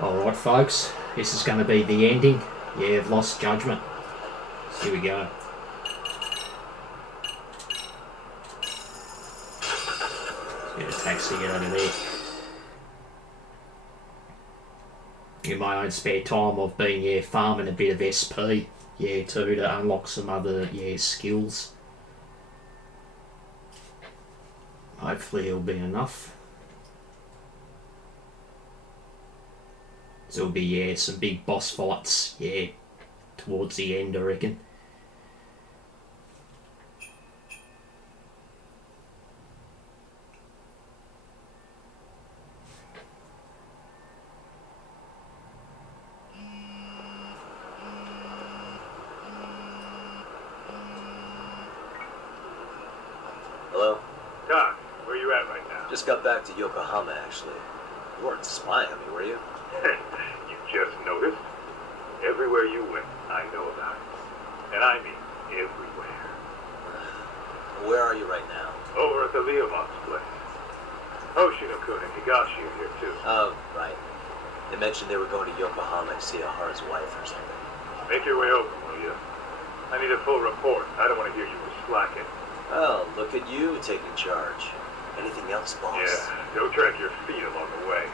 Alright folks, this is going to be the ending. Yeah, I've lost judgment. So here we go. Let's get a taxi out of there. In my own spare time I've been farming a bit of SP too, to unlock some other skills. Hopefully it'll be enough. So it'll be some big boss fights towards the end, I reckon. Hello? Doc, where you at right now? Just got back to Yokohama, actually. You weren't spying on me, were you? You just noticed? Everywhere you went, I know about it. And I mean everywhere. Where are you right now? Over at the Leomont's place. Hoshino-kun and Higashi are here too. Oh, right. They mentioned they were going to Yokohama to see Ahara's wife or something. Make your way over, will you? I need a full report. I don't want to hear you were slacking. Well, look at you taking charge. Anything else, boss? Yeah, don't drag your feet along the way.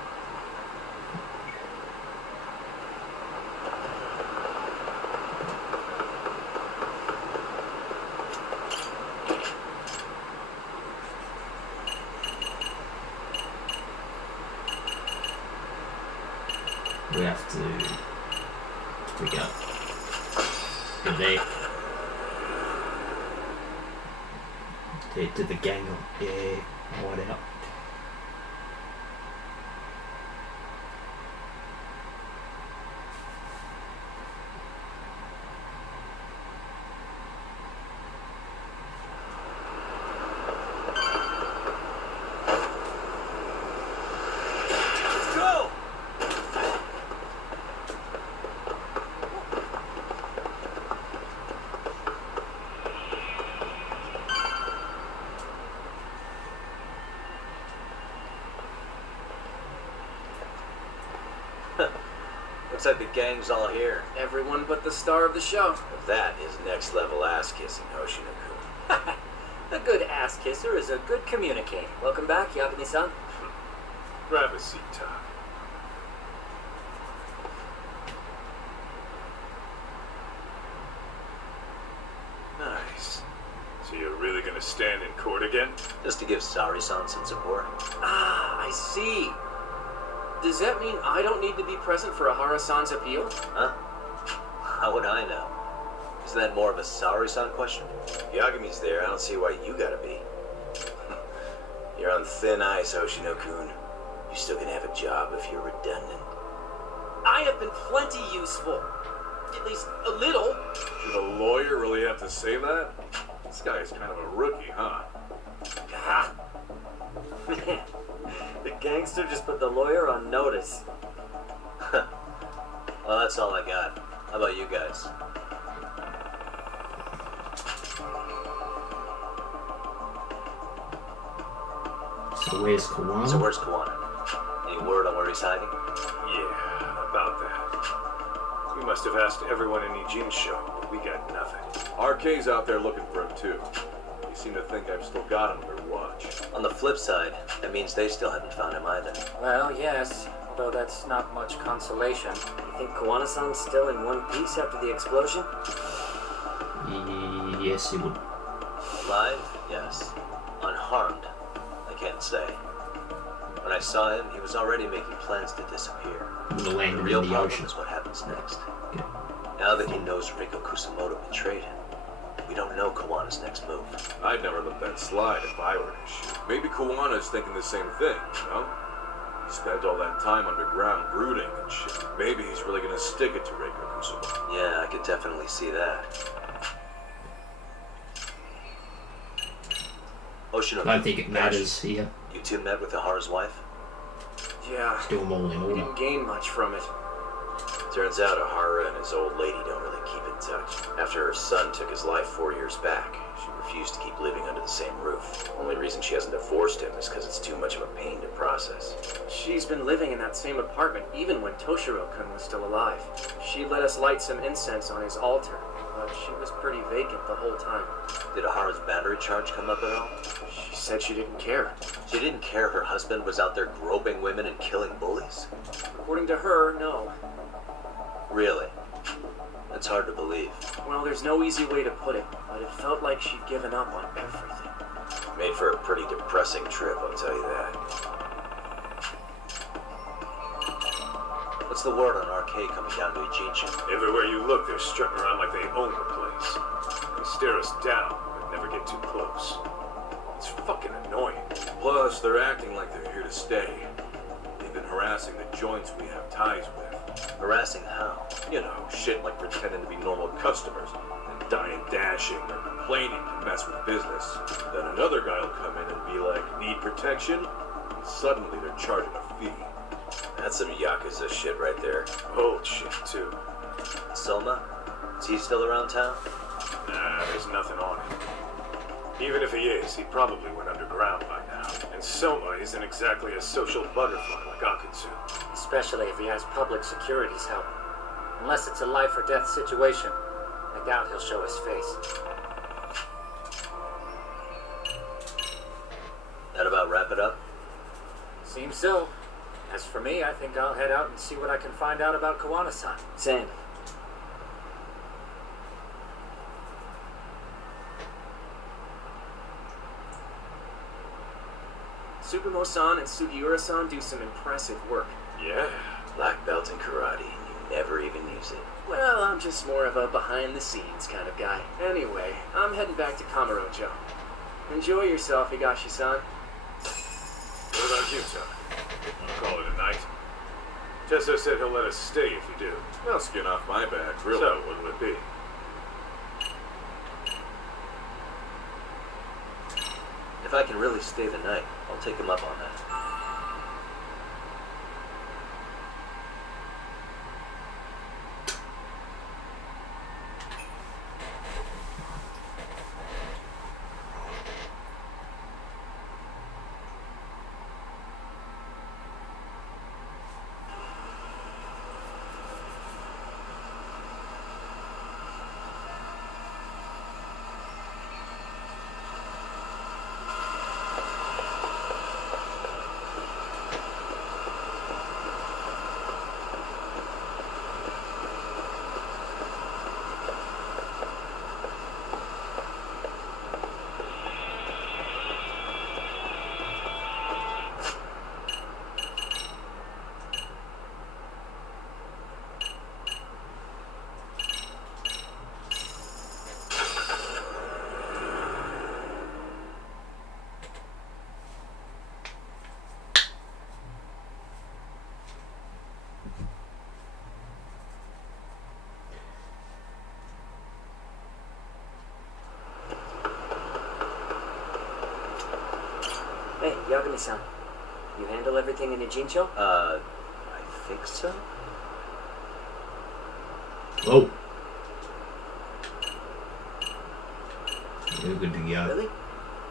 We have to... We go. Good day. To the gang wide out. Let's go! Looks like the gang's all here. Everyone but the star of the show. That is next level ass kissing, Hoshino-kun. A good ass kisser is a good communicator. Welcome back, Yagami-san. Grab a seat, Tom. Nice. So you're really gonna stand in court again? Just to give Sari-san some support. Ah, I see. Does that mean I don't need to be present for Ahara-san's appeal? Huh? How would I know? Isn't that more of a Sari-san question? Yagami's there, I don't see why you gotta be. You're on thin ice, Hoshino-kun. You're still gonna have a job if you're redundant. I have been plenty useful. At least a little. Did a lawyer really have to say that? This guy is kind of a rookie, huh? Ah. Man, the gangster just put the lawyer on notice. Well, that's all I got. How about you guys? So where's Kawana? So where's Kawana? Any word on where he's hiding? Yeah, about that. We must have asked everyone in Ijin's show, but we got nothing. RK's out there looking for him too. They seem to think I've still got him under watch. On the flip side, that means they still haven't found him either. Well, yes, although that's not much consolation. You think Kawana-san's still in one piece after the explosion? Yes, it would. Alive? Yes. Unharmed? I can't say. When I saw him, he was already making plans to disappear. Would have landed The real in the problem ocean. is what happens next. Yeah. Now that he knows Riko Kusamoto betrayed him, we don't know Kawana's next move. I'd never let that slide if I were his shoe. Maybe Kawana's thinking the same thing, you know? He spent all that time underground brooding and shit. Maybe he's really gonna stick it to Riko Kusamoto. Yeah, I could definitely see that. Oshino, I don't think it matters here. You two met with Ahara's wife? Yeah. Still all in order. Didn't gain much from it. Turns out Ahara and his old lady don't really keep in touch. After her son took his life 4 years back, she refused to keep living under the same roof. Only reason she hasn't divorced him is because it's too much of a pain to process. She's been living in that same apartment even when Toshiro-kun was still alive. She let us light some incense on his altar, but she was pretty vacant the whole time. Did Ahara's battery charge come up at all? She said she didn't care. She didn't care her husband was out there groping women and killing bullies? According to her, no. Really? That's hard to believe. Well, there's no easy way to put it, but it felt like she'd given up on everything. Made for a pretty depressing trip, I'll tell you that. What's the word on Arcade coming down to Ijincho? Everywhere you look, they're strutting around like they own the place. They stare us down, but never get too close. It's fucking annoying. Plus, they're acting like they're here to stay. They've been harassing the joints we have ties with. Harassing how? You know, shit like pretending to be normal customers and dying dashing or complaining to mess with business. Then another guy will come in and be like, need protection? And suddenly they're charging a fee. That's some Yakuza shit right there. Old shit, too. Soma? Is he still around town? Nah, there's nothing on him. Even if he is, he probably went underground by now. And Soma isn't exactly a social butterfly like Akatsu. Especially if he has public security's help. Unless it's a life or death situation, I doubt he'll show his face. That about wrap it up? Seems so. As for me, I think I'll head out and see what I can find out about Kawana-san. Same. Tsukumo-san and Sugiura-san do some impressive work. Yeah? Black belt in karate, and you never even use it. Well, I'm just more of a behind-the-scenes kind of guy. Anyway, I'm heading back to Kamurocho. Enjoy yourself, Higashi-san. What about you, son? Wanna call it a night? Tesso said he'll let us stay if you do. Well, skin off my back, really. So, what'll it be? If I can really stay the night, I'll take him up on that. Hey, Yagami-san. You handle everything in Ijincho? I think so? Oh. You're good to go. Really?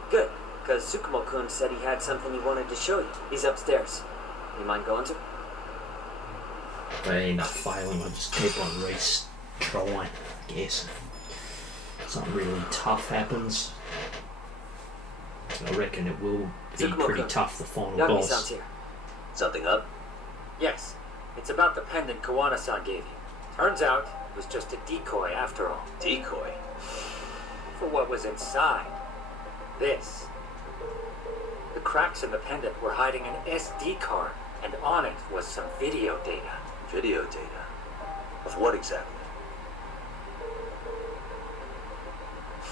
Good, because Tsukumo-kun said he had something he wanted to show you. He's upstairs. You mind going to? If I end up failing, I just keep on trying, I guess. Something really tough happens. I reckon it will be pretty tough, the final Yagami-san's boss. here. Something up? Yes, it's about the pendant Kawana-san gave you. Turns out it was just a decoy after all. Decoy? For what was inside. This. The cracks in the pendant were hiding an SD card, and on it was some video data. Video data? Of what exactly?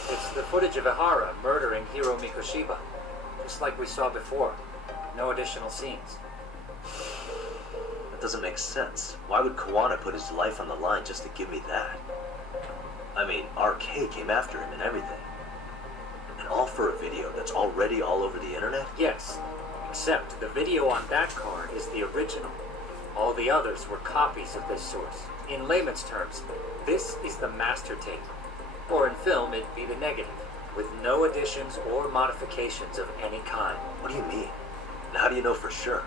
It's the footage of Ihara murdering Hiro Mikoshiba, just like we saw before. No additional scenes. That doesn't make sense. Why would Kawana put his life on the line just to give me that? I mean, RK came after him and everything. And all for a video that's already all over the internet? Yes, except the video on that card is the original. All the others were copies of this source. In layman's terms, this is the master tape. Or in film, it'd be the negative, with no additions or modifications of any kind. What do you mean? And how do you know for sure?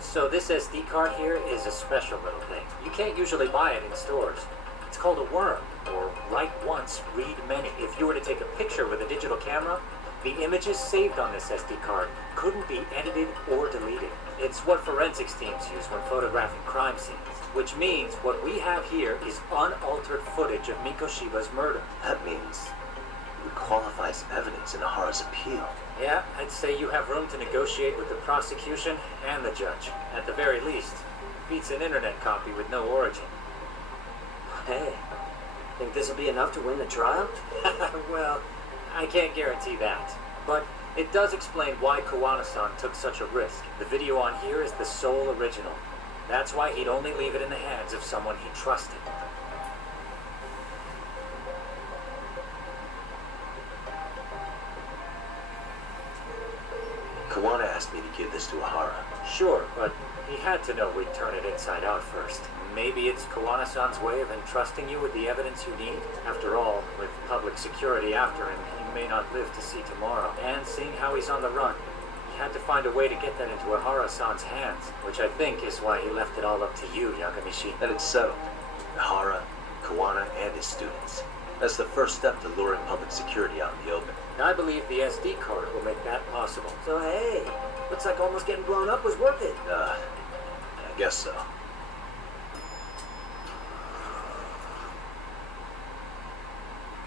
So this SD card here is a special little thing. You can't usually buy it in stores. It's called a worm, or write once, read many. If you were to take a picture with a digital camera, the images saved on this SD card couldn't be edited or deleted. It's what forensics teams use when photographing crime scenes, which means what we have here is unaltered footage of Mikoshiba's murder. That means it would qualify as evidence in Ahara's appeal. Yeah, I'd say you have room to negotiate with the prosecution and the judge. At the very least, beats an internet copy with no origin. Hey, think this will be enough to win the trial? Well, I can't guarantee that. But it does explain why Kawana-san took such a risk. The video on here is the sole original. That's why he'd only leave it in the hands of someone he trusted. Kawana asked me to give this to Ahara. Sure, but he had to know we'd turn it inside out first. Maybe it's Kawana-san's way of entrusting you with the evidence you need. After all, with public security after him, he may not live to see tomorrow. And seeing how he's on the run, he had to find a way to get that into Ahara-san's hands, which I think is why he left it all up to you, Yagamishi. And it's settled. Ahara, Kawana, and his students. That's the first step to luring public security out in the open. I believe the SD card will make that possible. So hey, looks like almost getting blown up was worth it. I guess so.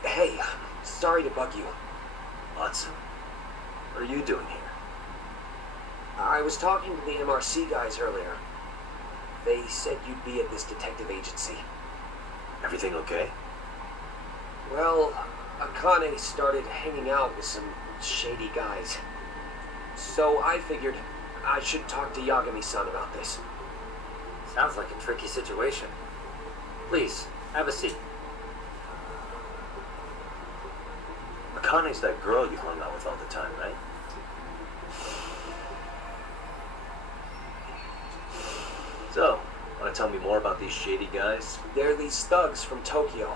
Hey, sorry to bug you. Watson, what are you doing here? I was talking to the MRC guys earlier. They said you'd be at this detective agency. Everything okay? Well, Akane started hanging out with some shady guys. So I figured I should talk to Yagami-san about this. Sounds like a tricky situation. Please, have a seat. Akane's that girl you hung out with all the time, right? So, want to tell me more about these shady guys? They're these thugs from Tokyo.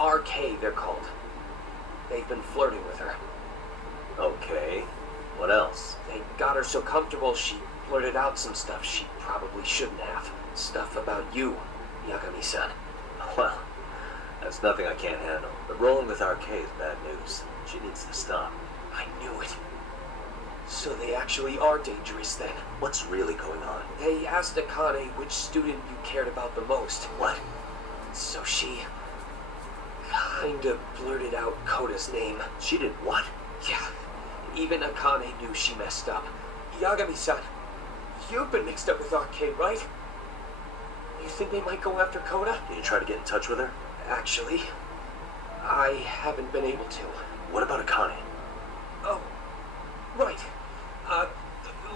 RK, they're called. They've been flirting with her. Okay. What else? They got her so comfortable she blurted out some stuff she probably shouldn't have. Stuff about you, Yagami-san. Well, that's nothing I can't handle. But rolling with RK is bad news. She needs to stop. I knew it. So they actually are dangerous then. What's really going on? They asked Akane which student you cared about the most. What? So she kinda blurted out Koda's name. She did what? Yeah, even Akane knew she messed up. Yagami-san, you've been mixed up with RK, right? You think they might go after Koda? Did you try to get in touch with her? Actually, I haven't been able to. What about Akane? Oh, right.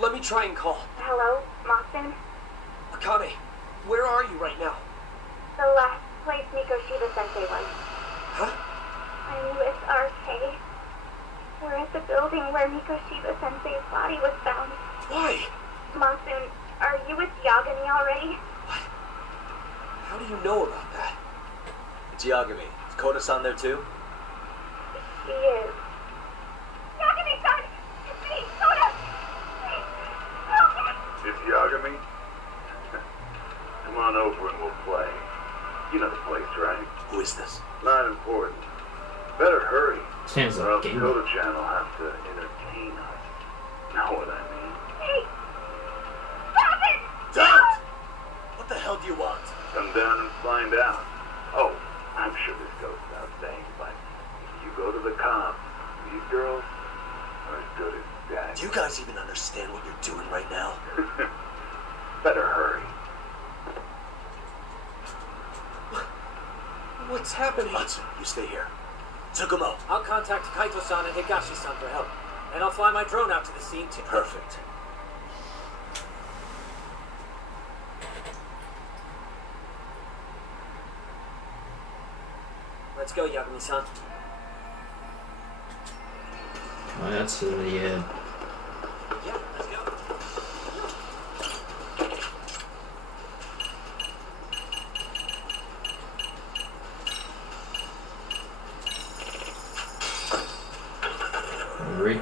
Let me try and call. Hello, Mawson? Akane, where are you right now? The last place Mikoshiba-sensei was. Huh? I'm with RK. We're at the building where Mikoshiba-sensei's body was found. Why? Monsoon, are you with Yagami already? What? How do you know about that? It's Yagami. Is Koda-san there too? She is. Yagami-san! It's me, Koda! Please, help me! It's Yagami? Come on over and we'll play. You know the place, right? Who is this? Not important. Better hurry. Sounds Or like else a game. Coda Chan will have to entertain us. Know what I mean? Hey! Stop it! Don't! What the hell do you want? Come down and find out. Oh, I'm sure this goes without saying, but if you go to the cops, these girls are as good as dead. Do you guys even understand what you're doing right now? Better hurry. What's happening? Matsu, you stay here. Tsukumo. I'll contact Kaito-san and Higashi-san for help. And I'll fly my drone out to the scene too. Perfect. Let's go, Yagami-san. Oh, that's the Yeah, let's go. agree.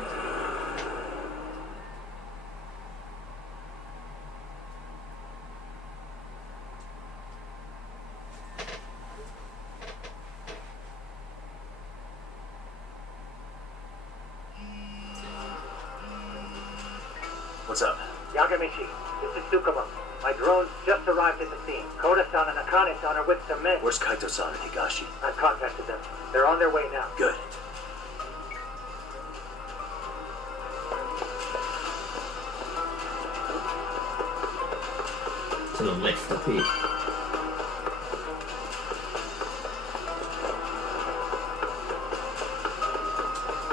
What's up? Yagamishi, this is Tsukumo. My drones just arrived at the scene. Koda-san and Akane-san are with some men. Where's Kaito-san and Higashi? I've contacted them. They're on their way now. Good. To the left up here.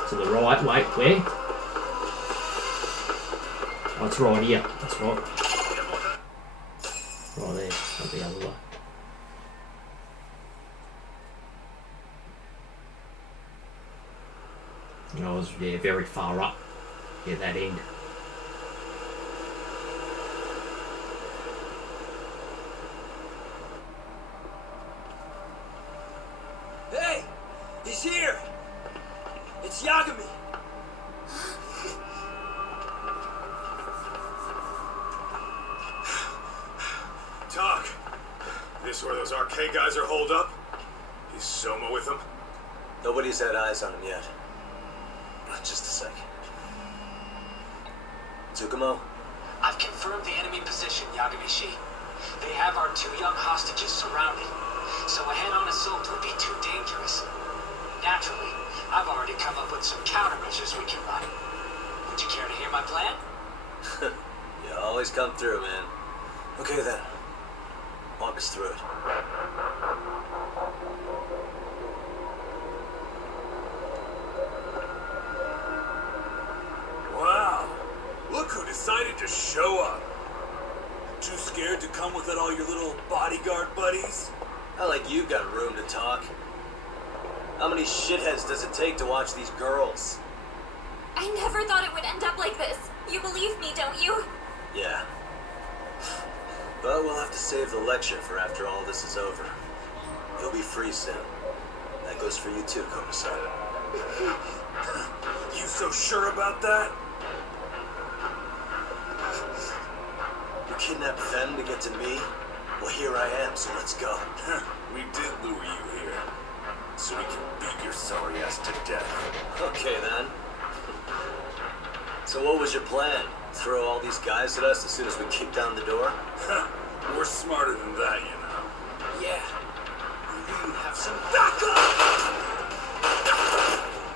To the right, wait, where? Oh, it's right here. That's right. Right there, not the other way. I was, yeah, very far up. Yeah, that end. Hey! He's here! It's Yagami! Talk. This where those arcade guys are holed up? Is Soma with them? Nobody's had eyes on him yet. Just a sec. Tsukumo? I've confirmed the enemy position, Yagamishi. They have our 2 young hostages surrounded, so a head-on assault would be too dangerous. Naturally, I've already come up with some countermeasures we can run. Would you care to hear my plan? You always come through, man. Okay then. Walk us through it. Wow. Look who decided to show up. Too scared to come with all your little bodyguard buddies? Not like you got room to talk. How many shitheads does it take to watch these girls? I never thought it would end up like this. You believe me, don't you? Yeah. But we'll have to save the lecture for after all this is over. You'll be free soon. That goes for you too, Koda-san. You so sure about that? You kidnapped them to get to me? Well, here I am, so let's go. We did lure you here. So we can beat your sorry ass to death. Okay then. So what was your plan? Throw all these guys at us as soon as we kick down the door? We're smarter than that, you know. Yeah. We have some backup!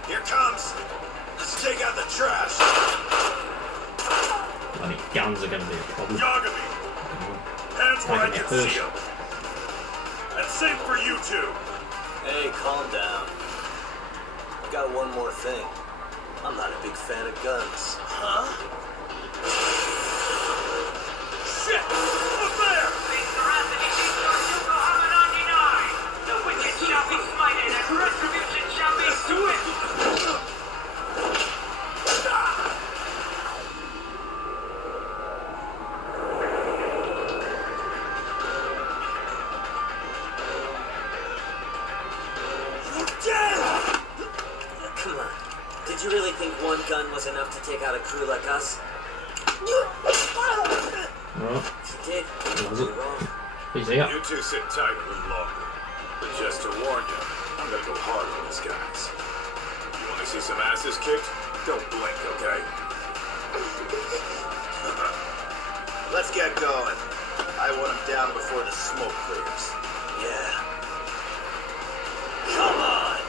Here comes! Let's take out the trash! Bloody guns are gonna be a problem. Yagami! Hands where I Taking can it see them! And same for you two! Hey, calm down. Got one more thing. I'm not a big fan of guns. Huh? Shit! Look there! The wicked shall be smited and retribution shall be swift! Come on. Did you really think one gun was enough to take out a crew like us? Alright, If you did, was you're it? wrong. He's here. You two sit tight a little longer. But just to warn you, I'm gonna go hard on these guys. You wanna see some asses kicked? Don't blink, okay? Let's get going. I want them down before the smoke clears. Yeah. Come on!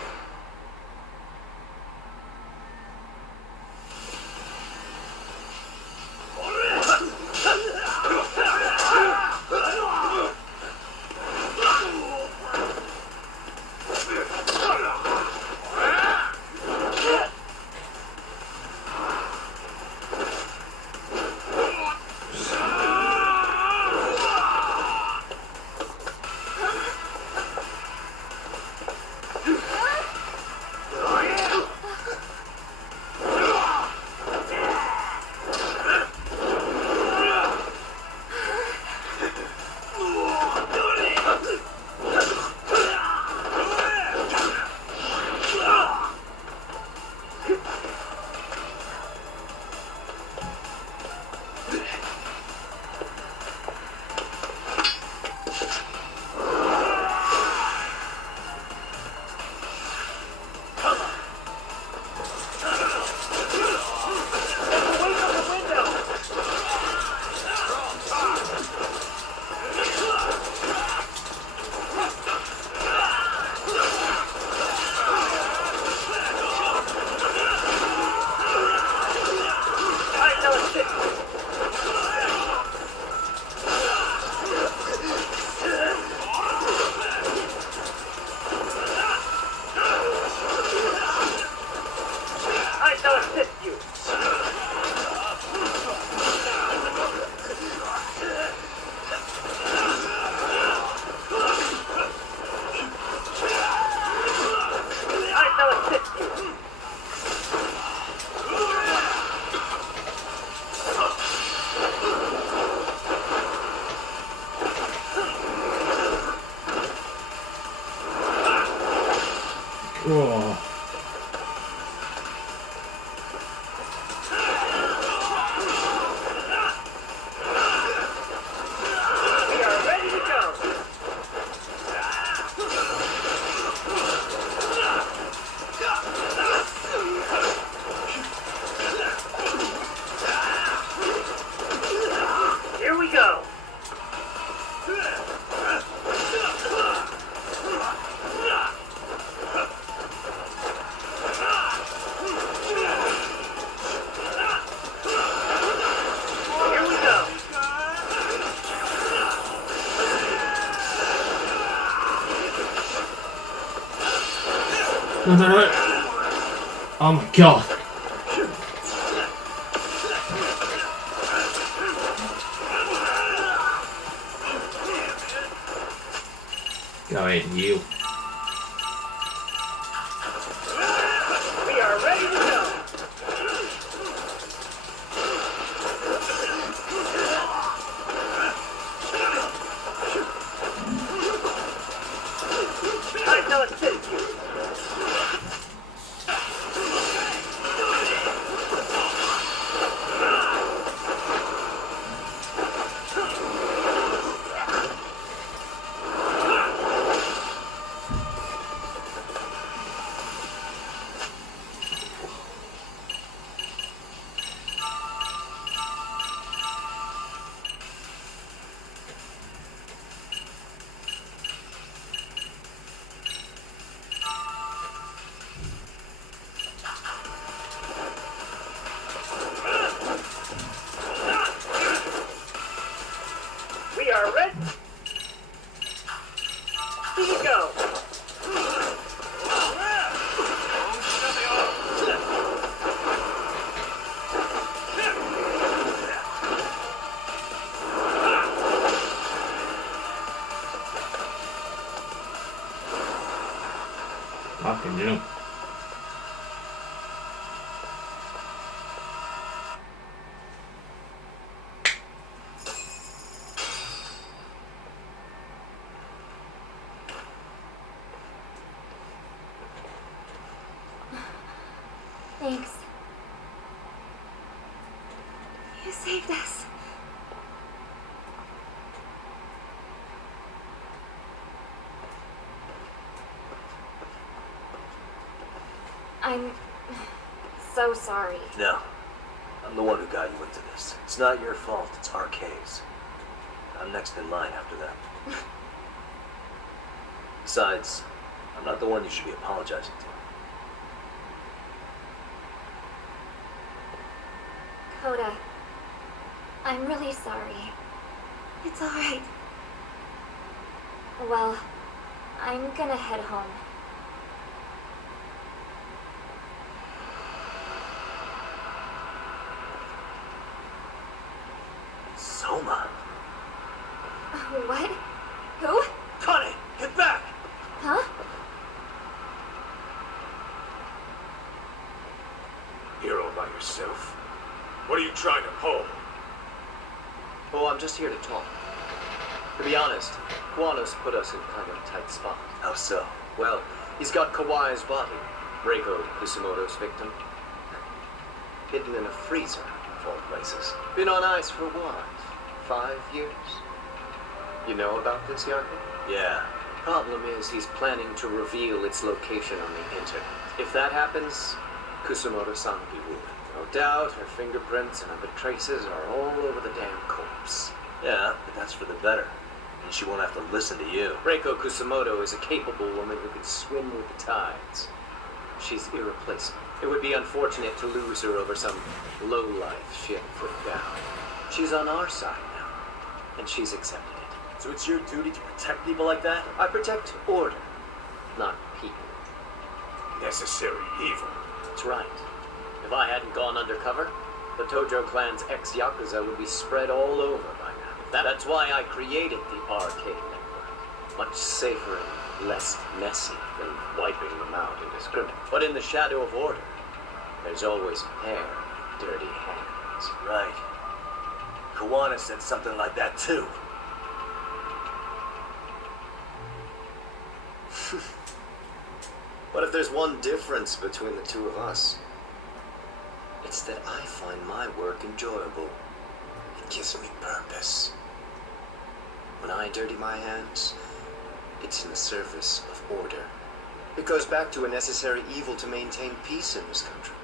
No, no, no. Oh my god. Go ahead and heal. We are ready to go. I know it's this. We are ready. Here you go. Fucking hell. Thanks. You saved us. I'm so sorry. No. I'm the one who got you into this. It's not your fault, it's Arcade's. I'm next in line after that. Besides, I'm not the one you should be apologizing to. Coda, I'm really sorry. It's alright. Well, I'm gonna head home. Soma? What? Who? Connie, get back! Huh? You're all by yourself. What are you trying to pull? Oh, I'm just here to talk. To be honest, Kuanos put us in kind of a tight spot. How so? Well, he's got Kawai's body, Reiko Kusumoto's victim, hidden in a freezer, of all places. Been on ice for what? 5 years? You know about this, Yaki? Yeah. Problem is, he's planning to reveal its location on the internet. If that happens, Kusumoto-san will be ruined. No doubt, her fingerprints and other traces are all over the damn corpse. Yeah, but that's for the better. And she won't have to listen to you. Reiko Kusumoto is a capable woman who can swim with the tides. She's irreplaceable. It would be unfortunate to lose her over some lowlife she had put down. She's on our side now, and she's accepted it. So it's your duty to protect people like that? I protect order, not people. Necessary evil. That's right. If I hadn't gone undercover, the Tojo clan's ex-Yakuza would be spread all over by now. That's why I created the Arcade Network. Much safer and less messy than wiping them out indiscriminately. But in the shadow of order, there's always a pair of dirty hands. Right. Kawana said something like that too. What if there's one difference between the two of us? It's that I find my work enjoyable. It gives me purpose. When I dirty my hands, it's in the service of order. It goes back to a necessary evil to maintain peace in this country.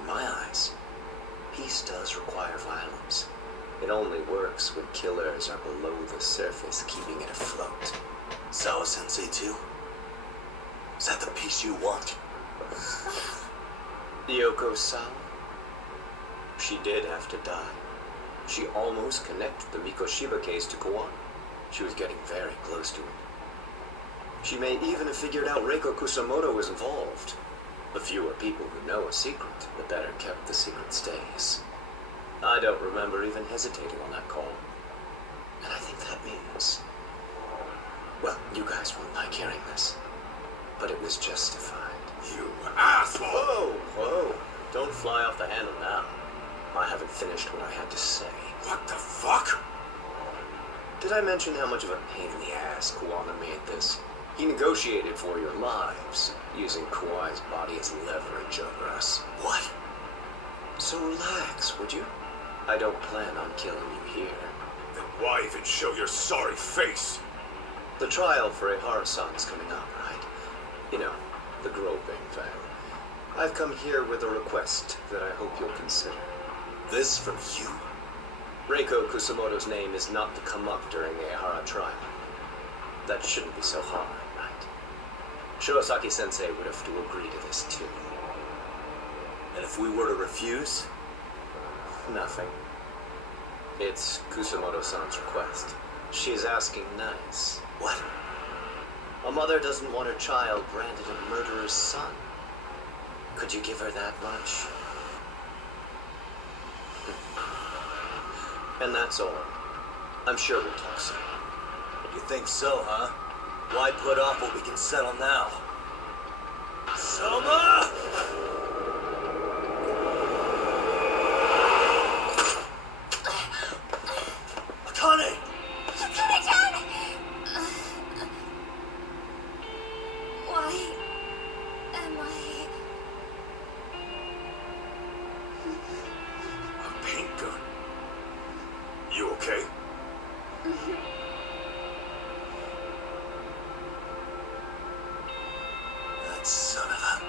In my eyes, peace does require violence. It only works when killers are below the surface, keeping it afloat. Sawa Sensei too? Is that the peace you want? Yoko Sawa? She did have to die. She almost connected the Mikoshiba case to Kawana. She was getting very close to it. She may even have figured out Reiko Kusamoto was involved. The fewer people who know a secret, the better kept the secret stays. I don't remember even hesitating on that call. And I think that means... well, you guys won't like hearing this, but it was justified. You asshole! Whoa, whoa. Don't fly off the handle now. I haven't finished what I had to say. What the fuck? Did I mention how much of a pain in the ass Kuwana made this? He negotiated for your lives, using Kauai's body as leverage over us. What? So relax, would you? I don't plan on killing you here. Then why even show your sorry face? The trial for Ihara-san is coming up, right? You know, the groping thing. I've come here with a request that I hope you'll consider. This from you? Reiko Kusamoto's name is not to come up during the Ihara trial. That shouldn't be so hard, right? Shirosaki-sensei would have to agree to this too. And if we were to refuse? Nothing. It's Kusamoto-san's request. She's asking nice. What? A mother doesn't want her child branded a murderer's son. Could you give her that much? And that's all. I'm sure we'll talk soon. You think so, huh? Why put off what we can settle now? Soma! Akane! Akane-chan! Why am I... A paint gun. You okay? That son of a...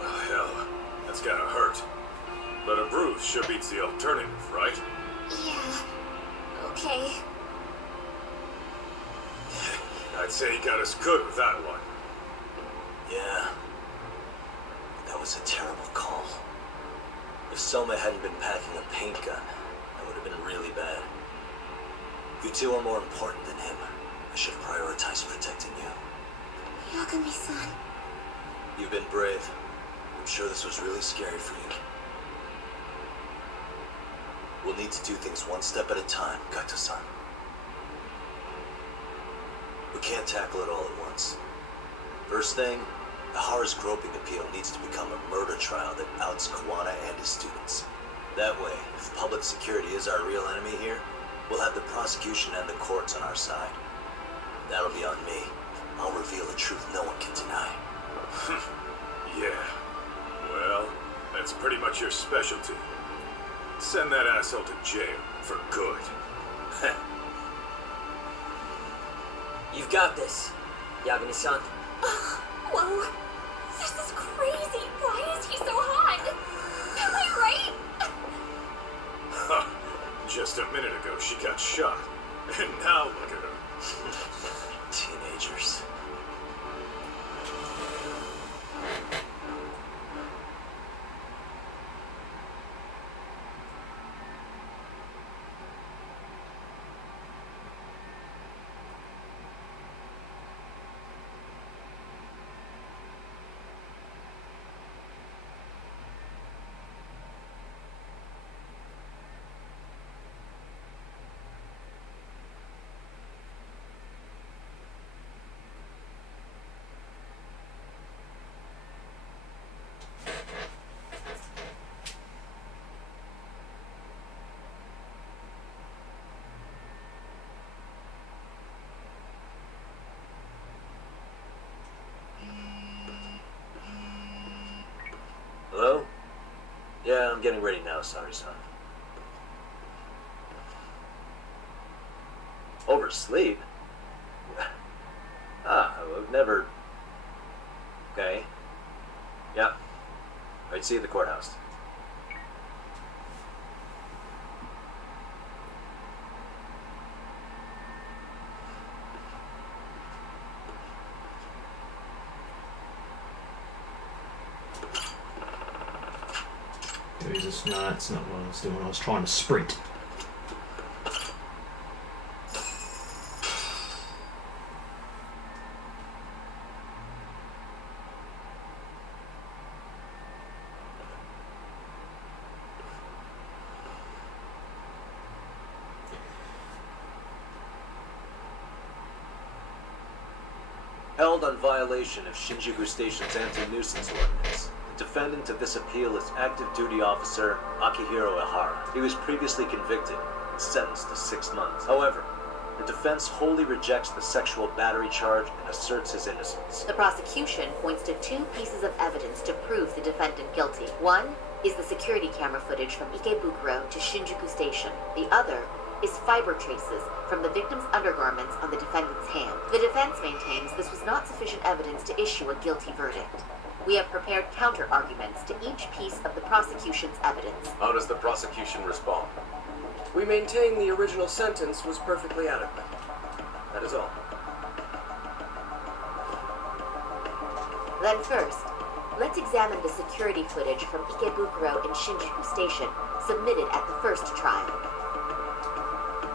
Well, hell, that's gotta hurt. But a bruise sure beats the alternative, right? Yeah. Okay. I'd say he got us good with that one. Yeah. That was a terrible call. If Soma hadn't been packing a paint gun, that would have been really bad. You two are more important than him. I should have prioritized protecting you. Yagami-san. You've been brave. I'm sure this was really scary for you. We'll need to do things one step at a time, Kaito-san. We can't tackle it all at once. First thing, Ihara's groping appeal needs to become a murder trial that outs Kuwana and his students. That way, if public security is our real enemy here, we'll have the prosecution and the courts on our side. That'll be on me. I'll reveal a truth no one can deny. Yeah. Well, that's pretty much your specialty. Send that asshole to jail for good. You've got this, Yagami-san. Whoa. This is crazy. Why is he so hot? Am I right? Huh. Just a minute ago, she got shot. And now look at her. Teenagers. Hello? Yeah, I'm getting ready now, sorry-san. Oversleep? I've never... Okay. Yeah. I'd see you at the courthouse. Jesus, no, that's not what I was doing. I was trying to sprint. Held on violation of Shinjuku Station's anti-nuisance ordinance. The defendant of this appeal is active duty officer Akihiro Ihara. He was previously convicted and sentenced to 6 months. However, the defense wholly rejects the sexual battery charge and asserts his innocence. The prosecution points to 2 pieces of evidence to prove the defendant guilty. One is the security camera footage from Ikebukuro to Shinjuku Station. The other is fiber traces from the victim's undergarments on the defendant's hand. The defense maintains this was not sufficient evidence to issue a guilty verdict. We have prepared counter-arguments to each piece of the prosecution's evidence. How does the prosecution respond? We maintain the original sentence was perfectly adequate. That is all. Then first, let's examine the security footage from Ikebukuro and Shinjuku Station submitted at the first trial.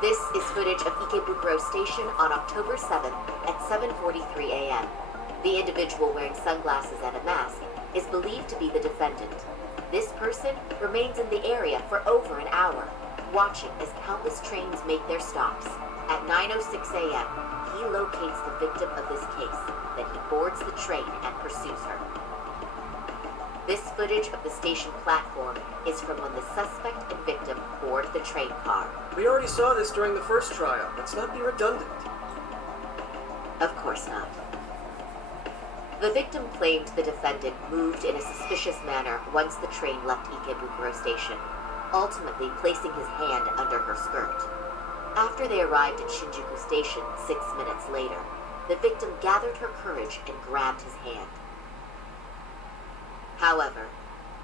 This is footage of Ikebukuro Station on October 7th at 7:43 a.m. The individual wearing sunglasses and a mask is believed to be the defendant. This person remains in the area for over an hour, watching as countless trains make their stops. At 9:06 a.m., he locates the victim of this case, then he boards the train and pursues her. This footage of the station platform is from when the suspect and victim board the train car. We already saw this during the first trial. Let's not be redundant. Of course not. The victim claimed the defendant moved in a suspicious manner once the train left Ikebukuro Station, ultimately placing his hand under her skirt. After they arrived at Shinjuku Station 6 minutes later, the victim gathered her courage and grabbed his hand. However,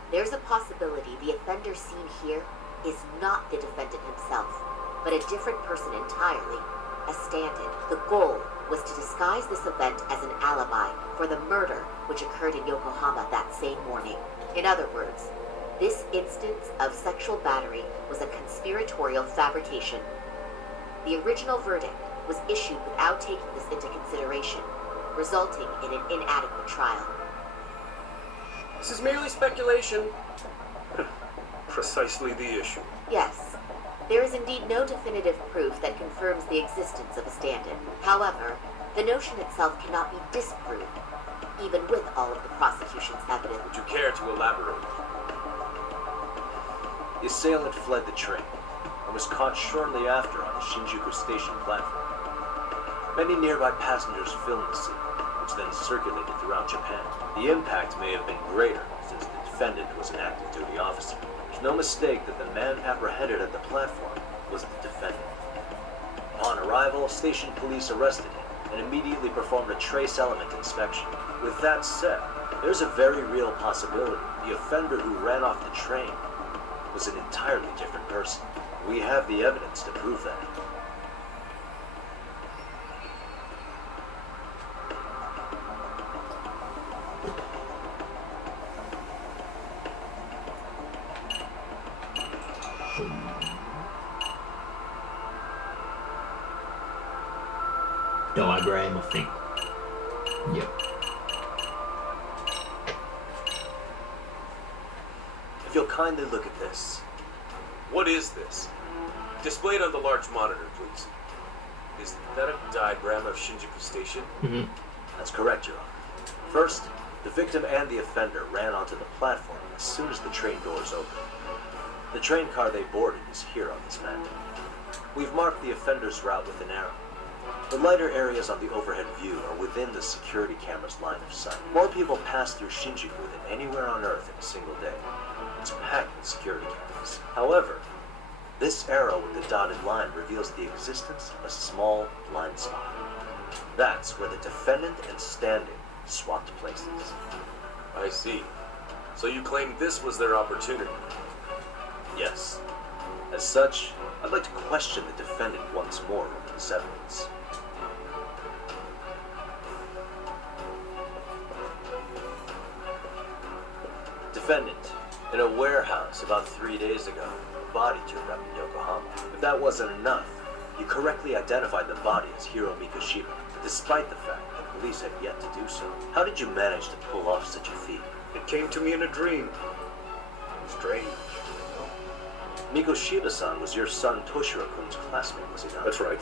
there's a possibility the offender seen here is not the defendant himself, but a different person entirely, a stand-in. The goal was to disguise this event as an alibi for the murder which occurred in Yokohama that same morning. In other words, this instance of sexual battery was a conspiratorial fabrication. The original verdict was issued without taking this into consideration, resulting in an inadequate trial. This is merely speculation. Precisely the issue. Yes, there is indeed no definitive proof that confirms the existence of a stand-in. However, the notion itself cannot be disproved, even with all of the prosecution's evidence. Would you care to elaborate? The assailant fled the train and was caught shortly after on the Shinjuku Station platform. Many nearby passengers filmed the scene, which then circulated throughout Japan. The impact may have been greater since the defendant was an active duty officer. There's no mistake that the man apprehended at the platform was the defendant. Upon arrival, station police arrested him and immediately performed a trace element inspection. With that said, there's a very real possibility the offender who ran off the train was an entirely different person. We have the evidence to prove that. Diagram, I think. Yep. If you'll kindly look at this. What is this? Display it on the large monitor, please. Is that a diagram of Shinjuku Station? Mm-hmm. That's correct, Your Honor. First, the victim and the offender ran onto the platform as soon as the train doors opened. The train car they boarded is here on this map. We've marked the offender's route with an arrow. The lighter areas on the overhead view are within the security camera's line of sight. More people pass through Shinjuku than anywhere on Earth in a single day. It's packed with security cameras. However, this arrow with the dotted line reveals the existence of a small blind spot. That's where the defendant and stand-in swapped places. I see. So you claim this was their opportunity? Yes. As such, I'd like to question the defendant once more with this evidence. Defendant, in a warehouse about 3 days ago, a body turned up in Yokohama. If that wasn't enough, you correctly identified the body as Hiro Mikoshiba, despite the fact that police had yet to do so. How did you manage to pull off such a feat? It came to me in a dream. Strange. Mikoshiba-san was your son Toshiro-kun's classmate, was he not? That's right.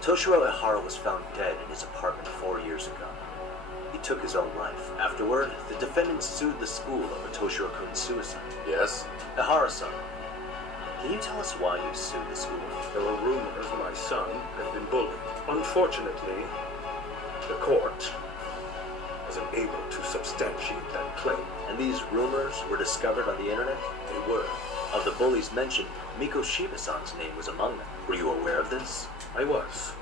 Toshiro Ihara was found dead in his apartment 4 years ago. he took his own life. Afterward, the defendant sued the school over Toshiro-kun's suicide. Yes? Ihara-san, can you tell us why you sued the school? There were rumors my son had been bullied. Unfortunately, the court wasn't able to substantiate that claim. And these rumors were discovered on the internet? They were. Of the bullies mentioned, Miko Shiba-san's name was among them. Were you aware of this? I was.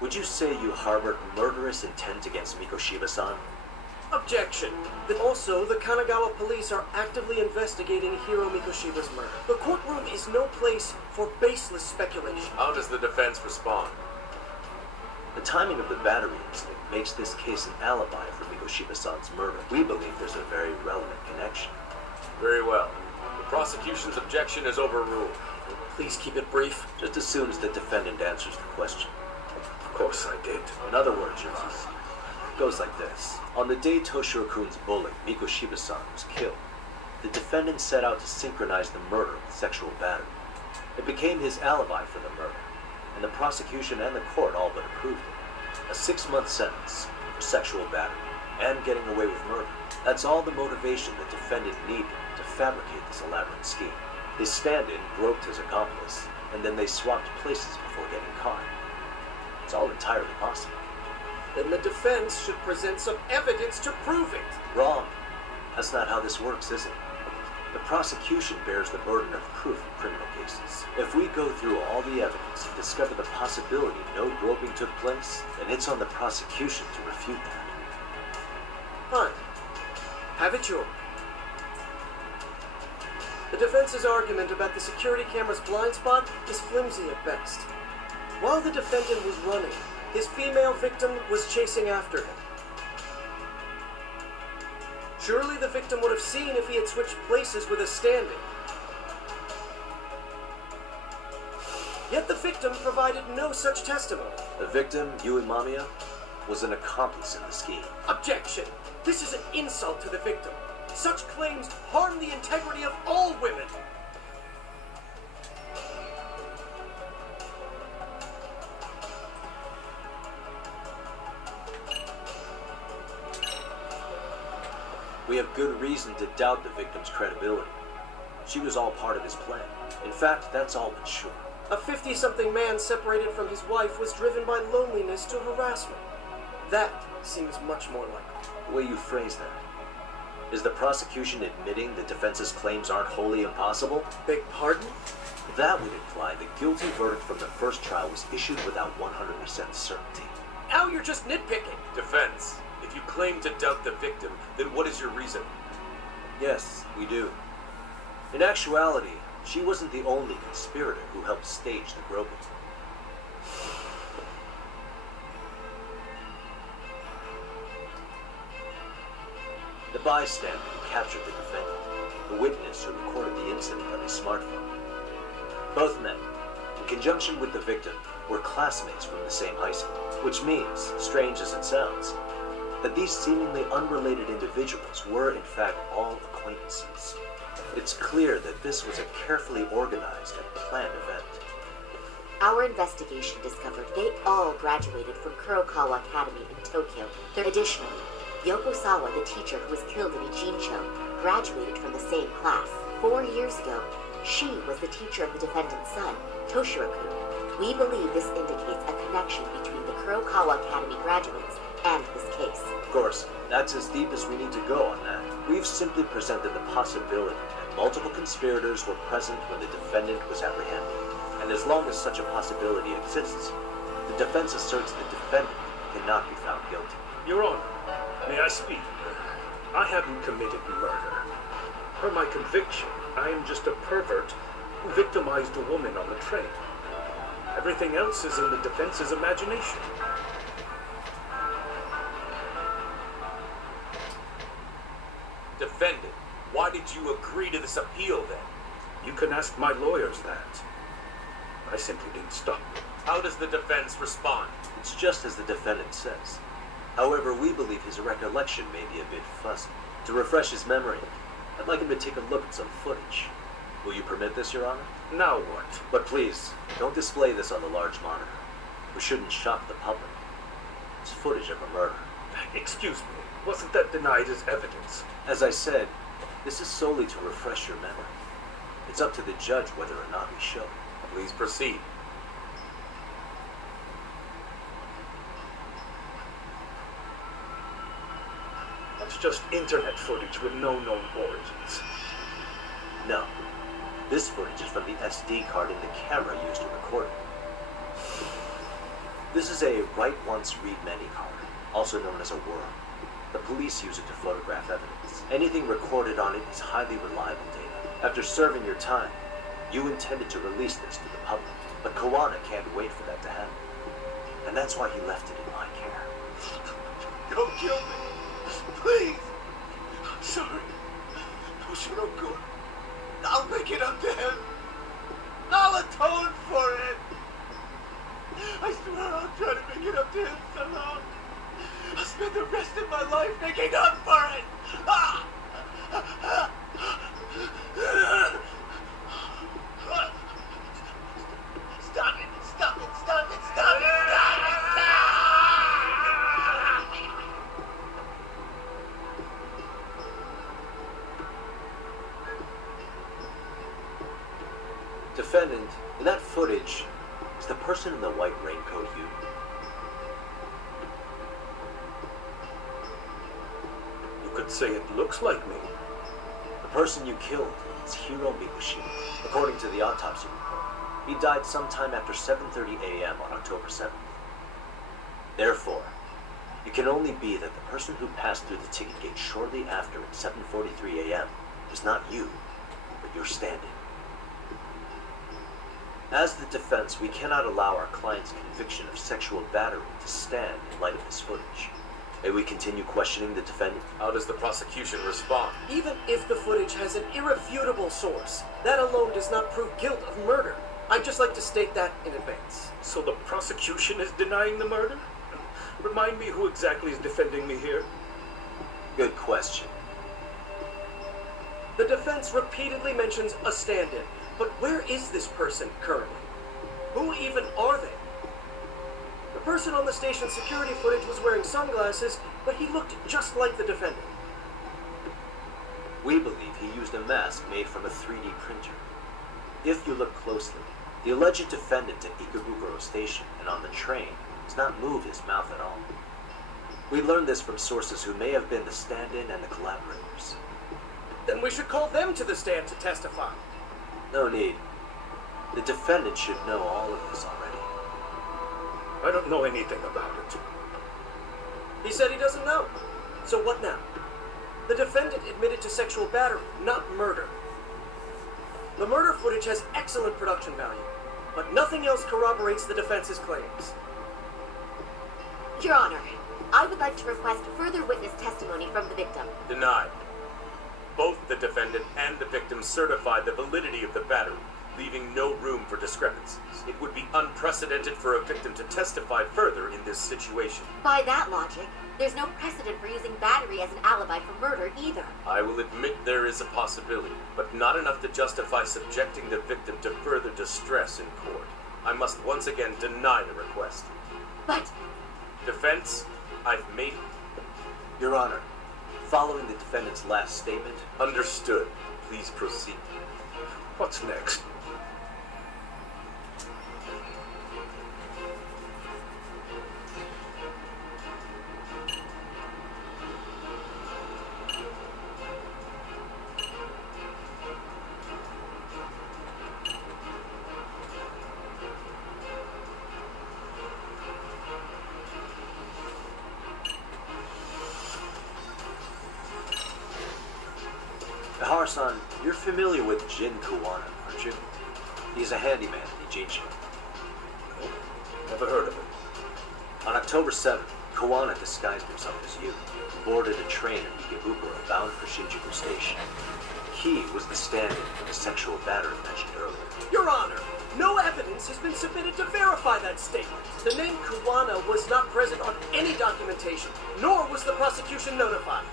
Would you say you harbored murderous intent against Miko Shiba-san? Objection. That also, the Kanagawa police are actively investigating Hiro Mikoshiba's murder. The courtroom is no place for baseless speculation. How does the defense respond? The timing of the battery incident makes this case an alibi for Miko Shiba-san's murder. We believe there's a very relevant connection. Very well. The prosecution's objection is overruled. Please keep it brief. Just as soon as the defendant answers the question. Of course I did. In other words, Your Honor, it goes like this. On the day Toshiro-kun's bully, Miko Shiba-san, was killed, the defendant set out to synchronize the murder with sexual battery. It became his alibi for the murder, and the prosecution and the court all but approved it. A 6-month sentence for sexual battery and getting away with murder. That's all the motivation the defendant needed to fabricate this elaborate scheme. His stand-in groped his accomplice, and then they swapped places before getting caught. It's all entirely possible. Then the defense should present some evidence to prove it. Wrong. That's not how this works, is it? The prosecution bears the burden of proof in criminal cases. If we go through all the evidence and discover the possibility no groping took place, then it's on the prosecution to refute that. Fine. Have it your way. The defense's argument about the security camera's blind spot is flimsy at best. While the defendant was running, his female victim was chasing after him. Surely the victim would have seen if he had switched places with a stand-in. Yet the victim provided no such testimony. The victim, Yui Mamiya, was an accomplice in the scheme. Objection! This is an insult to the victim. Such claims harm the integrity of all women. We have good reason to doubt the victim's credibility. She was all part of his plan. In fact, that's all but sure. A 50-something man separated from his wife was driven by loneliness to harassment. That seems much more likely. The way you phrase that. Is the prosecution admitting the defense's claims aren't wholly impossible? Beg pardon? That would imply the guilty verdict from the first trial was issued without 100% certainty. Now you're just nitpicking. Defense, if you claim to doubt the victim, then what is your reason? Yes, we do. In actuality, she wasn't the only conspirator who helped stage the groping. The bystander who captured the defendant, the witness who recorded the incident on his smartphone. Both men, in conjunction with the victim, were classmates from the same high school, which means, strange as it sounds, that these seemingly unrelated individuals were in fact all acquaintances. It's clear that this was a carefully organized and planned event. Our investigation discovered they all graduated from Kurokawa Academy in Tokyo. Additionally, Yoko Sawa, the teacher who was killed in Ijincho, graduated from the same class. 4 years ago, she was the teacher of the defendant's son, Toshiro-kun. We believe this indicates a connection between the Kurokawa Academy graduates and this case. Of course, that's as deep as we need to go on that. We've simply presented the possibility that multiple conspirators were present when the defendant was apprehended. And as long as such a possibility exists, the defense asserts the defendant cannot be found guilty. Your Honor, may I speak? I haven't committed murder. Per my conviction, I am just a pervert who victimized a woman on the train. Everything else is in the defense's imagination. Defendant, why did you agree to this appeal then? You can ask my lawyers that. I simply didn't stop. How does the defense respond? It's just as the defendant says. However, we believe his recollection may be a bit fuzzy. To refresh his memory, I'd like him to take a look at some footage. Will you permit this, Your Honor? Now what? But please, don't display this on the large monitor. We shouldn't shock the public. It's footage of a murder. Excuse me, wasn't that denied as evidence? As I said, this is solely to refresh your memory. It's up to the judge whether or not we show. Please proceed. That's just internet footage with no known origins. No. This footage is from the SD card in the camera used to record it. This is a write once, read many card, also known as a worm. The police use it to photograph evidence. Anything recorded on it is highly reliable data. After serving your time, you intended to release this to the public, but Kawana can't wait for that to happen. And that's why he left it in my care. Don't kill me. Please. I'm sorry. Hoshinoku. I'll make it up to him. I'll atone for it. I swear I'll try to make it up to him somehow. I'll spend the rest of my life making up for it. Stop it! Stop it! Stop it! Stop it! Stop it! Defendant, in that footage, is the person in the white raincoat you? You could say it looks like me. The person you killed is Hiro Mikushima. According to the autopsy report, he died sometime after 7:30 a.m. on October 7th. Therefore, it can only be that the person who passed through the ticket gate shortly after at 7:43 a.m. was not you, but your stand-in. As the defense, we cannot allow our client's conviction of sexual battery to stand in light of this footage. May we continue questioning the defendant? How does the prosecution respond? Even if the footage has an irrefutable source, that alone does not prove guilt of murder. I'd just like to state that in advance. So the prosecution is denying the murder? Remind me who exactly is defending me here. Good question. The defense repeatedly mentions a stand-in, but where is this person currently? Who even are they? The person on the station security footage was wearing sunglasses, but he looked just like the defendant. We believe he used a mask made from a 3D printer. If you look closely, the alleged defendant at Ikebukuro Station and on the train does not move his mouth at all. We learned this from sources who may have been the stand-in and the collaborators. Then we should call them to the stand to testify. No need. The defendant should know all of this already. I don't know anything about it. He said he doesn't know. So what now? The defendant admitted to sexual battery, not murder. The murder footage has excellent production value, but nothing else corroborates the defense's claims. Your Honor, I would like to request further witness testimony from the victim. Denied. Both the defendant and the victim certified the validity of the battery, leaving no room for discrepancies. It would be unprecedented for a victim to testify further in this situation. By that logic, there's no precedent for using battery as an alibi for murder either. I will admit there is a possibility, but not enough to justify subjecting the victim to further distress in court. I must once again deny the request. But... Defense, I've made... Your Honor, following the defendant's last statement... Understood. Please proceed. What's next? Ihara-san, you're familiar with Jin Kawana, aren't you? He's a handyman in Ijincho. No, never heard of him. On October 7th, Kawana disguised himself as you and boarded a train at Ikebukuro bound for Shinjuku Station. He was the stand-in for the sexual battery mentioned earlier. Your Honor, no evidence has been submitted to verify that statement. The name Kawana was not present on any documentation, nor was the prosecution notified.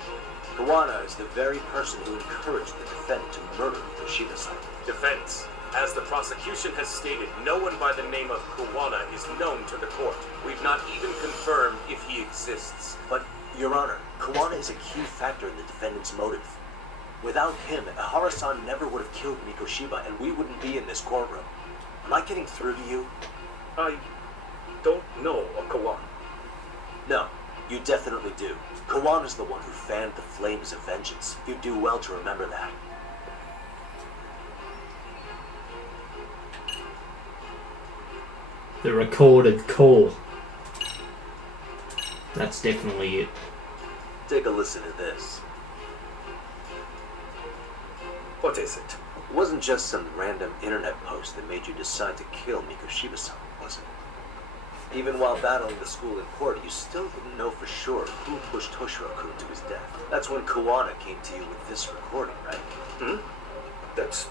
Kawana is the very person who encouraged the defendant to murder Yoshida-san. Defense. As the prosecution has stated, no one by the name of Kawana is known to the court. We've not even confirmed if he exists. But Your Honor, Kawana is a key factor in the defendant's motive. Without him, Harasan never would have killed Mikoshiba, and we wouldn't be in this courtroom. Am I getting through to you? I don't know a Kawan. No, you definitely do. Kawan is the one who fanned the flames of vengeance. You do well to remember that. The recorded call. That's definitely it. Take a listen to this. What is it? It wasn't just some random internet post that made you decide to kill Mikoshiba-san, was it? Even while battling the school in court, you still didn't know for sure who pushed Toshiro-kun to his death. That's when Kawana came to you with this recording, right? Hmm? That's...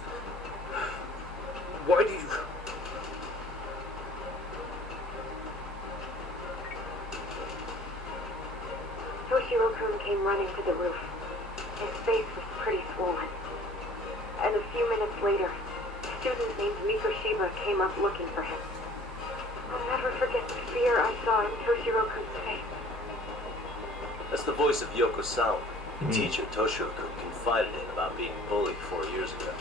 Why do you... Toshiro-kun came running to the roof. His face was pretty swollen. And a few minutes later, a student named Mikoshiba came up looking for him. I'll never forget the fear I saw in Toshiro-kun's face. That's the voice of Yoko Sawa, the teacher Toshiro-kun confided in about being bullied 4 years ago.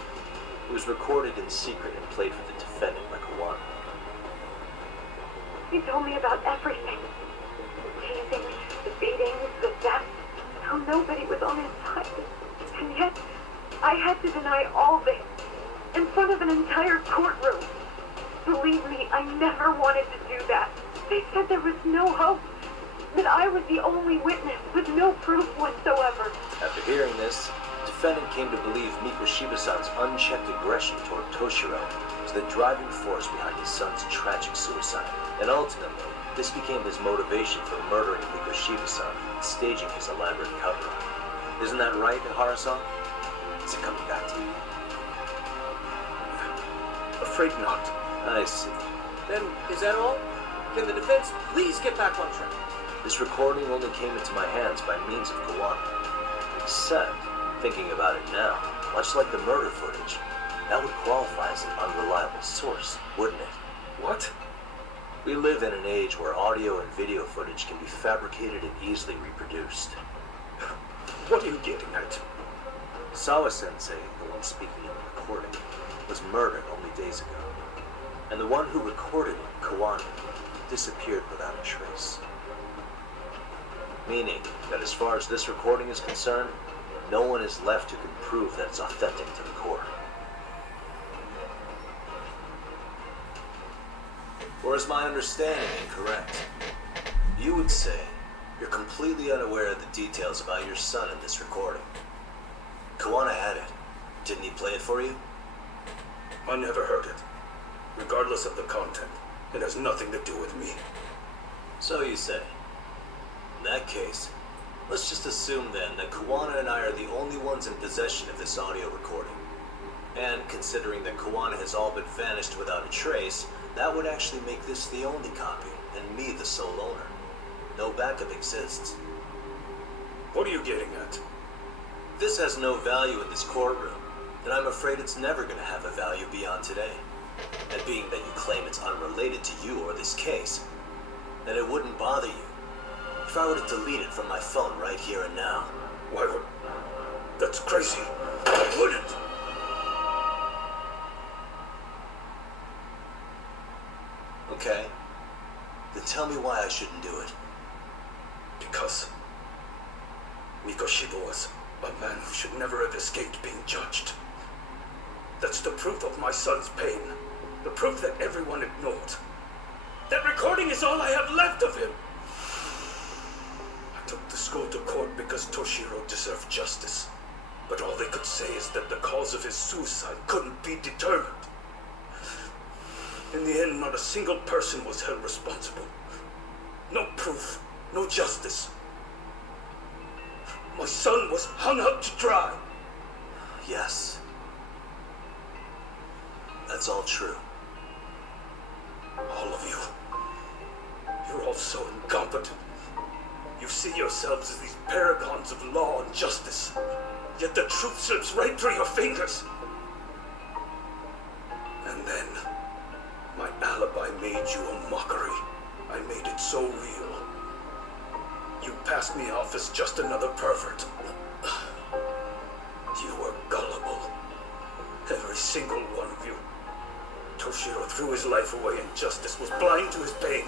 It was recorded in secret and played for the defendant by Kawana. He told me about everything. The teasings, the beatings, the death, how nobody was on his side. And yet, I had to deny all this in front of an entire courtroom. Believe me, I never wanted to do that. They said there was no hope, that I was the only witness with no proof whatsoever. After hearing this, the defendant came to believe Mikoshiba-san's unchecked aggression toward Toshiro was the driving force behind his son's tragic suicide. And ultimately, this became his motivation for murdering Mikoshiba-san and staging his elaborate cover-up. Isn't that right, Hara-san? Is it coming back to you? Afraid not. I see. Then, is that all? Can the defense please get back on track? This recording only came into my hands by means of Kawana. Except, thinking about it now, much like the murder footage, that would qualify as an unreliable source, wouldn't it? What? We live in an age where audio and video footage can be fabricated and easily reproduced. What are you getting at? Sawa-sensei, the one speaking in the recording, was murdered only days ago. And the one who recorded it, Kawana, disappeared without a trace. Meaning that as far as this recording is concerned, no one is left who can prove that it's authentic to the court. Or is my understanding incorrect? You would say you're completely unaware of the details about your son in this recording. Kawana had it. Didn't he play it for you? I never heard it. Regardless of the content, it has nothing to do with me. So you say. In that case, let's just assume then that Kawana and I are the only ones in possession of this audio recording. And considering that Kawana has all but vanished without a trace, that would actually make this the only copy, and me the sole owner. No backup exists. What are you getting at? This has no value in this courtroom, and I'm afraid it's never going to have a value beyond today. And being that you claim it's unrelated to you or this case, then it wouldn't bother you if I were to delete it from my phone right here and now. Why would... That's crazy. I wouldn't. Okay. Then tell me why I shouldn't do it. Because Mikoshiba was a man who should never have escaped being judged. That's the proof of my son's pain. The proof that everyone ignored. That recording is all I have left of him. I took the school to court because Toshiro deserved justice. But all they could say is that the cause of his suicide couldn't be determined. In the end, not a single person was held responsible. No proof, no justice. My son was hung up to dry. Yes. That's all true. All of you. You're all so incompetent. You see yourselves as these paragons of law and justice. Yet the truth slips right through your fingers. And then, my alibi made you a mockery. I made it so real. You passed me off as just another pervert. You were gullible. Every single one of you. Toshiro threw his life away and Justice was blind to his pain.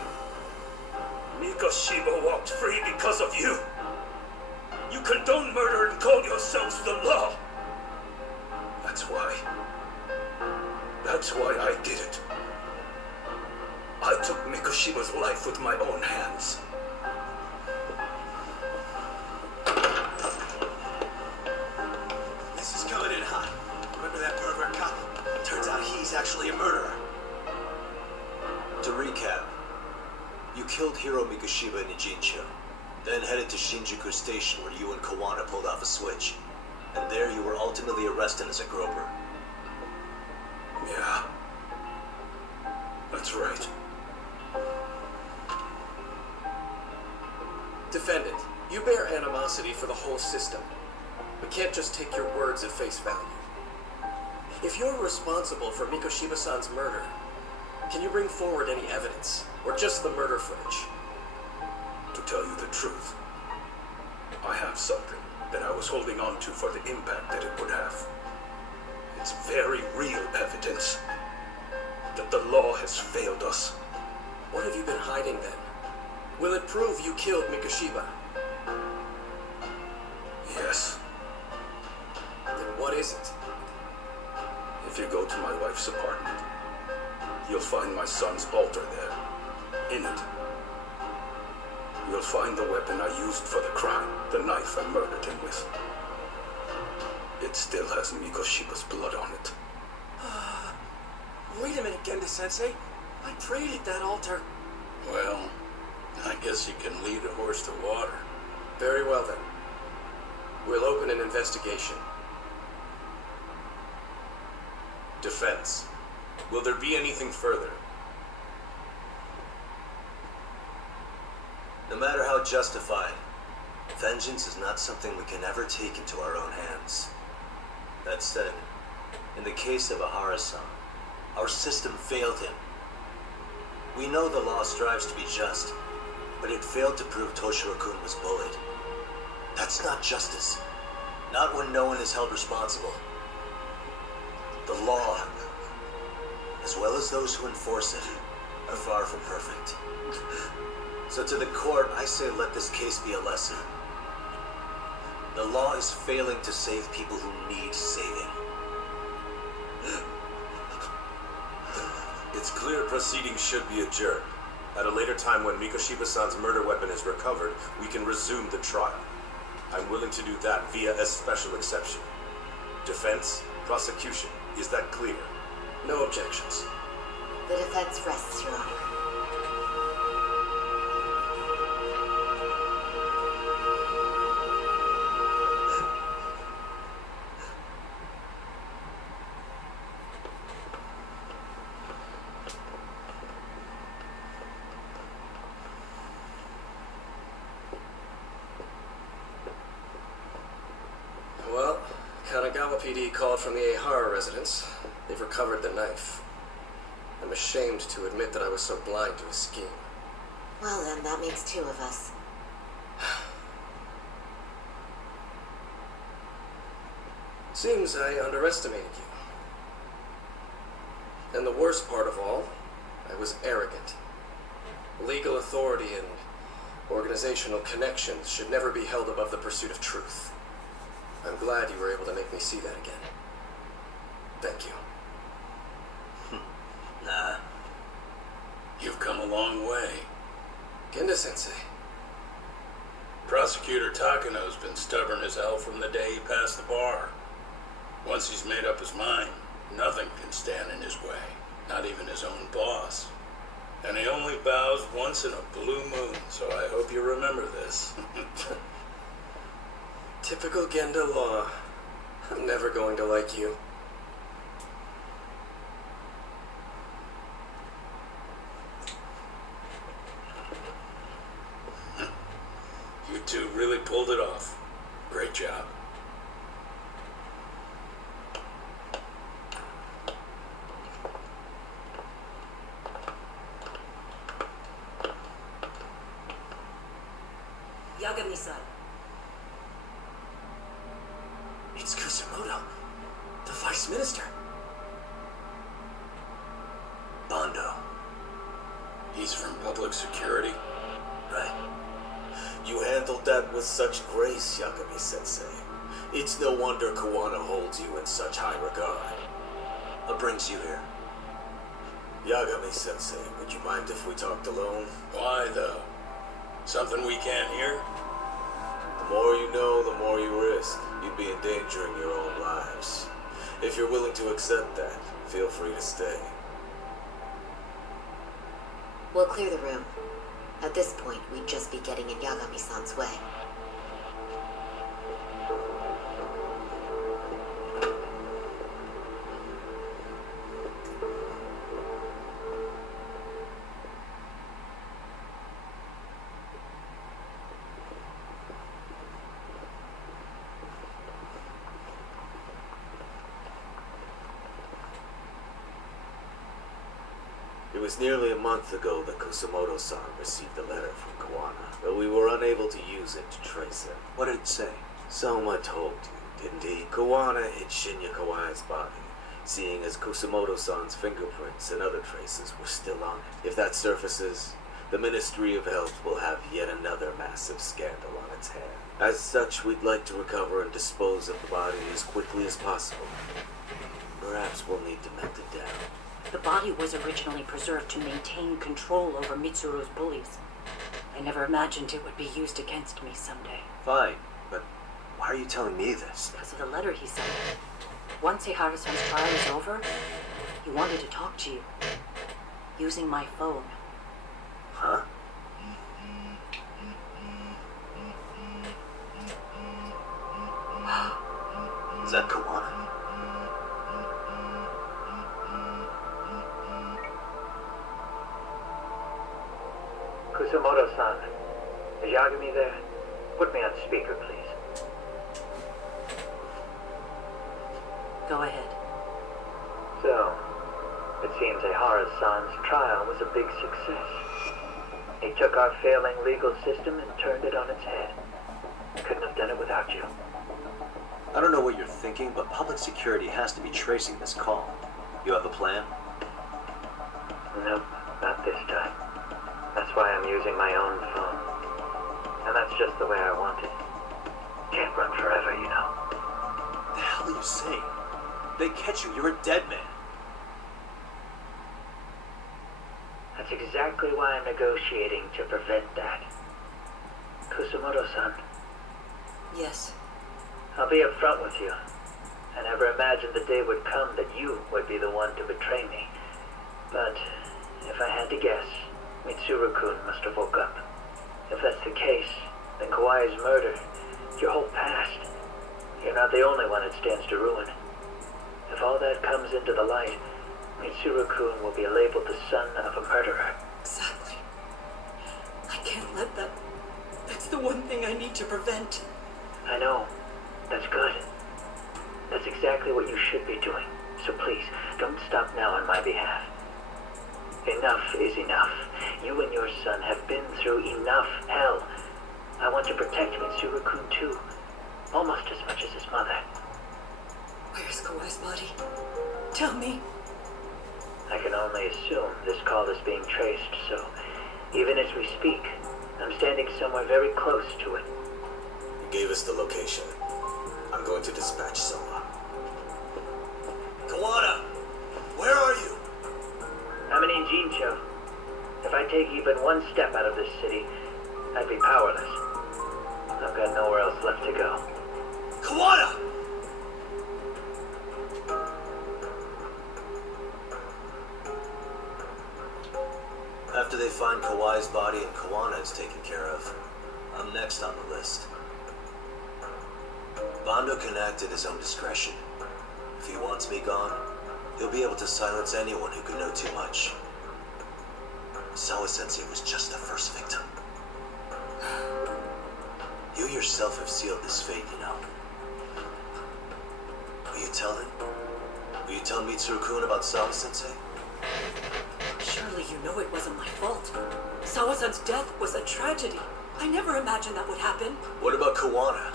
Mikoshiba walked free because of you. You condone murder and call yourselves the law. That's why I did it. I took Mikoshiba's life with my own hands. This is coming in hot. Remember that pervert cop? Turns out he's actually a murderer. To recap, you killed Hiro Mikoshiba in Ijincho, then headed to Shinjuku Station where you and Kawana pulled off a switch. And there you were ultimately arrested as a groper. Yeah. That's right. Defendant, you bear animosity for the whole system. We can't just take your words at face value. If you're responsible for Mikoshiba-san's murder, can you bring forward any evidence? Or just the murder footage? To tell you the truth, I have something that I was holding on to for the impact that it would have. It's very real evidence that the law has failed us. What have you been hiding then? Will it prove you killed Mikoshiba? Yes. Then what is it? If you go to my wife's apartment, you'll find my son's altar there. In it, you'll find the weapon I used for the crime, the knife I murdered him with. It still has Mikoshiba's blood on it. Wait a minute, Genda-sensei. I prayed at that altar. Well, I guess you can lead a horse to water. Very well then. We'll open an investigation. Defense. Will there be anything further? No matter how justified, vengeance is not something we can ever take into our own hands. That said, in the case of Ahara-san, our system failed him. We know the law strives to be just, but it failed to prove Toshiro-kun was bullied. That's not justice. Not when no one is held responsible. The law, as well as those who enforce it, are far from perfect. So to the court, I say let this case be a lesson. The law is failing to save people who need saving. It's clear proceedings should be adjourned. At a later time when Mikoshiba-san's murder weapon is recovered, we can resume the trial. I'm willing to do that via a special exception. Defense, prosecution, is that clear? No objections. The defense rests, Your Honor. Well, Kanagawa PD called from the Ehara residence. They've recovered the knife. I'm ashamed to admit that I was so blind to his scheme. Well then, that makes two of us. Seems I underestimated you. And the worst part of all, I was arrogant. Legal authority and organizational connections should never be held above the pursuit of truth. I'm glad you were able to make me see that again. Thank you. Nah. You've come a long way. Genda-sensei. Prosecutor Takano's been stubborn as hell from the day he passed the bar. Once he's made up his mind, nothing can stand in his way, not even his own boss. And he only bows once in a blue moon, so I hope you remember this. Typical Genda law. I'm never going to like you. You two really pulled it off. Great job. Yagami-san. It's Kusumoto, the Vice Minister. Bando. He's from public security. Right. You handled that with such grace, Yagami-sensei. It's no wonder Kawana holds you in such high regard. What brings you here? Yagami-sensei, would you mind if we talked alone? Why, though? Something we can't hear? The more you know, the more you risk. You'd be endangering your own lives. If you're willing to accept that, feel free to stay. We'll clear the room. At this point, we'd just be getting in Yagami-san's way. It was nearly a month ago that Kusumoto-san received a letter from Kawana, but we were unable to use it to trace him. What did it say? Soma told you, didn't he? Kawana hid Shinya Kawai's body, seeing as Kusumoto-san's fingerprints and other traces were still on it. If that surfaces, the Ministry of Health will have yet another massive scandal on its hands. As such, we'd like to recover and dispose of the body as quickly as possible. Perhaps we'll need to melt it down. The body was originally preserved to maintain control over Mitsuru's bullies. I never imagined it would be used against me someday. Fine, but why are you telling me this? Because of the letter he sent. Once Ihara-san's trial is over, he wanted to talk to you. Using my phone. Huh? Is that Kawana? Kusumoto-san, is Yagami there? Put me on speaker, please. Go ahead. So, it seems Ihara-san's trial was a big success. He took our failing legal system and turned it on its head. Couldn't have done it without you. I don't know what you're thinking, but public security has to be tracing this call. You have a plan? Nope, not this time. That's why I'm using my own phone. And that's just the way I want it. Can't run forever, you know. What the hell are you saying? They catch you, you're a dead man. That's exactly why I'm negotiating to prevent that. Kusumoto-san. Yes. I'll be upfront with you. I never imagined the day would come that you would be the one to betray me. But if I had to guess, Mitsuru-kun must have woke up. If that's the case, then Kawai's murder, your whole past, you're not the only one it stands to ruin. If all that comes into the light, Mitsuru-kun will be labeled the son of a murderer. Exactly. I can't let that... That's the one thing I need to prevent. I know. That's good. That's exactly what you should be doing. So please, don't stop now on my behalf. Enough is enough. You and your son have been through enough hell. I want to protect Mitsuru-kun too. Almost as much as his mother. Where's Kawai's body? Tell me. I can only assume this call is being traced, so even as we speak, I'm standing somewhere very close to it. You gave us the location. I'm going to dispatch Soma. Kawana! Where are you? I'm in Injincho. If I take even one step out of this city, I'd be powerless. I've got nowhere else left to go. Kawana! After they find Kawai's body and Kawana is taken care of, I'm next on the list. Bando can act at his own discretion. If he wants me gone, he'll be able to silence anyone who can know too much. Sawa-sensei was just the first victim. You yourself have sealed this fate, you know. Will you tell him? Will you tell Mitsuru-kun about Sawa-sensei? Surely you know it wasn't my fault. Sawa-san's death was a tragedy. I never imagined that would happen. What about Kawana?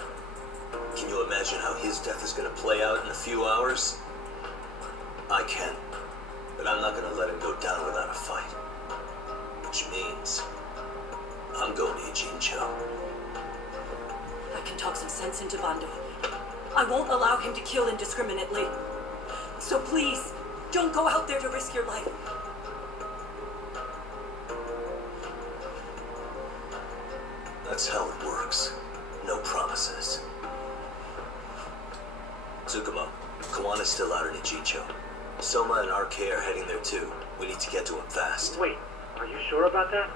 Can you imagine how his death is gonna play out in a few hours? I can, but I'm not gonna let him go down without a fight. Which means I'm going to Ijincho. I can talk some sense into Bando. I won't allow him to kill indiscriminately. So please, don't go out there to risk your life. That's how it works. No promises. Tsukumo, Kawana's still out in Ijincho. Soma and RK are heading there too. We need to get to him fast. Wait, are you sure about that?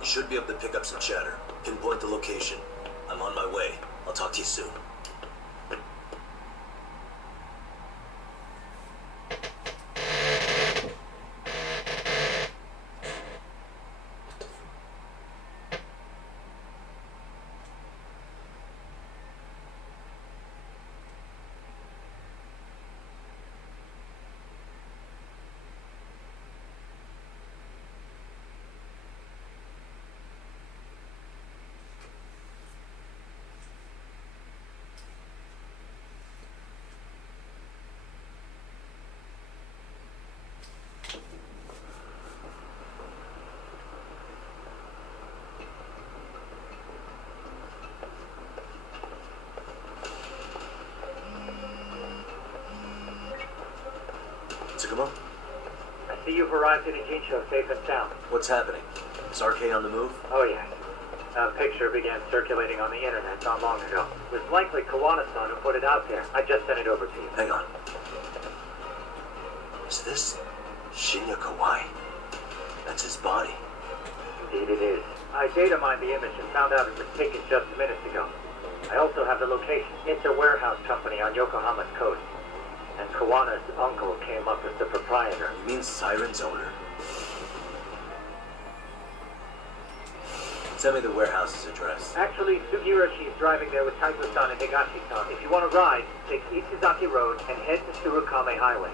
You should be able to pick up some chatter. Pinpoint the location. I'm on my way. I'll talk to you soon. Tsukumo? I see you've arrived at Ijincho safe and sound. What's happening? Is RK on the move? Oh, yes. A picture began circulating on the internet not long ago. It was likely Kawana-san who put it out there. I just sent it over to you. Hang on. Is this Shinya Kawai? That's his body. Indeed it is. I data mined the image and found out it was taken just minutes ago. I also have the location. It's a warehouse company on Yokohama's coast. And Kawana's uncle came up as the proprietor. You mean Siren's owner? Send me the warehouse's address. Actually, Sugihiroshi's driving there with Taiko-san and Higashi-san. If you want to ride, take Isizaki Road and head to Tsurukame Highway.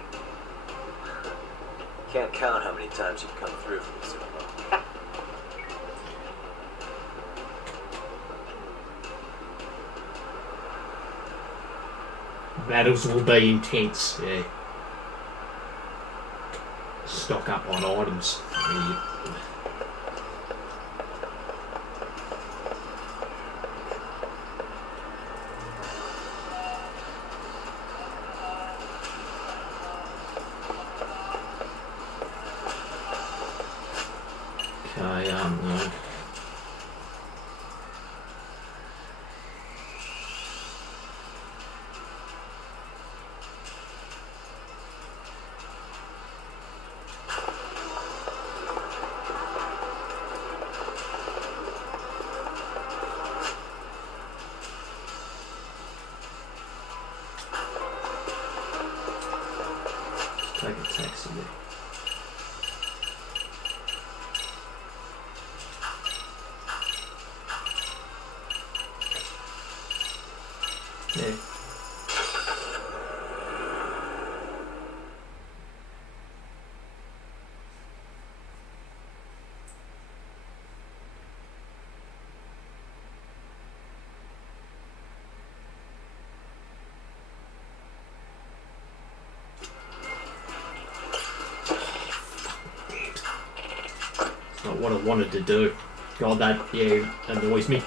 Can't count how many times you've come through for this. Battles will be intense, yeah. Stock up on items. Yeah. Okay, no. Take a taxi there. Yeah. It's not what I wanted to do. God, that, yeah, annoys me.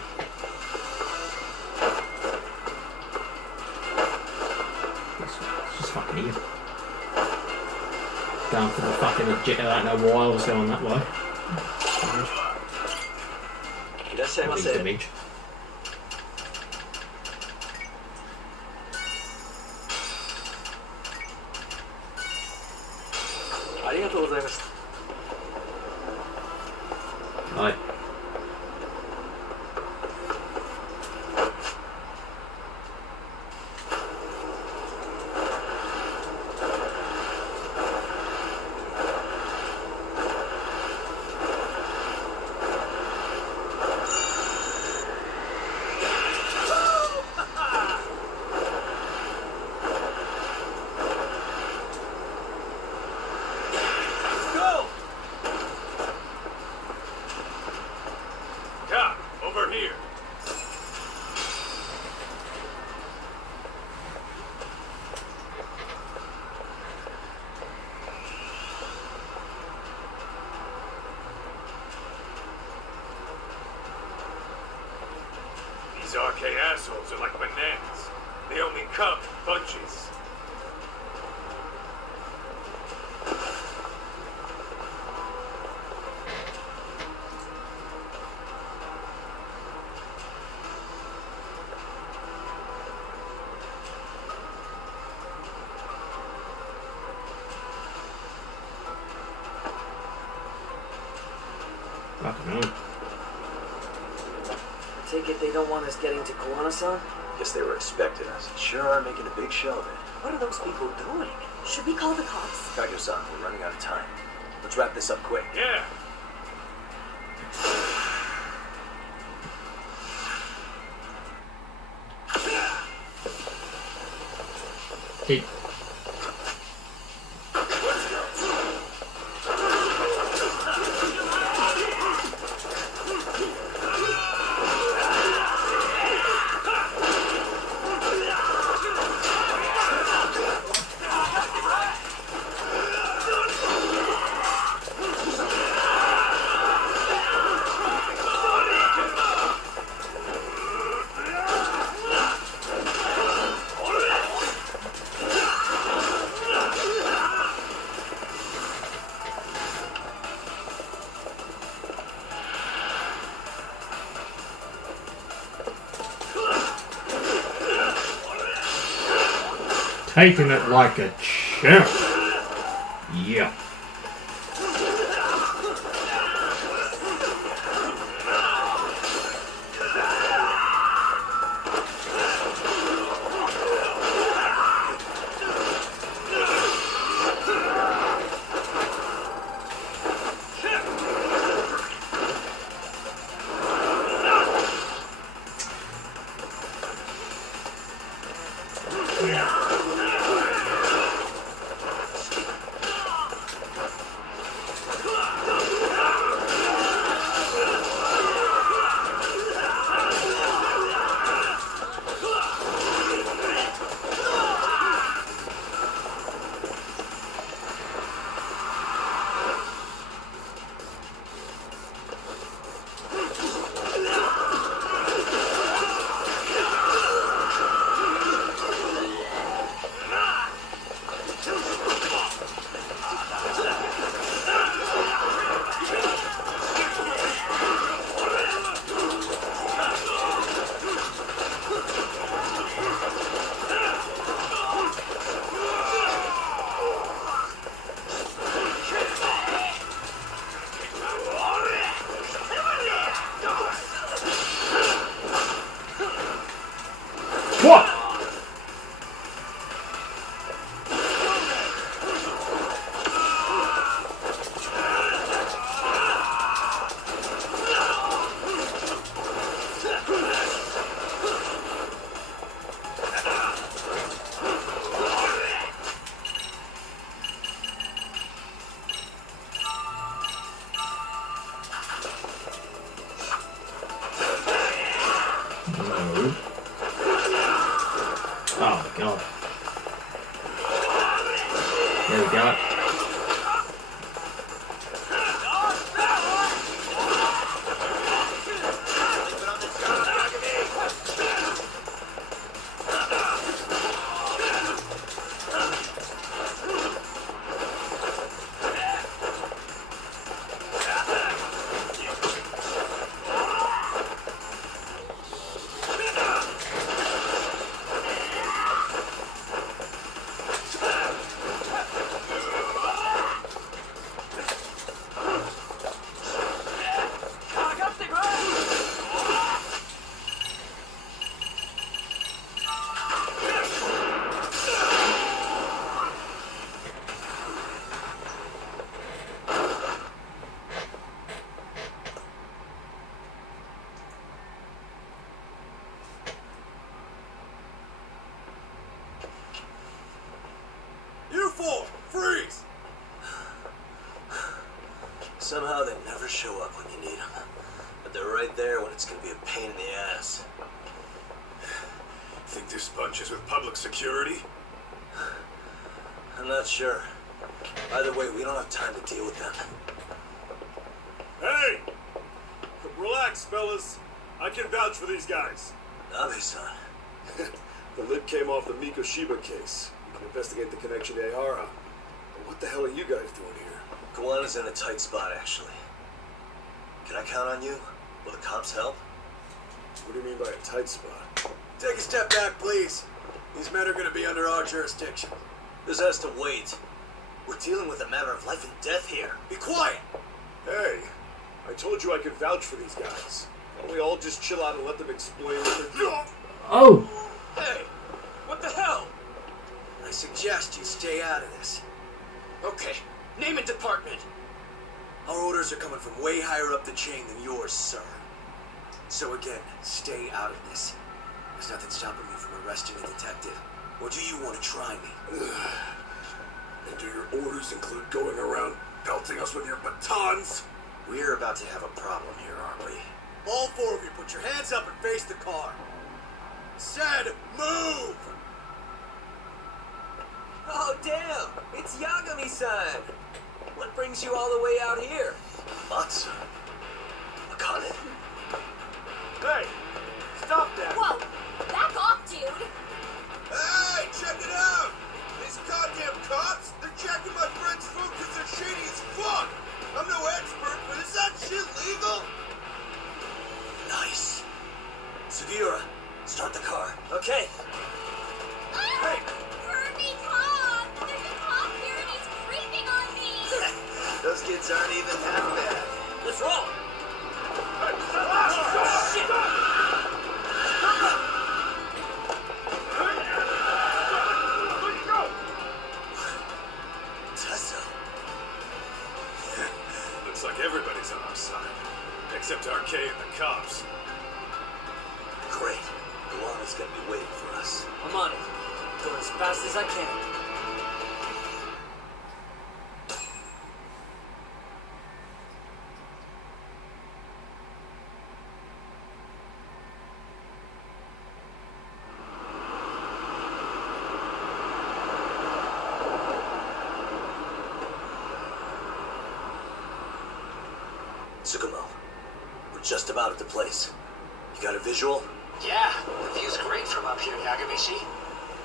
It's just fucking here. Going for the fucking jet. I don't know why I was going that way. Damage. ありがとうございました。はい。Go! assholes are like bananas. They only come in bunches. Fucking hell. Take it they don't want us getting to Koana-san? Guess they were expecting us. Sure are making a big show of it. What are those people doing? Should we call the cops? Kaito-san, we're running out of time. Let's wrap this up quick. Yeah. Hey. Taking it like a champ. Yeah. What? No. Oh my god. There we go. Somehow they never show up when you need them. But they're right there when it's gonna be a pain in the ass. Think this bunch is with public security? I'm not sure. Either way, we don't have time to deal with them. Hey! Relax, fellas. I can vouch for these guys. Abe-san. The lid came off the Mikoshiba case. You can investigate the connection to Ehara. But what the hell are you guys doing here? Kawana's in a tight spot, actually. Can I count on you? Will the cops help? What do you mean by a tight spot? Take a step back, please. These men are going to be under our jurisdiction. This has to wait. We're dealing with a matter of life and death here. Be quiet! Hey, I told you I could vouch for these guys. Why don't we all just chill out and let them explain what they're doing? Oh! Hey, what the hell? I suggest you stay out of this. Okay, name and department. Our orders are coming from way higher up the chain than yours, sir. So again, stay out of this. There's nothing stopping me from arresting a detective. Or do you want to try me? And do your orders include going around pelting us with your batons? We're about to have a problem here, aren't we? All four of you, put your hands up and face the car. Said, move! Oh, damn! It's Yagami-san! What brings you all the way out here? Matsu. Akane? Hey! Stop that! Whoa! Back off, dude! Hey, check it out! These goddamn cops, they're checking my friend's food because they're shady as fuck! I'm no expert, but is that shit legal? Nice. Sugiura, start the car. Okay. Hey! Kirby, Tom! There's a cop here and he's creeping on me! Those kids aren't even half bad. What's wrong? Shit! Tessa. Looks like everybody's on our side. Except RK and the cops. Great. Kawana's gonna be waiting for us. I'm on it. Going as fast as I can. Tsukumo, we're just about at the place. You got a visual? Yeah, the view's great from up here, Yagamishi.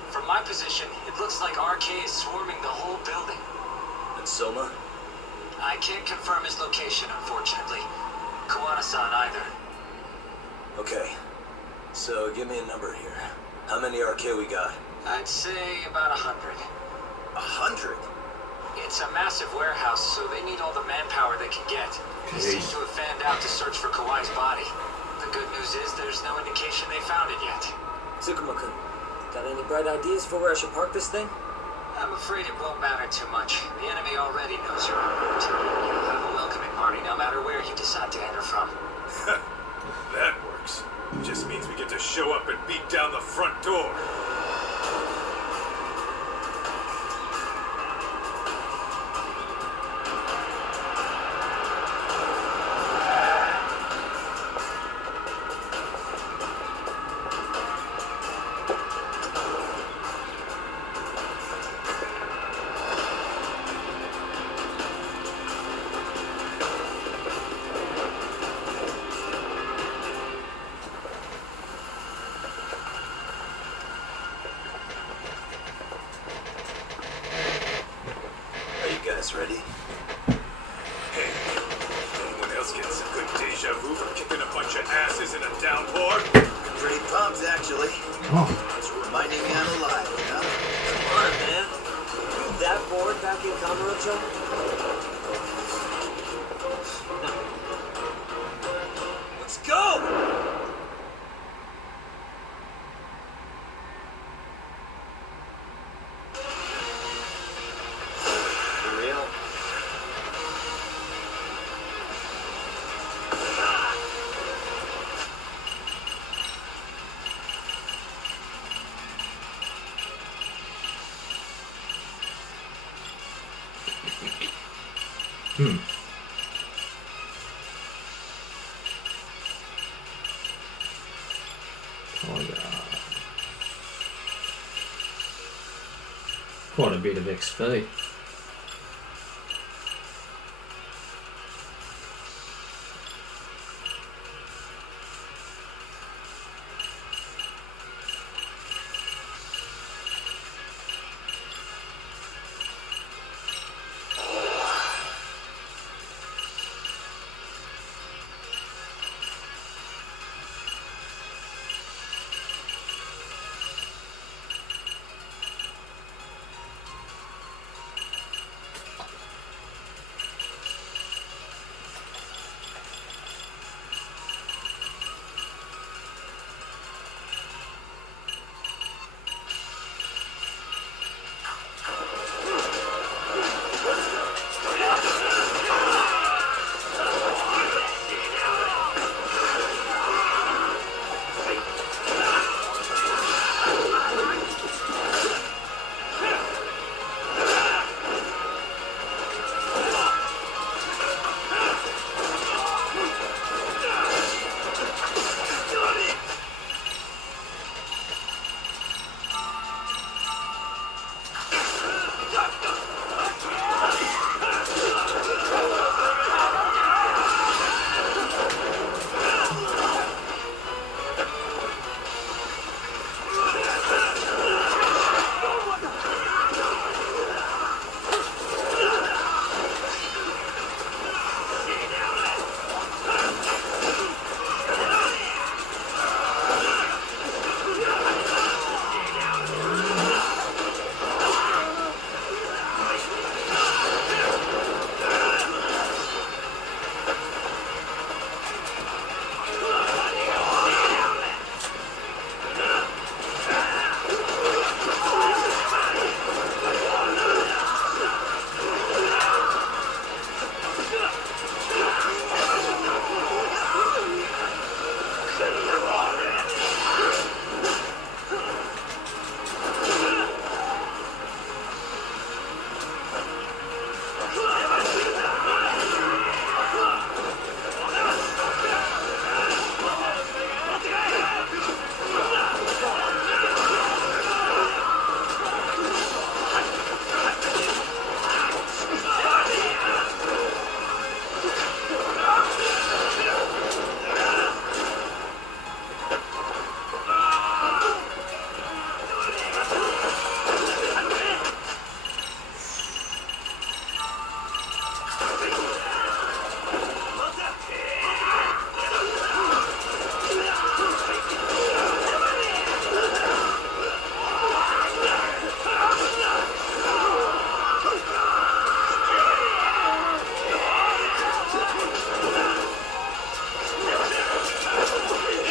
From my position, it looks like RK is swarming the whole building. And Soma? I can't confirm his location, unfortunately. Kawana-san either. Okay. So give me a number here. How many RK we got? I'd say about 100. 100? It's a massive warehouse, so they need all the manpower they can get. They seem to have fanned out to search for Kawai's body. The good news is there's no indication they found it yet. Tsukuma-kun, got any bright ideas for where I should park this thing? I'm afraid it won't matter too much. The enemy already knows you're on route. You'll have a welcoming party no matter where you decide to enter from. That works. It just means we get to show up and beat down the front door. Ready? Hey, anyone else getting some good deja vu from kicking a bunch of asses in a downpour? Pretty pumped, actually. It's reminding me I'm alive, you know? Come on, man. You that bored back in Kamurocho? Let's go! Quite a bit of XP.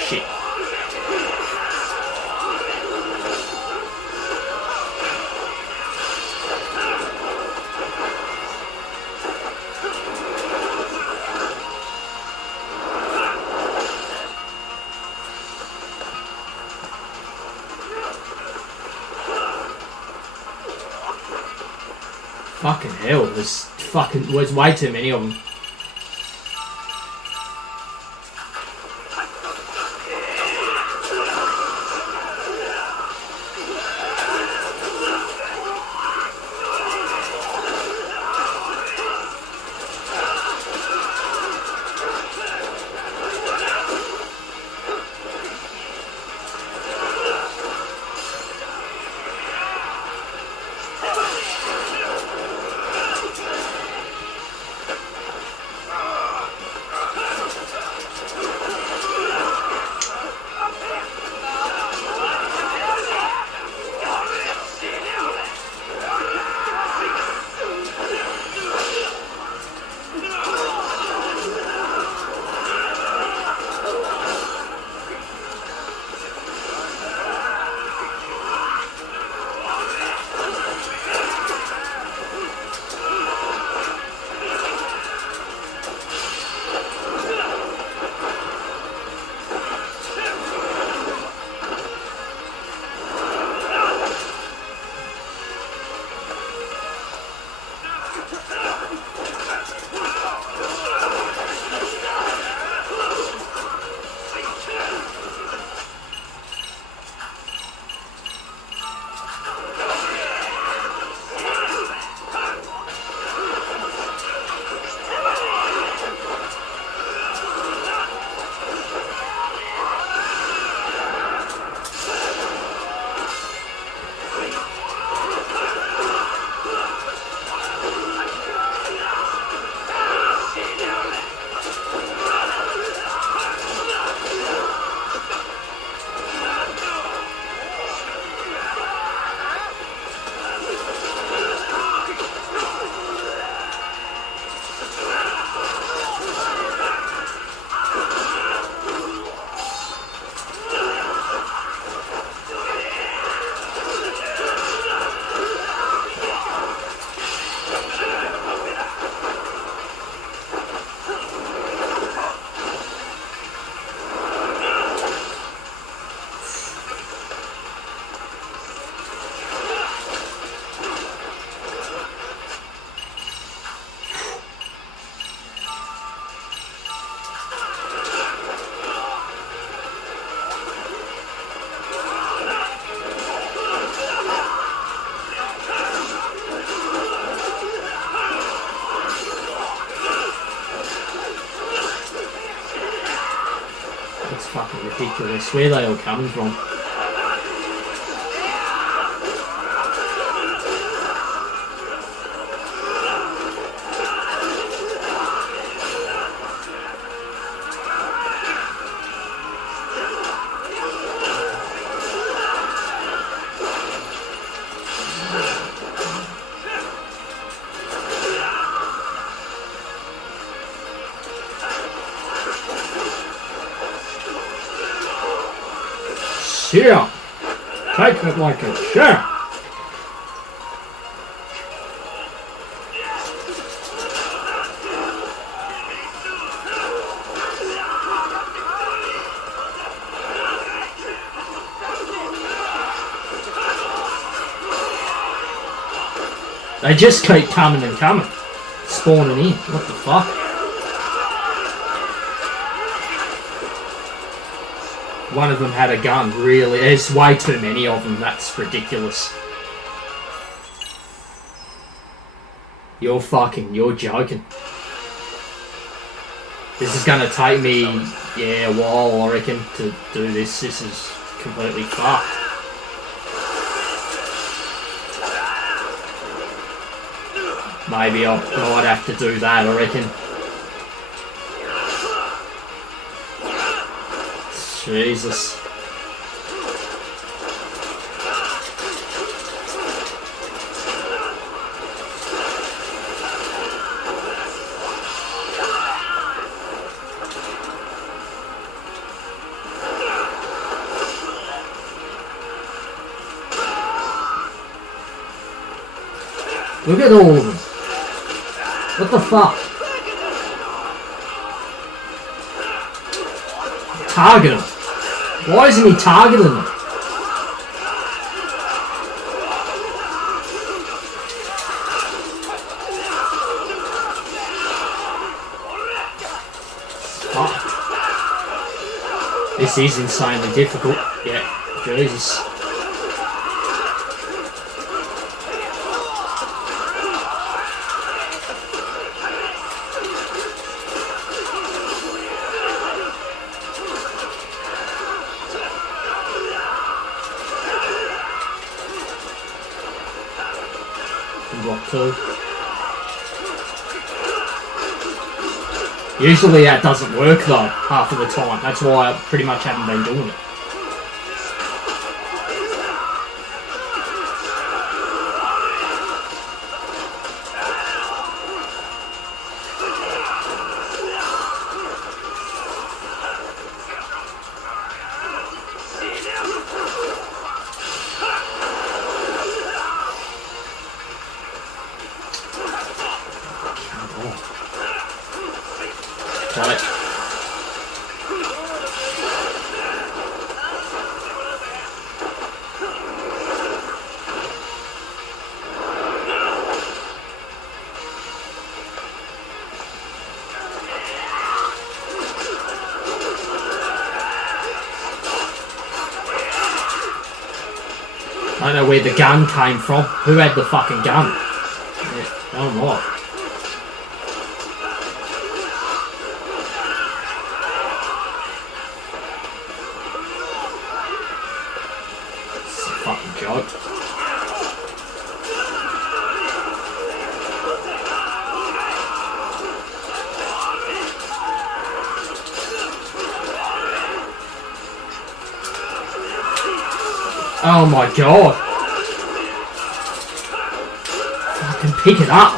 shit. Fucking hell, there's way too many of them. Fucking ridiculous. Where are they all coming from? Yeah, take it like a champ. They just keep coming and coming, spawning in. What the fuck? One of them had a gun, really. There's way too many of them, that's ridiculous. You're joking. This is gonna take me, a while, I reckon, to do this. This is completely fucked. Maybe I might have to do that, I reckon. Jesus. Look at all of them. What the fuck? Target him. Why isn't he targeting them? Fuck. This is insanely difficult. Yeah, Jesus. Block 2. Usually that doesn't work though, half of the time. That's why I pretty much haven't been doing it. Got it. I don't know where the gun came from. Who had the fucking gun? Yeah, oh my. It's a fucking joke. Oh my god. Fucking pick it up.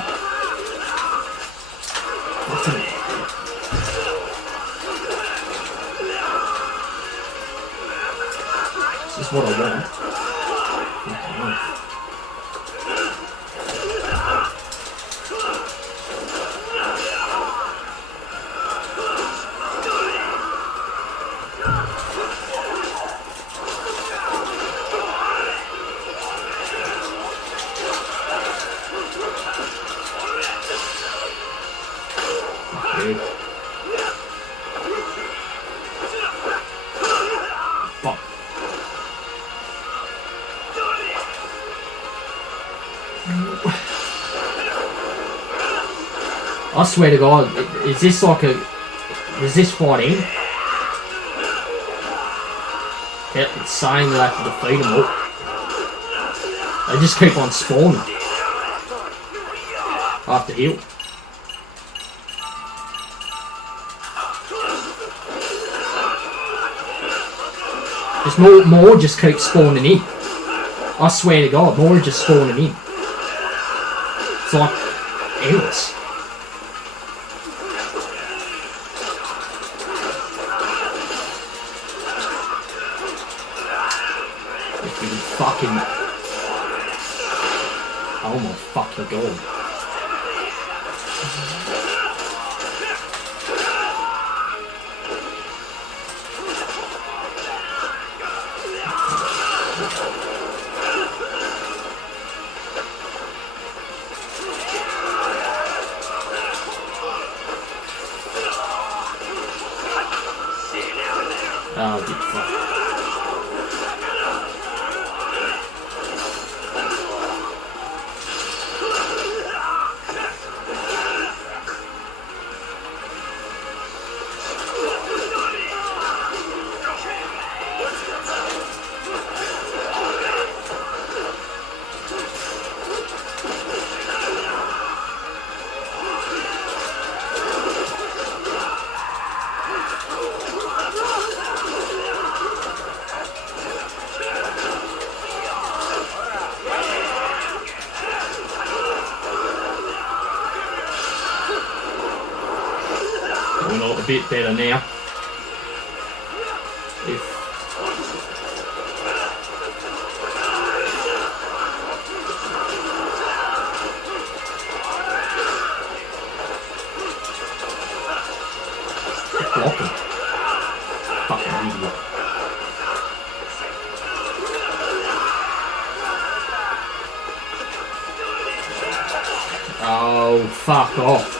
This is what I want. Fuck. I swear to God, is this like a... Is this fighting? Yep, it's saying that I have to defeat them all. They just keep on spawning. I have to heal. Just more just keep spawning in. I swear to God, more are just spawning in. It's like endless. If you fucking... Oh my fucking God. Oh, good fuck. Going a bit better now. If Oh, fuck off.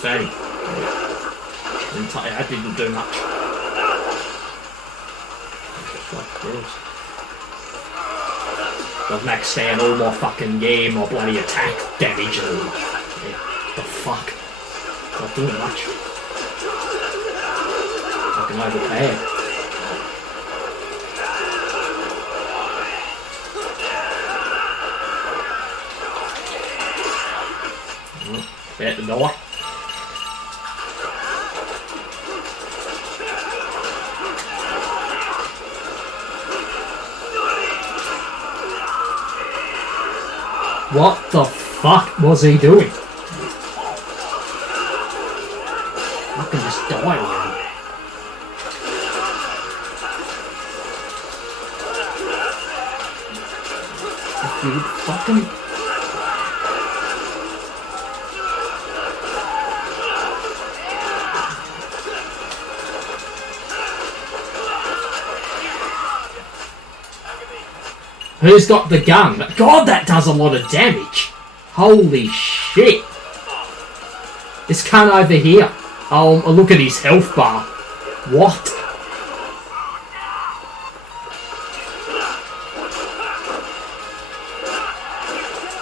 Fatty. That didn't do much. Fuck, gross. I've maxed out all my fucking my bloody attack damage and the fuck. Not doing much. Fucking overpowered. About to die. What the fuck was he doing? I can just die already. If you would fucking... Who's got the gun? God, that does a lot of damage. Holy shit. This cunt over here. Oh, look at his health bar. What?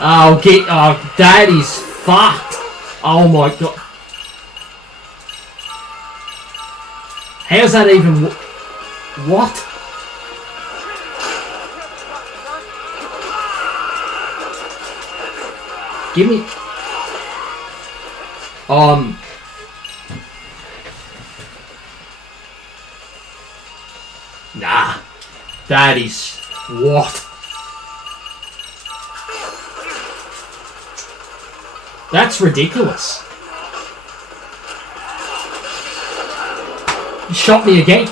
Oh, that is fucked. Oh my god. How's that even... What? Give me... Nah. That is... What? That's ridiculous. You shot me again.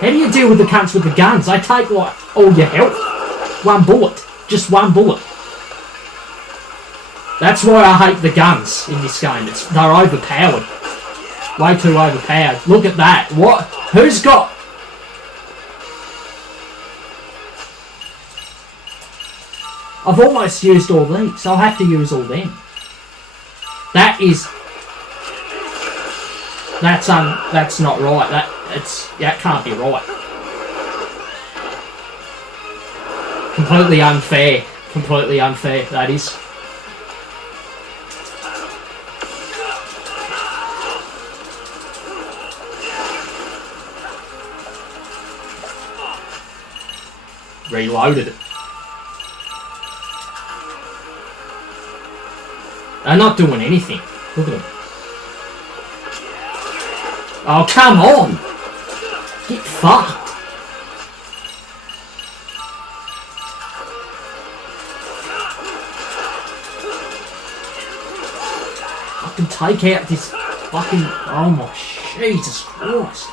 How do you deal with the cunts with the guns? I take, like, all your health. One bullet. Just one bullet. That's why I hate the guns in this game. They're overpowered. Way too overpowered. Look at that. What? Who's got... I've almost used all these, so I'll have to use all them. That is... That's not right. That can't be right. Completely unfair. Completely unfair, that is. Reloaded it. They're not doing anything. Look at them. Oh, come on! Get fucked. Fucking take out this fucking... Oh my Jesus Christ.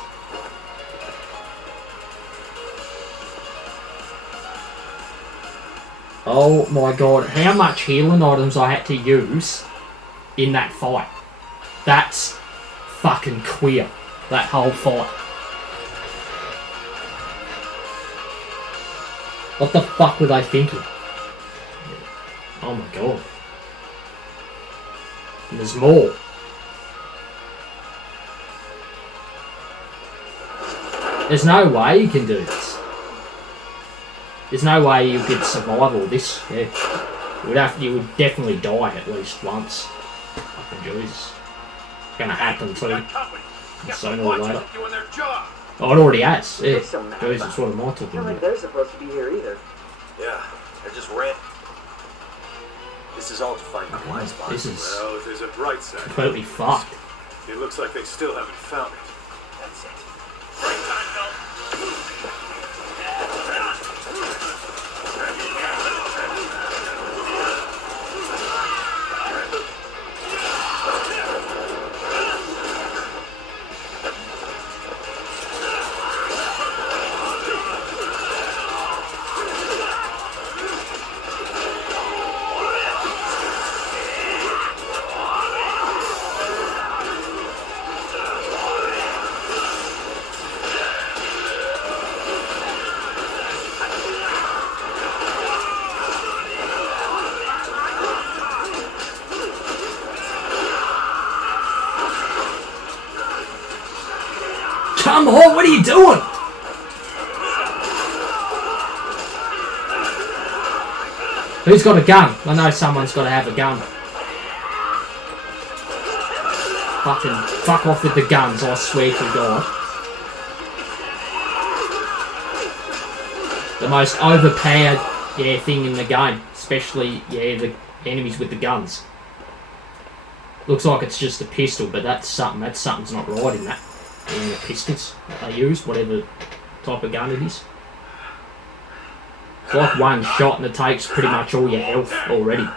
Oh my god, how much healing items I had to use in that fight. That's fucking queer, that whole fight. What the fuck were they thinking? Oh my god. And there's more. There's no way you can do this. There's no way you could survive all this. Yeah, you would definitely die at least once. Fucking Jesus, it's gonna happen too. Sooner or later. Oh, it already has. Yeah. Jesus, what am I talking about? They're supposed to be here either. Yeah, I just ran. This is all to find the blind spot. This is Well, if there's a bright side, completely fucked. it looks like they still haven't found it. That's it. Come on, what are you doing? Who's got a gun? I know someone's got to have a gun. Fuck off with the guns, I swear to God. The most overpowered, thing in the game. Especially, the enemies with the guns. Looks like it's just a pistol, but something's not right in that. In the pistols that they use, whatever type of gun it is. It's like one shot and it takes pretty much all your health already.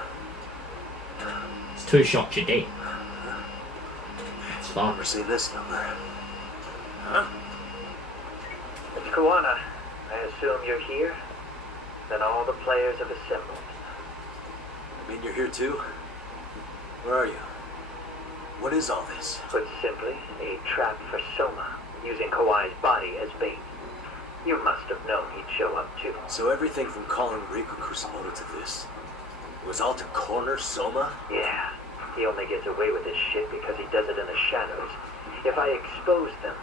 It's 2 shots, you're dead. It's fun. Never seen this number. Huh? It's Kuwana. I assume you're here? Then all the players have assembled. I mean, you're here too? Where are you? What is all this? Put simply, a trap for Soma, using Kawai's body as bait. You must have known he'd show up too. So everything from calling Riku Kusamoto to this, it was all to corner Soma? Yeah. He only gets away with this shit because he does it in the shadows. If I expose them,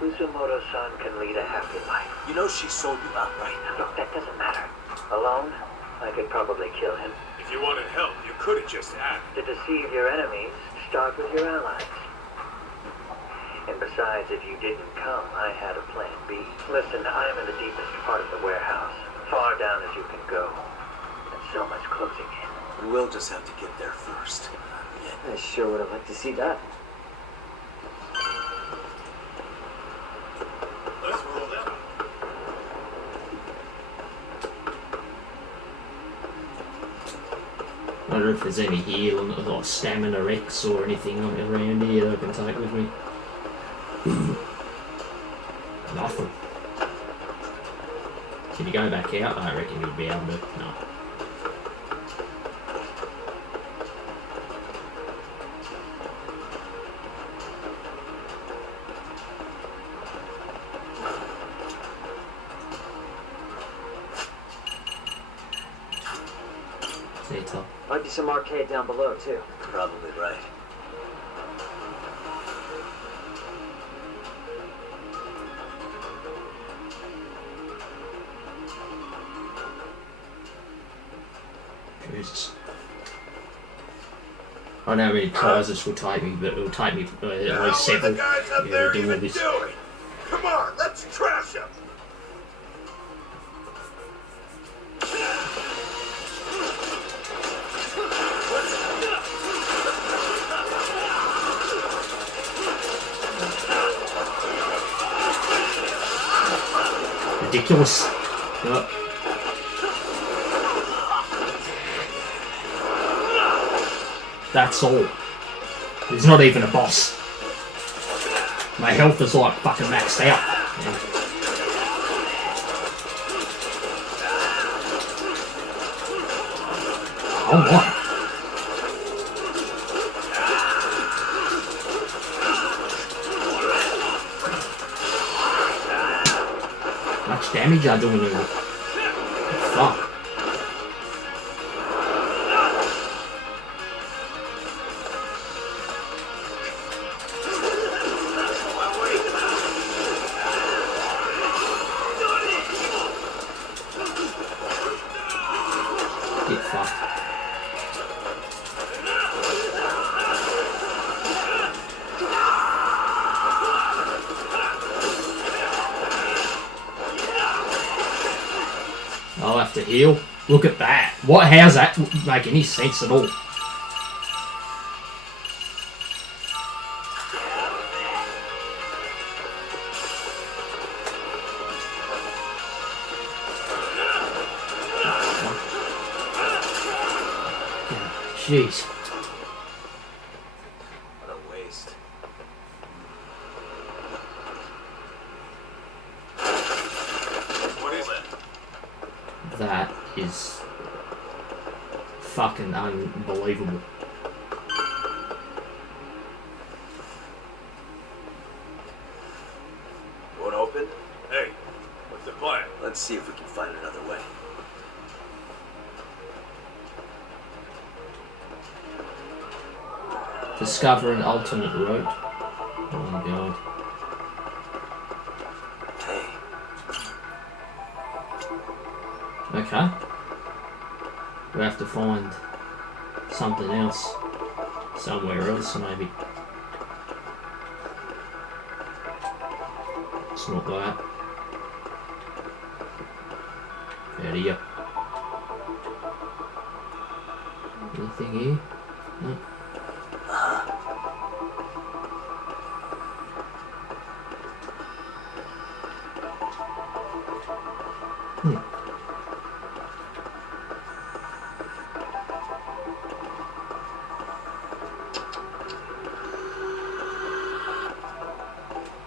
Kusumoto-san can lead a happy life. You know she sold you out, right? Look, that doesn't matter. Alone, I could probably kill him. If you wanted help, you could have just asked. To deceive your enemies, start with your allies. And besides, if you didn't come, I had a plan B. Listen, I'm in the deepest part of the warehouse, far down as you can go. And so much closing in. We'll just have to get there first. I sure would have liked to see that. Let's roll that. I wonder if there's any healing or stamina X or anything around here that I can take with me. Nothing. Can you go back out? I reckon you'll be able to. No. Might be some arcade down below, too. Probably right. Jesus. I don't know how many tries this will take me, but it'll take me at least 7. Guys up there Do all even this. doing? Come on, let's trash them. Ridiculous. Yep. That's all. There's not even a boss. My health is like fucking maxed out. Oh my. Much damage I doing here. Fuck. Get fucked. I'll have to heal. Look at that. What? How's that make any sense at all? Jeez. What a waste. What is it? That is fucking unbelievable. Won't open? Hey, what's the plan? Let's see if we can find another way. Discover an alternate route. Oh my god. Okay. We have to find something else somewhere else, maybe. It's not that. Out of here. Anything here? No.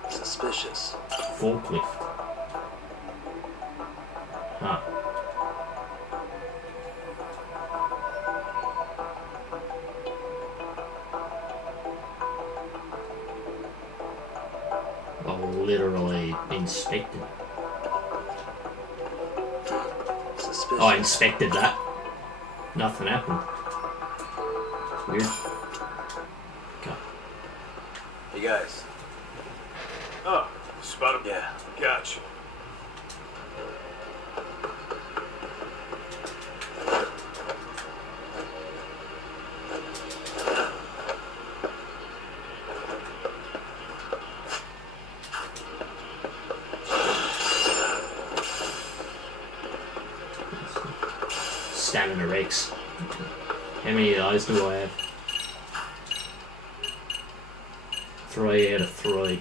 Suspicious. Forklift. Huh. Literally inspected. Suspicious. I inspected that. Nothing happened. It's weird. Okay. Hey guys. Oh, spot him? Yeah. Gotcha. Stamina Rex. How many of those do I have? 3 out of 3.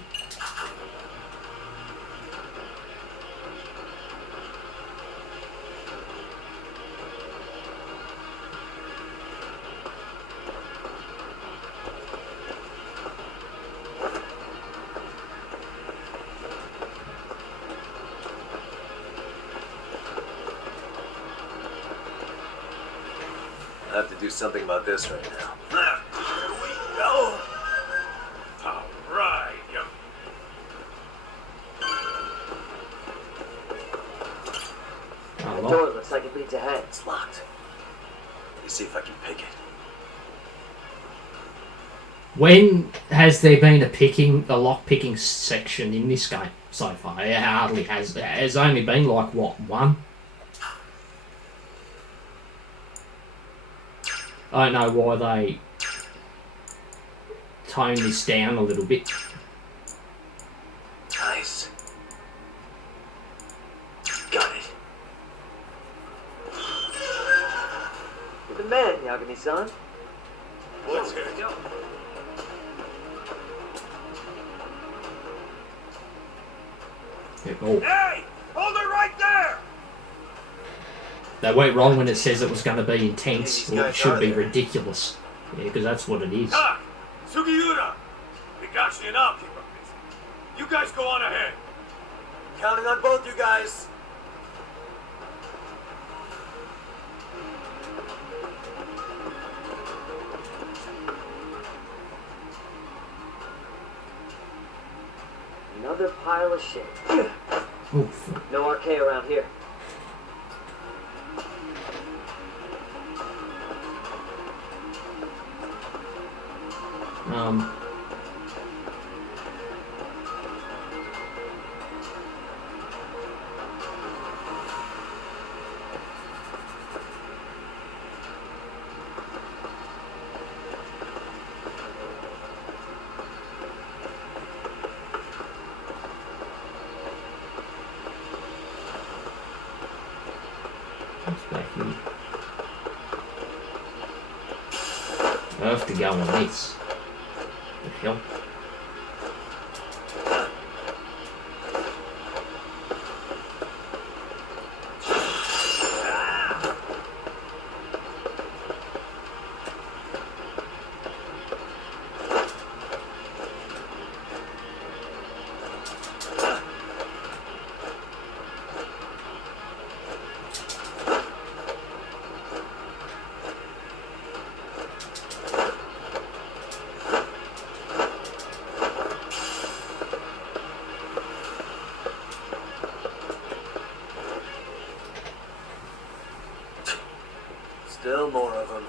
I have to do something about this right now. Here we go. All right. Yep. The door looks like it leads ahead. It's locked. Let me see if I can pick it. When has there been a lock picking section in this game so far? It hardly has. It has only been like what, one? I don't know why they tone this down a little bit. Nice. Got it. You're the man, Yagami-san. What's it? Oh. Hey! Hold it right there! They went wrong when it says it was going to be intense. These Well, it guys should are be there. ridiculous. Yeah, because that's what it is. Tak! Sugiura! Higashi and I'll keep up busy. You guys go on ahead. Counting on both you guys. Another pile of shit. Oof. No arcade around here. What's back here? I have to go on this. The hell? Still more of them.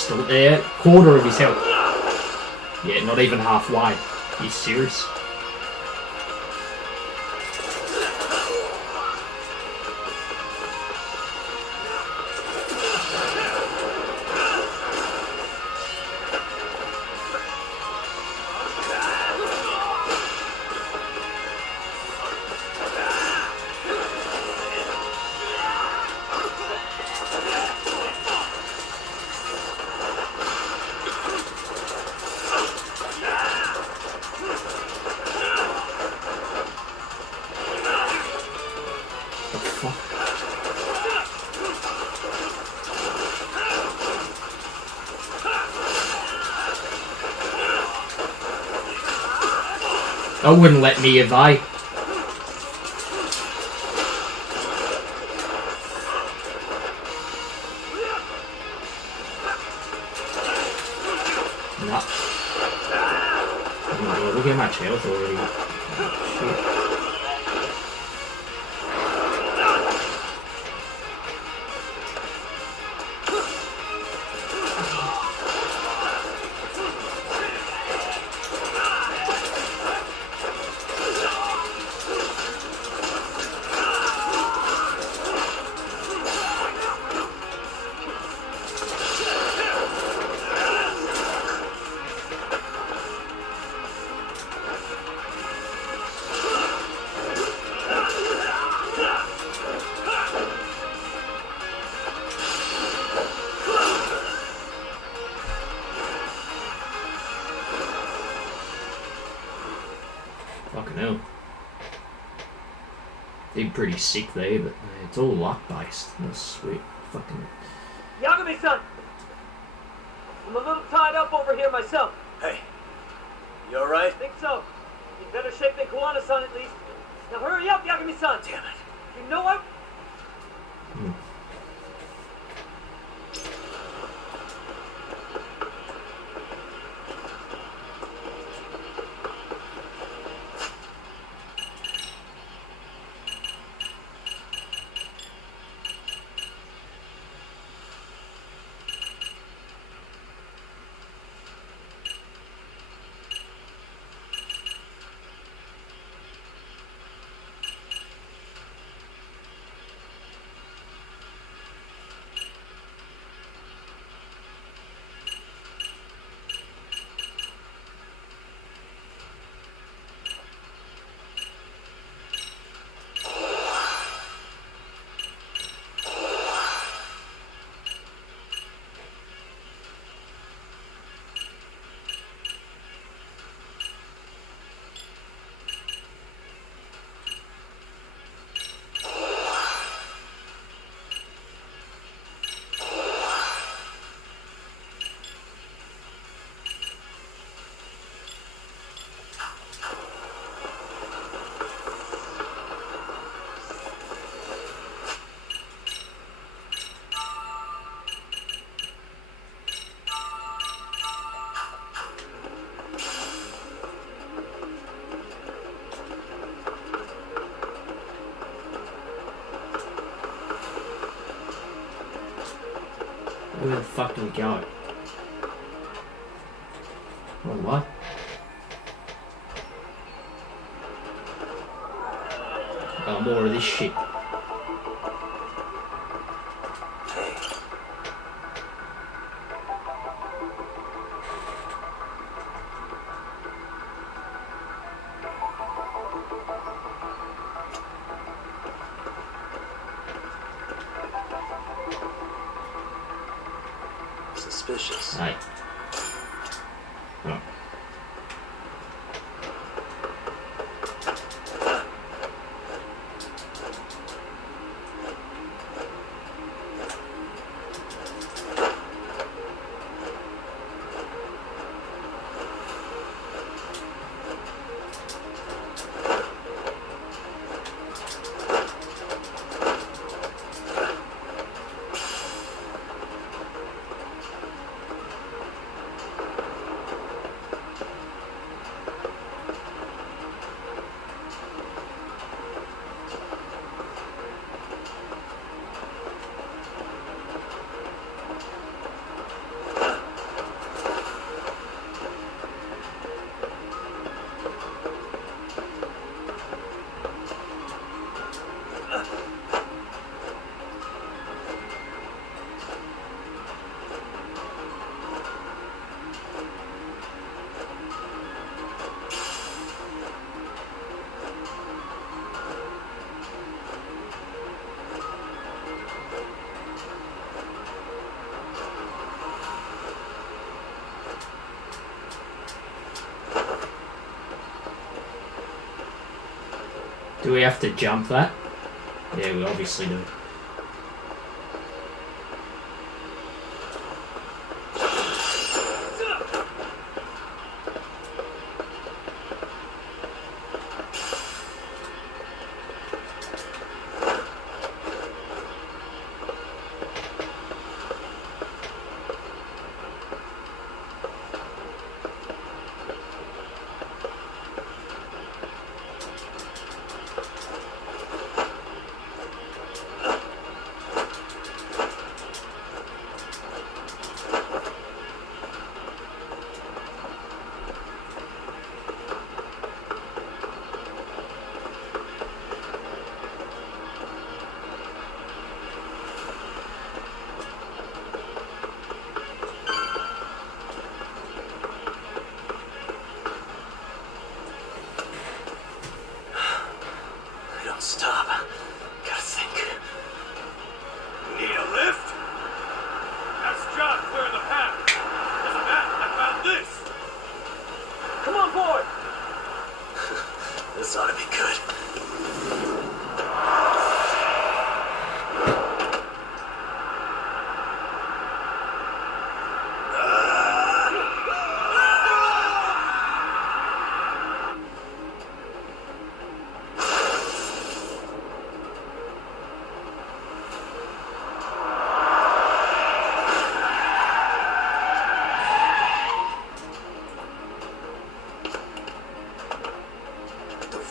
Still there, quarter of his health. Yeah, not even halfway. Are you serious? I wouldn't let me if I. Nah. Oh my god, look at my health already. Shit. Fucking hell. Did pretty sick there, but it's all luck based. That's sweet. Fucking. Yagami-san! I'm a little tied up over here myself. Hey, you alright? I think so. In better shape than Kuwana-san at least. Now hurry up, Yagami-san! Damn it. You know what? Where the fuck do we go? Oh, what? Oh, more of this shit. Suspicious. Right. Oh. Do we have to jump that? Yeah, we obviously do. Stop. Gotta think. Need a lift? That's John clearing the path. There's a map. I found this. Come on board! This ought to be good.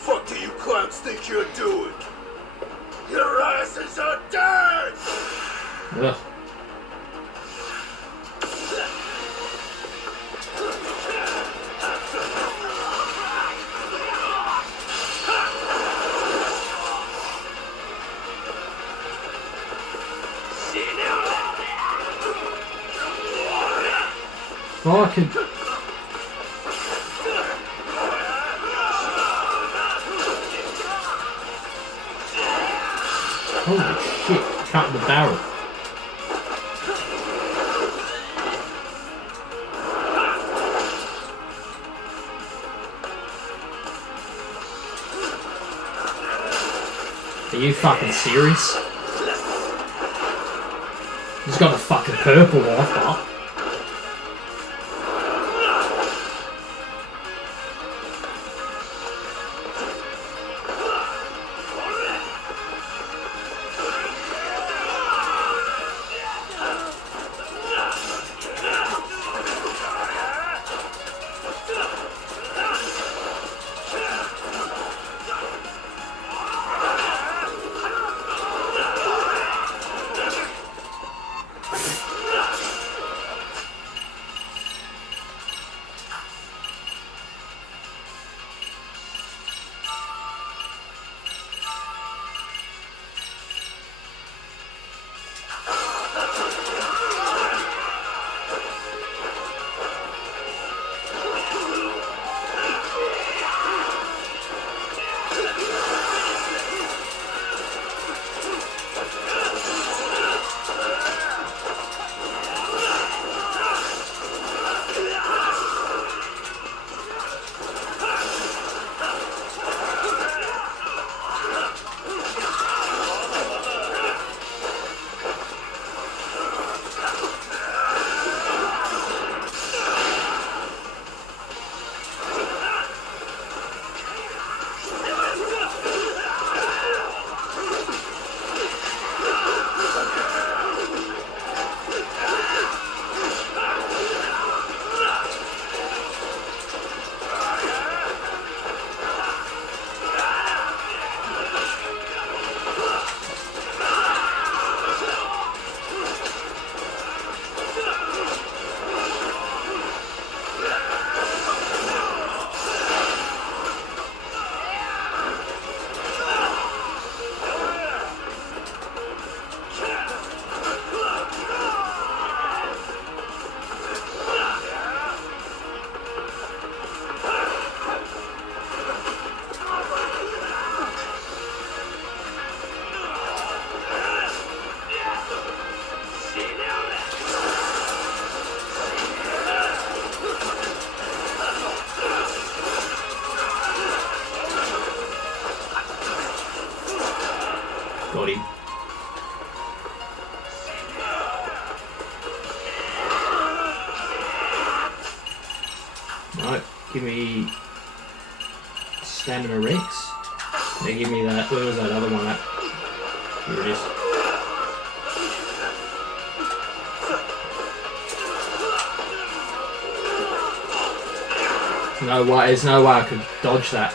What do you clowns think you're doing? Your asses are dead! Ugh. Fucking. Holy shit, cut the barrel. Are you fucking serious? He's got a fucking purple wife up. No, give me Stamina Rex. Now give me that. Where was that other one at? Here it is. No way, there's no way I could dodge that.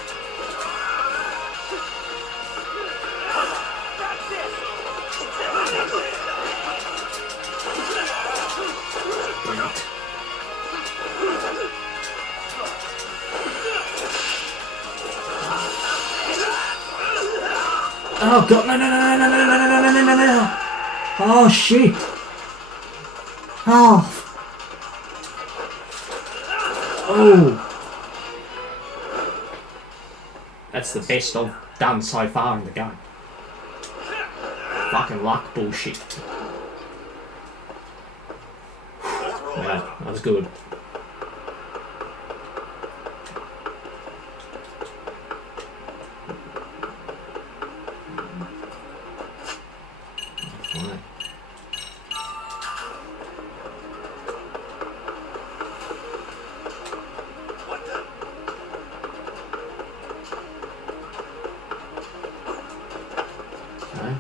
Oh god, no, no, no, no, no, no, no, no, no, no, no, no. Oh shit. Oh. Oh. That's the best I've done so far in the game. Fucking luck bullshit. Wow, that was good.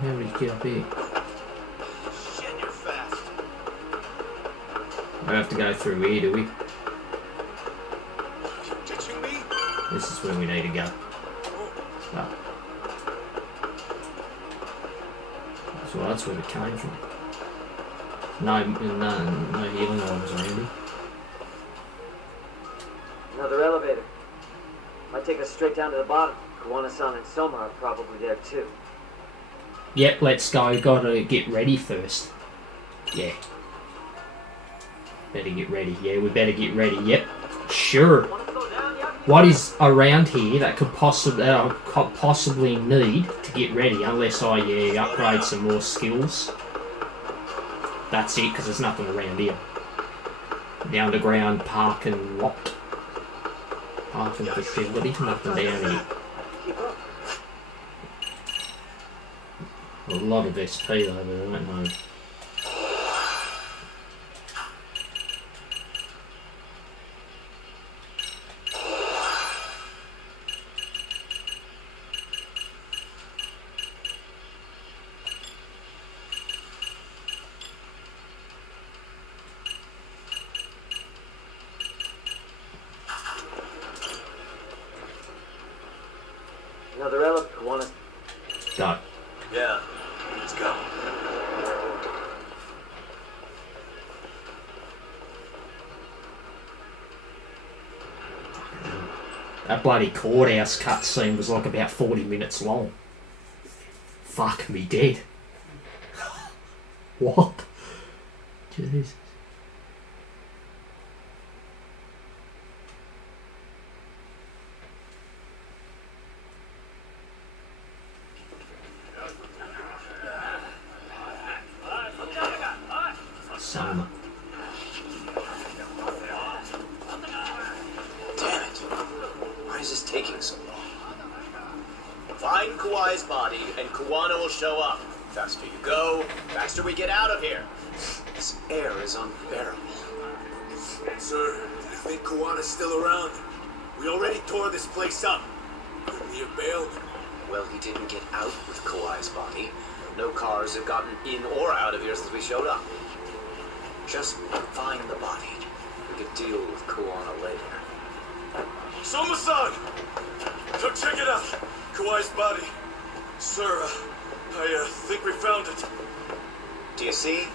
How did you get up here? Shit, you're fast. We have to go through here, do we? You ditching me? This is where we need to go. Oh. So that's where we came from. No healing items around here. Another elevator. Might take us straight down to the bottom. Kawana-san and Soma are probably there too. Yep, let's go. Gotta get ready first. Yeah. Better get ready. Yeah, we better get ready. Yep. Sure. What is around here that could possibly need to get ready unless I upgrade some more skills? That's it, because there's nothing around here. The underground parking lot. Parking facility. Nothing down here. A lot of XP though, but I don't know. Another elevator. Kawana. Go. Yeah, let's go. That bloody courthouse cutscene was like about 40 minutes long. Fuck me dead. What? Jeez. Soma. Damn it. Why is this taking so long? Find Kawai's body and Kuwana will show up. Faster you go, faster we get out of here. This air is unbearable. Sir, do you think Kawana's still around? We already tore this place up. Couldn't he have bailed? Well, he didn't get out with Kawai's body. No cars have gotten in or out of here since we showed up. Just find the body. We could deal with Kuwana later. Soma-san! Come check it out. Kawai's body. Sir, I think we found it. Do you see?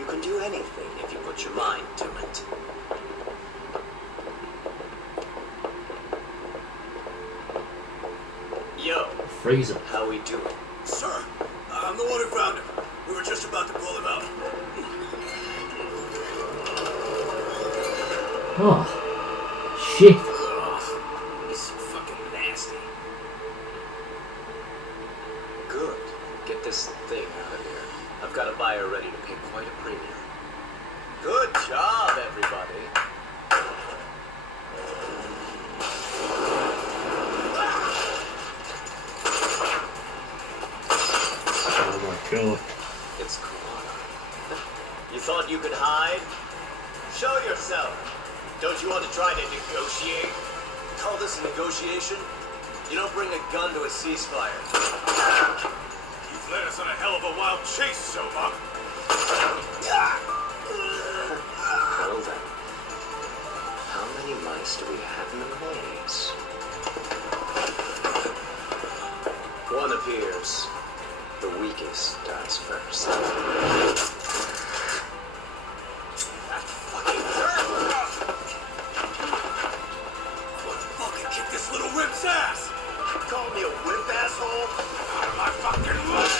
You can do anything if you put your mind to it. Yo. Freezer. How we doing? Sir, I'm the one who found him. We were just about to pull him out. Oh. Shit. He's so fucking nasty. Good. Get this thing out of here. I've got a buyer ready to pay quite a premium. Good job, everybody. Oh my god. It's Kuwana. You thought you could hide? Show yourself. Don't you want to try to negotiate? Call this a negotiation? You don't bring a gun to a ceasefire. You've led us on a hell of a wild chase, Soma. Well then, how many mice do we have in the maze? One appears. The weakest dies first. That fucking jerk! What fucking kick this little wimp's ass? Call me a wimp, asshole? Out of my fucking way!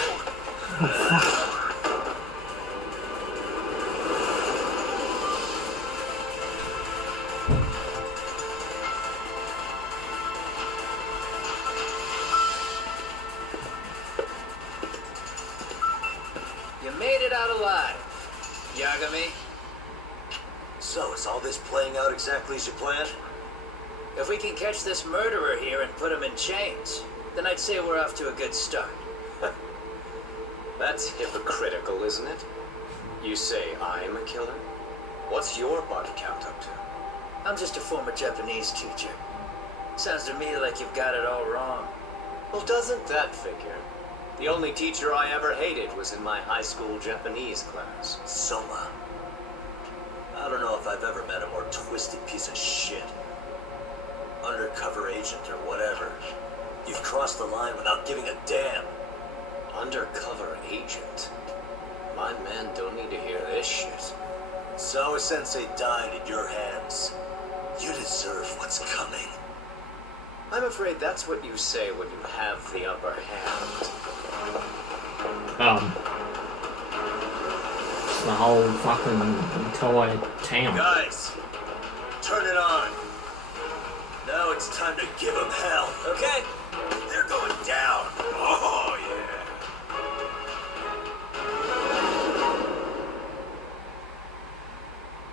You made it out alive, Yagami. So, is all this playing out exactly as you planned? If we can catch this murderer here and put him in chains, then I'd say we're off to a good start. That's hypocritical, isn't it? You say I'm a killer? What's your body count up to? I'm just a former Japanese teacher. Sounds to me like you've got it all wrong. Well, doesn't that figure? The only teacher I ever hated was in my high school Japanese class. Soma. I don't know if I've ever met a more twisted piece of shit. Undercover agent or whatever. You've crossed the line without giving a damn. Undercover agent? My men don't need to hear this shit. Sawa Sensei died at your hands. You deserve what's coming. I'm afraid that's what you say when you have the upper hand. The whole fucking entire town. Guys, turn it on. Now it's time to give them hell, okay? They're going down. Oh, yeah.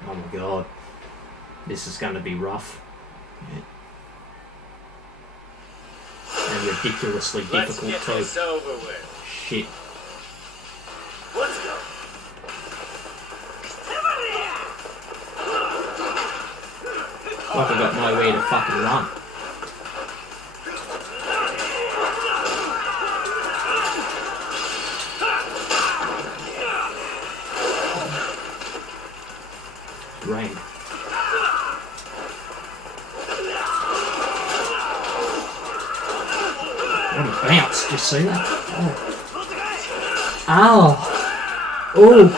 Oh my god. This is going to be rough. And ridiculously Let's difficult get too. this over with. Shit. Let's go. Like I got nowhere to fucking run. Rain. What a bounce, did you see that? Oh. Ow! Ooh!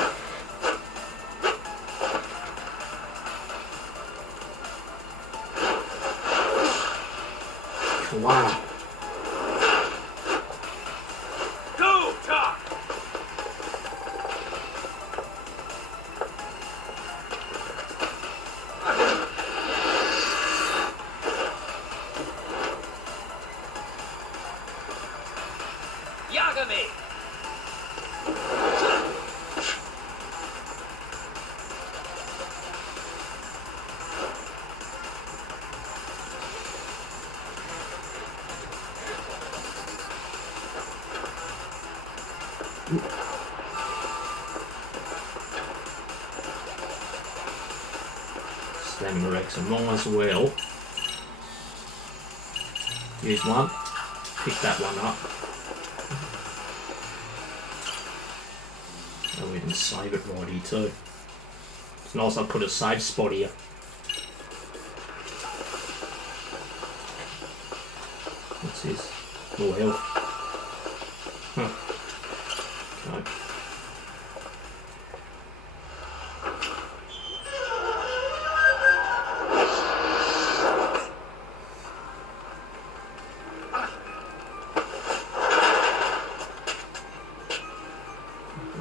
Wow. Go, Doc! Yagami! Stamina Rex and might as well use one, pick that one up, and we can save it right here too. It's nice I put a save spot here. What's this? More health. Huh. Okay.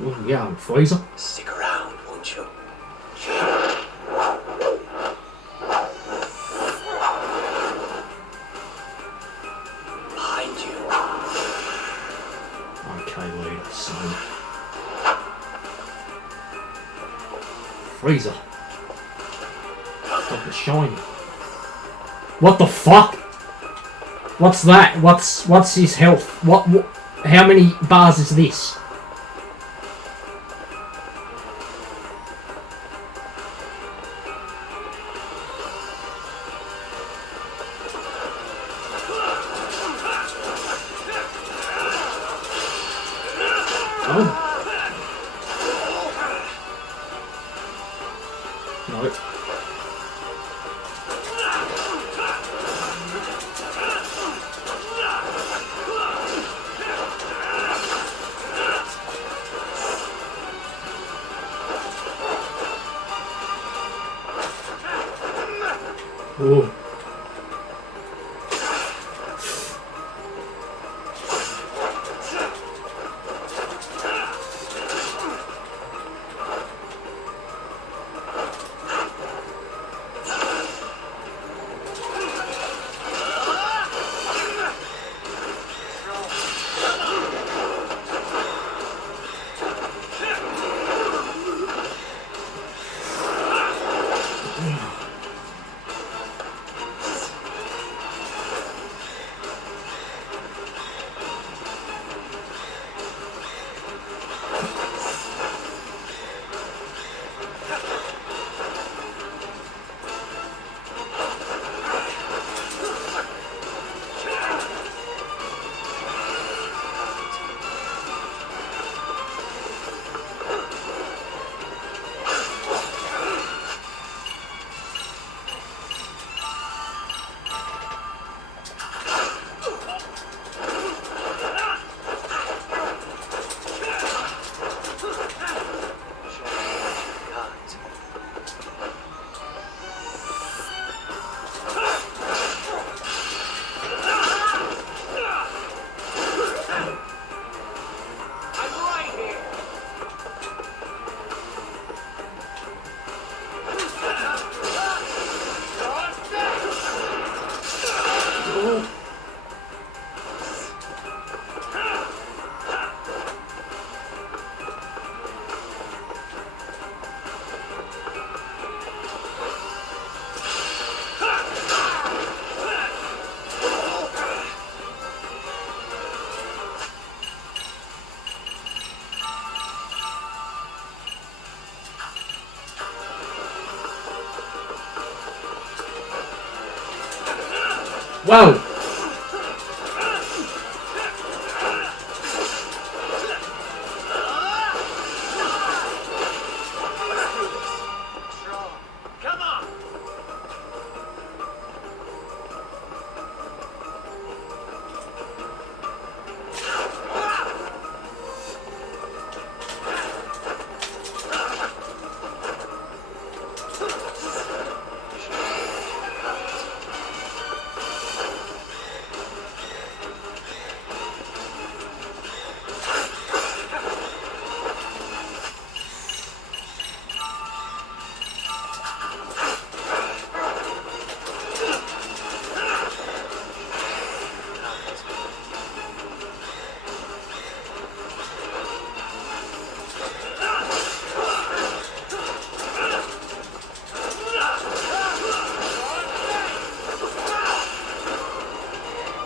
Oh, yeah, I'm freezer. Stick around, won't you? Behind you. Okay, lead, so. Freezer. Stop the shiny. What the fuck? What's that? What's his health? What how many bars is this? No. Ooh. Whoa! Come on!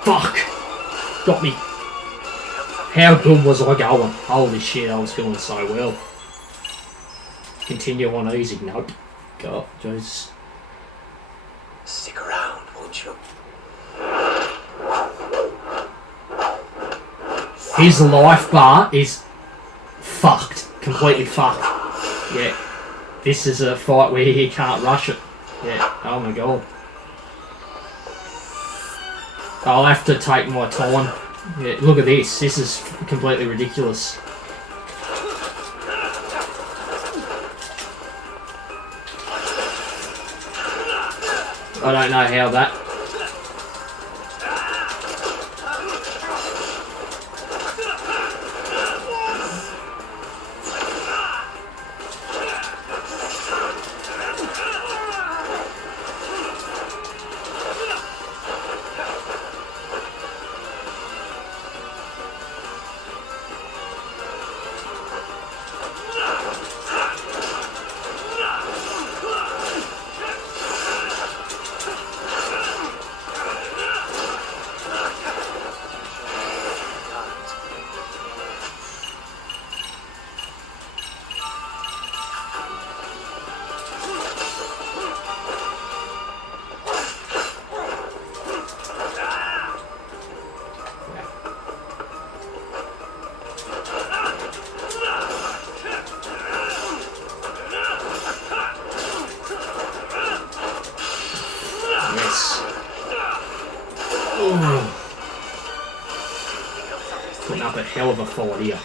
Fuck! Got me. How good was I going? Holy shit, I was going so well. Continue on easy. Nope. God, Jesus. Stick around, won't you? His life bar is fucked. Completely fucked. Yeah. This is a fight where he can't rush it. Yeah. Oh my god. I'll have to take my time. Yeah, look at this. This is completely ridiculous. I don't know how that... hell of a fight here.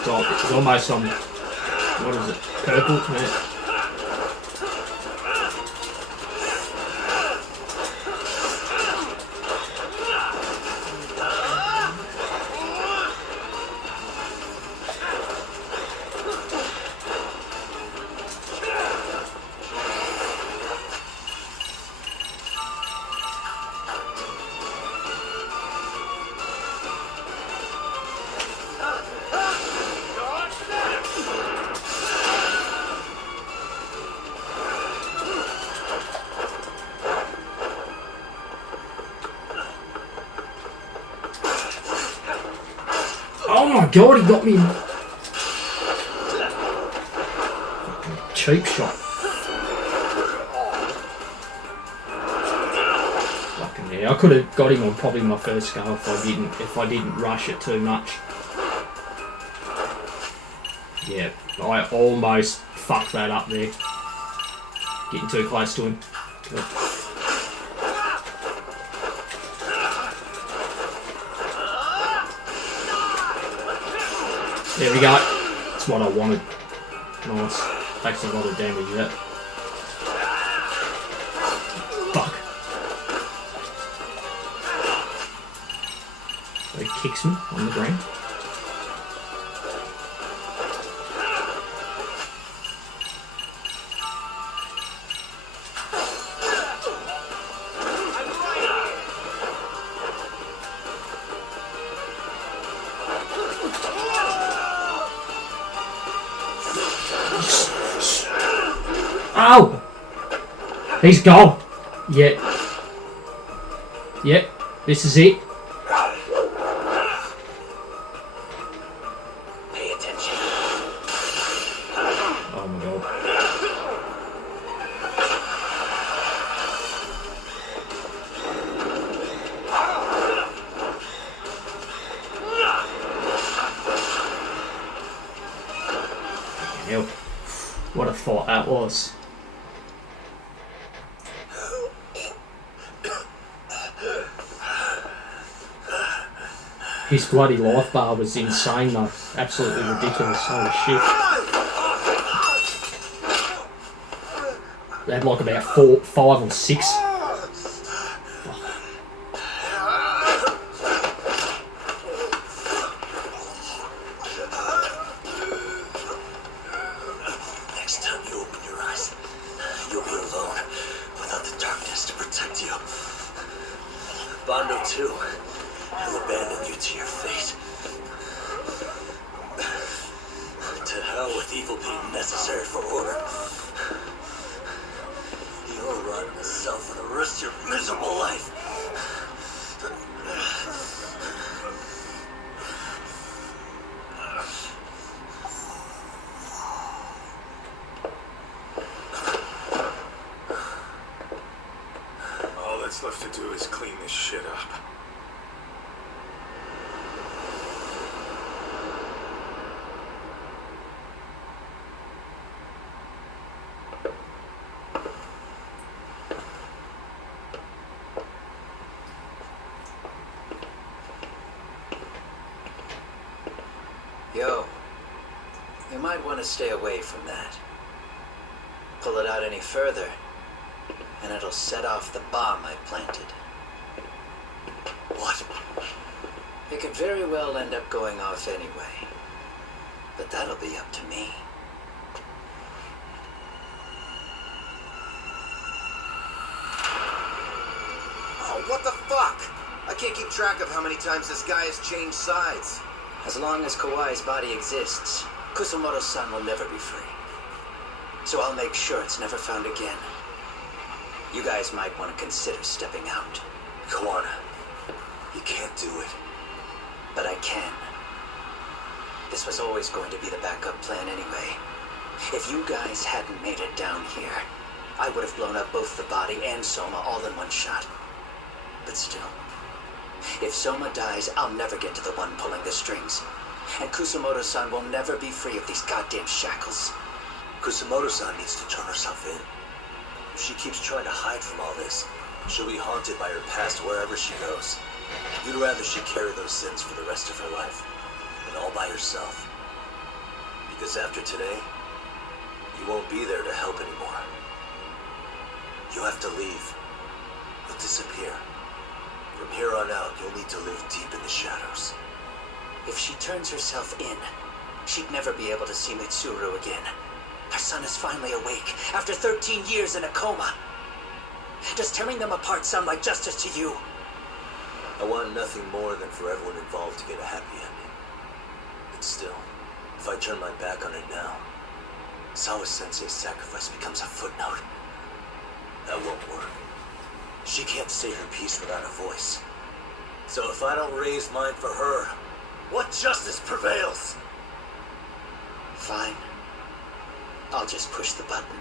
It's almost on, what is it, purple? Yeah. Oh my god, he got me. Fucking cheap shot. Fucking yeah, I could have got him on probably my first go if I didn't rush it too much. Yeah, I almost fucked that up there. Getting too close to him. Good. There we go. That's what I wanted. Nice. Takes a lot of damage, that. Fuck. So he kicks me on the ground. Oh! He's gone. Yep. Yep. This is it. Pay attention. Oh my god. Hell. What a fight that was. His bloody life bar was insane though. Absolutely ridiculous. Holy shit. They had like about 4, 5 or 6. Next time you open your eyes, you'll be alone without the darkness to protect you. Bondo too. He'll abandon you to your fate. To hell with evil being necessary for order. You'll run yourself for the rest of your miserable life. All that's left to do is clean this shit up. Yo, you might want to stay away from that. Pull it out any further, and it'll set off the bomb I planted. What? It could very well end up going off anyway, but that'll be up to me. Oh, what the fuck? I can't keep track of how many times this guy has changed sides. As long as Kawai's body exists, Kusumoto-san will never be free. So I'll make sure it's never found again. You guys might want to consider stepping out. Kawana, you can't do it. But I can. This was always going to be the backup plan anyway. If you guys hadn't made it down here, I would have blown up both the body and Soma all in one shot. But still, if Soma dies, I'll never get to the one pulling the strings. And Kusumoto-san will never be free of these goddamn shackles. Kusumoto-san needs to turn herself in. If she keeps trying to hide from all this, She'll be haunted by her past wherever she goes. You'd rather she carry those sins for the rest of her life, and all by herself. Because after today, you won't be there to help anymore. You have to leave. You'll disappear. From here on out, you'll need to live deep in the shadows. If she turns herself in, she'd never be able to see Mitsuru again. Her son is finally awake, after 13 years in a coma. Does tearing them apart sound like justice to you? I want nothing more than for everyone involved to get a happy ending. But still, if I turn my back on it now, Sawa-sensei's sacrifice becomes a footnote. That won't work. She can't say her piece without a voice. So if I don't raise mine for her, what justice prevails? Fine. I'll just push the button.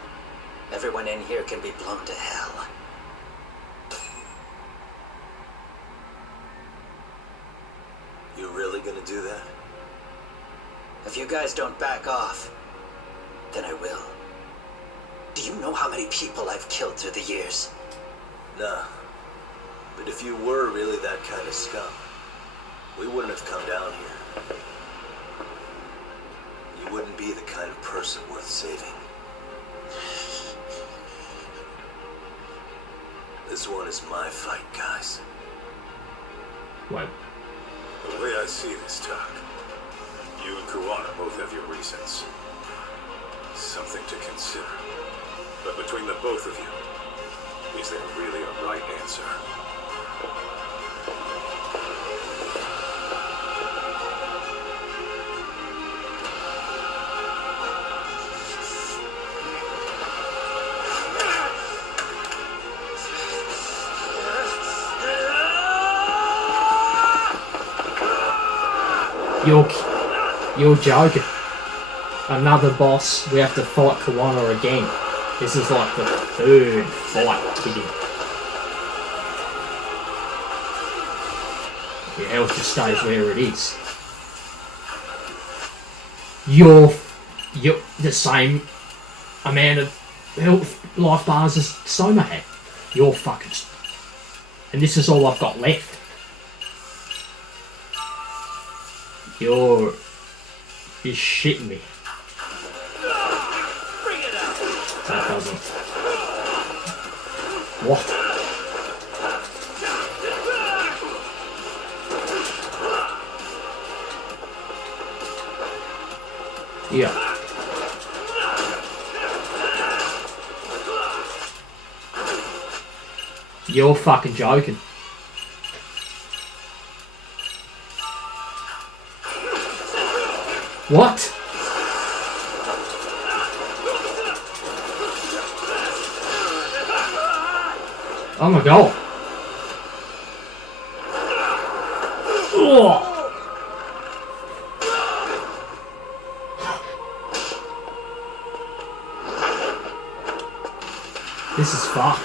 Everyone in here can be blown to hell. You really gonna do that? If you guys don't back off, then I will. Do you know how many people I've killed through the years? Nah. But if you were really that kind of scum, we wouldn't have come down here. You wouldn't be the kind of person worth saving. This one is my fight, guys. What? The way I see this, Doc, you and Kuwana both have your reasons. Something to consider. But between the both of you, is there really a right answer? You're joking. Another boss, we have to fight Kuwana again. This is like the third fight we did. Your health just stays where it is. You're the same amount of health life bars as Soma had. You're fucking... And this is all I've got left. You're shitting me. That doesn't. What? Yeah. You're fucking joking. What? Oh my god. Ugh. This is fucked.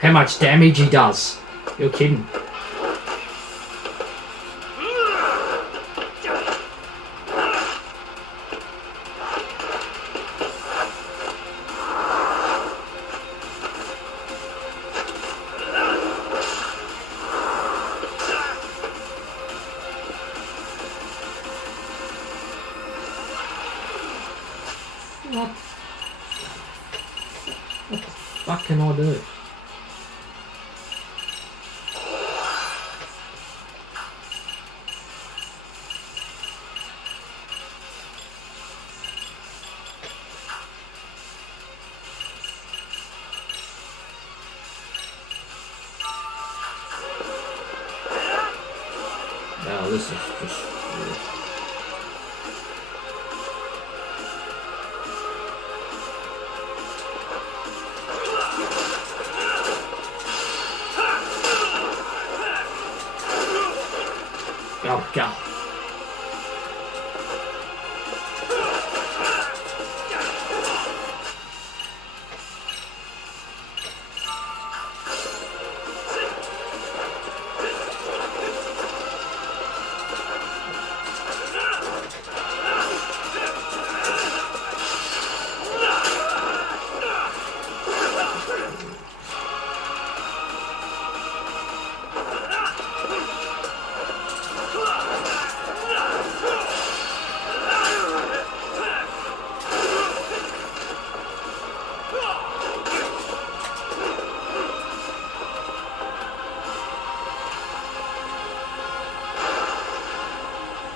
How much damage he does. You're kidding. What can I do? No, this is just weird. Oh, God.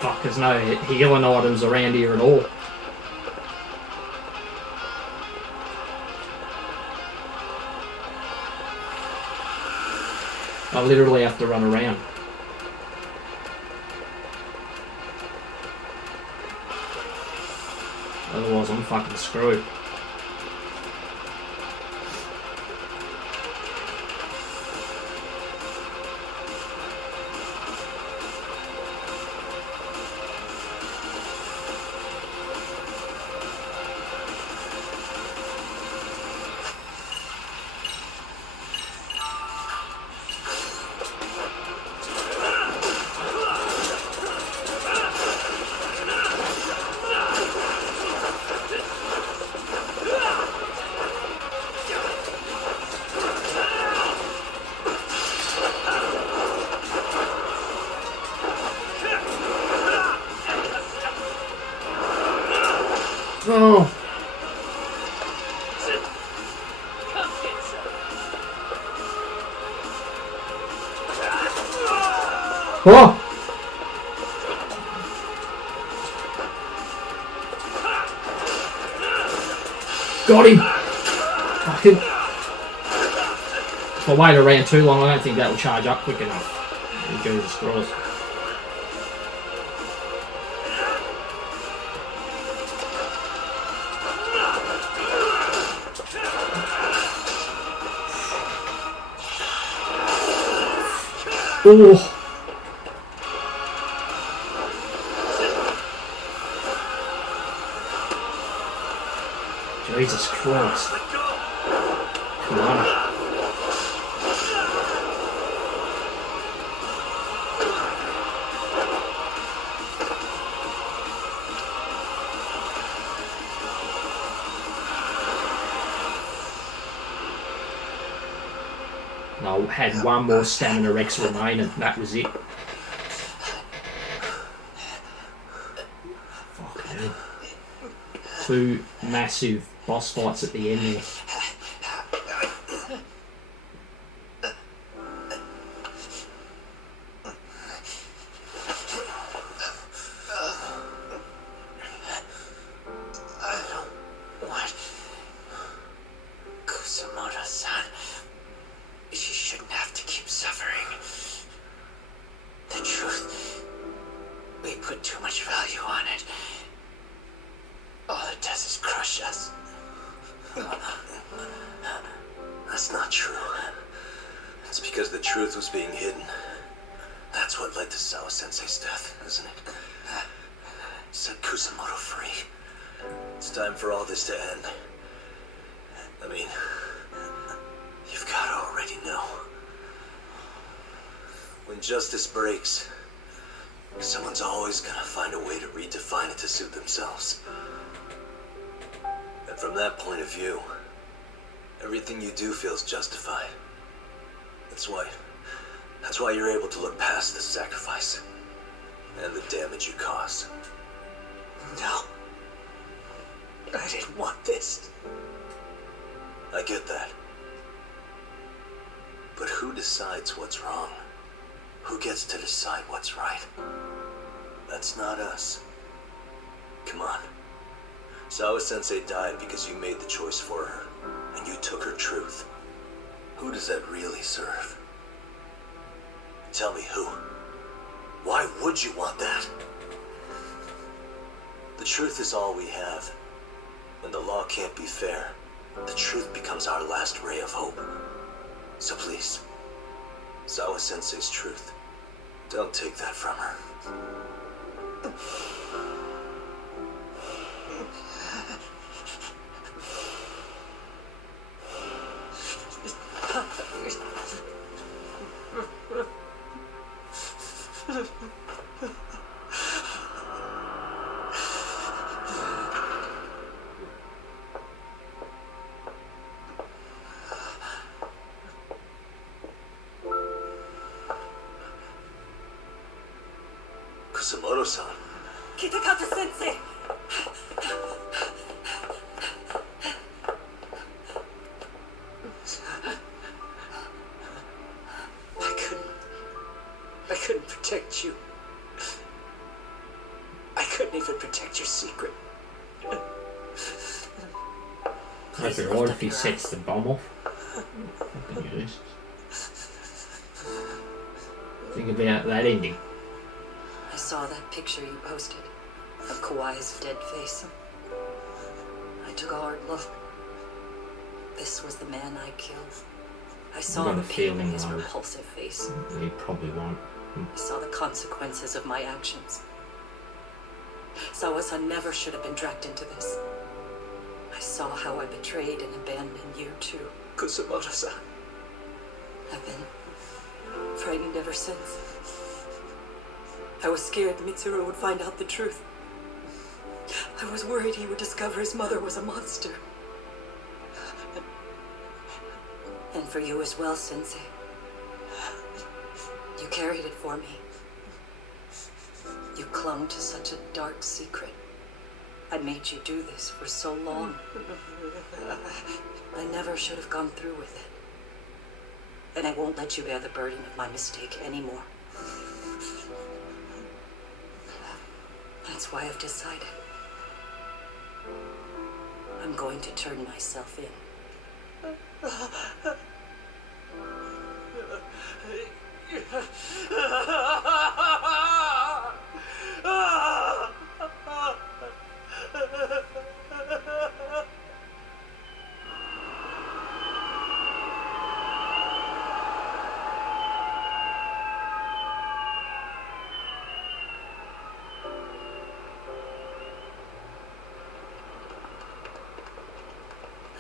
Fuck, there's no healing items around here at all. I literally have to run around. Otherwise I'm fucking screwed. Oh. Oh. Got him. Fucking. If I wait around too long, I don't think that will charge up quick enough. Jesus Christ. Oh. Jesus Christ. Come on. No, I had one more stamina X remaining, that was it. Fuck me. 2 massive boss fights at the end there. That's not true. It's because the truth was being hidden. That's what led to Sawa Sensei's death, isn't it? Set Kusamoto free. It's time for all this to end. I mean, you've got to already know. When justice breaks, someone's always gonna find a way to redefine it to suit themselves. And from that point of view, everything you do feels justified. That's why you're able to look past the sacrifice and the damage you cause. No. I didn't want this. I get that. But who decides what's wrong? Who gets to decide what's right? That's not us. Come on. Sawa Sensei died because you made the choice for her, and you took her truth. Who does that really serve? Tell me who. Why would you want that? The truth is all we have. When the law can't be fair, the truth becomes our last ray of hope. So please, Sawa Sensei's truth, don't take that from her. Kusamoto-san. Kitakata-sensei! I couldn't protect you. couldn't even protect your secret. That'd be right if he sets the bomb off. Fucking Jesus. Think about that ending. I saw that picture you posted of Kawhi's dead face. I took a hard look. This was the man I killed. I saw got a the pain in feeling his like- repulsive face. He probably won't. I saw the consequences of my actions. Sawa-san never should have been dragged into this. I saw how I betrayed and abandoned you too. Kusumoto-san. I've been frightened ever since. I was scared Mitsuru would find out the truth. I was worried he would discover his mother was a monster. And for you as well, Sensei. You carried it for me. You clung to such a dark secret. I made you do this for so long. I never should have gone through with it. And I won't let you bear the burden of my mistake anymore. That's why I've decided. I'm going to turn myself in.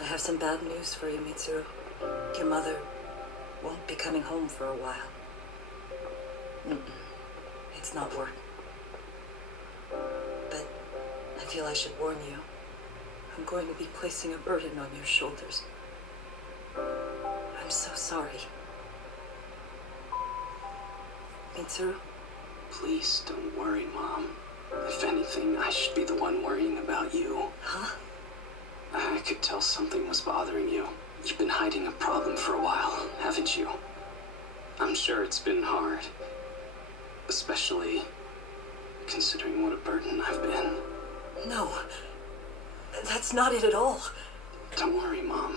I have some bad news for you, Mitsuru. Your mother won't be coming home for a while. It's not work. But I feel I should warn you. I'm going to be placing a burden on your shoulders. I'm so sorry. Mitsuru? Please don't worry, Mom. If anything, I should be the one worrying about you. Huh? I could tell something was bothering you. You've been hiding a problem for a while, haven't you? I'm sure it's been hard. Especially considering what a burden I've been. No. That's not it at all. Don't worry, Mom.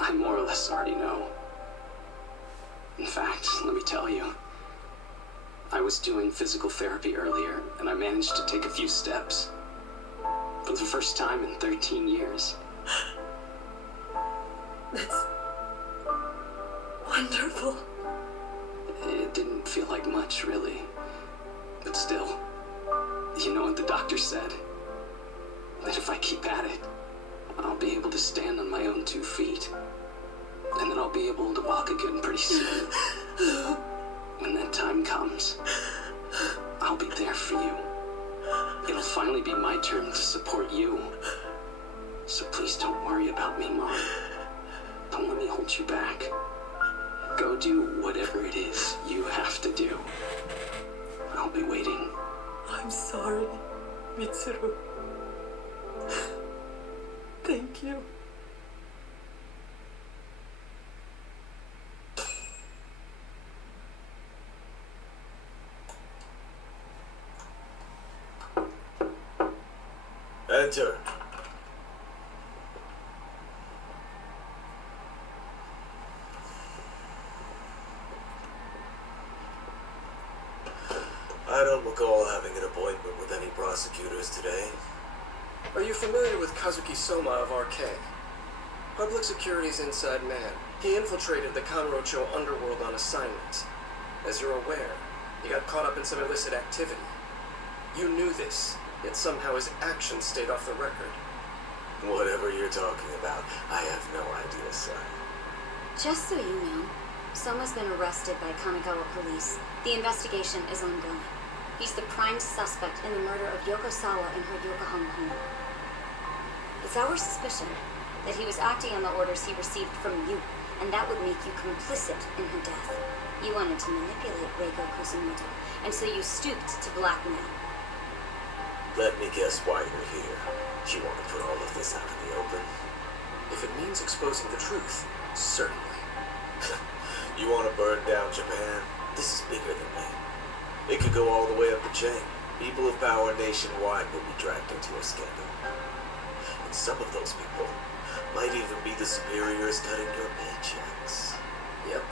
I more or less already know. In fact, let me tell you. I was doing physical therapy earlier, and I managed to take a few steps. For the first time in 13 years. That's wonderful. It didn't feel like much, really. But still, you know what the doctor said? That if I keep at it, I'll be able to stand on my own 2 feet. And then I'll be able to walk again pretty soon. When that time comes, I'll be there for you. It'll finally be my turn to support you. So please don't worry about me, Mom. Don't let me hold you back. Go do whatever it is you have to do. I'll be waiting. I'm sorry, Mitsuru. Thank you. Enter. I don't recall having an appointment with any prosecutors today. Are you familiar with Kazuki Soma of RK? Public security's inside man. He infiltrated the Kamurocho underworld on assignment. As you're aware, he got caught up in some illicit activity. You knew this, yet somehow his actions stayed off the record. Whatever you're talking about, I have no idea, sir. Just so you know, Soma's been arrested by Kanagawa police. The investigation is ongoing. He's the prime suspect in the murder of Yoko Sawa in her Yokohama home. It's our suspicion that he was acting on the orders he received from you, and that would make you complicit in her death. You wanted to manipulate Reiko Kusumoto, and so you stooped to blackmail. Let me guess why you're here. You want to put all of this out in the open? If it means exposing the truth, certainly. You want to burn down Japan? This is bigger than me. It could go all the way up the chain. People of power nationwide will be dragged into a scandal. And some of those people might even be the superiors cutting your paychecks. Yep.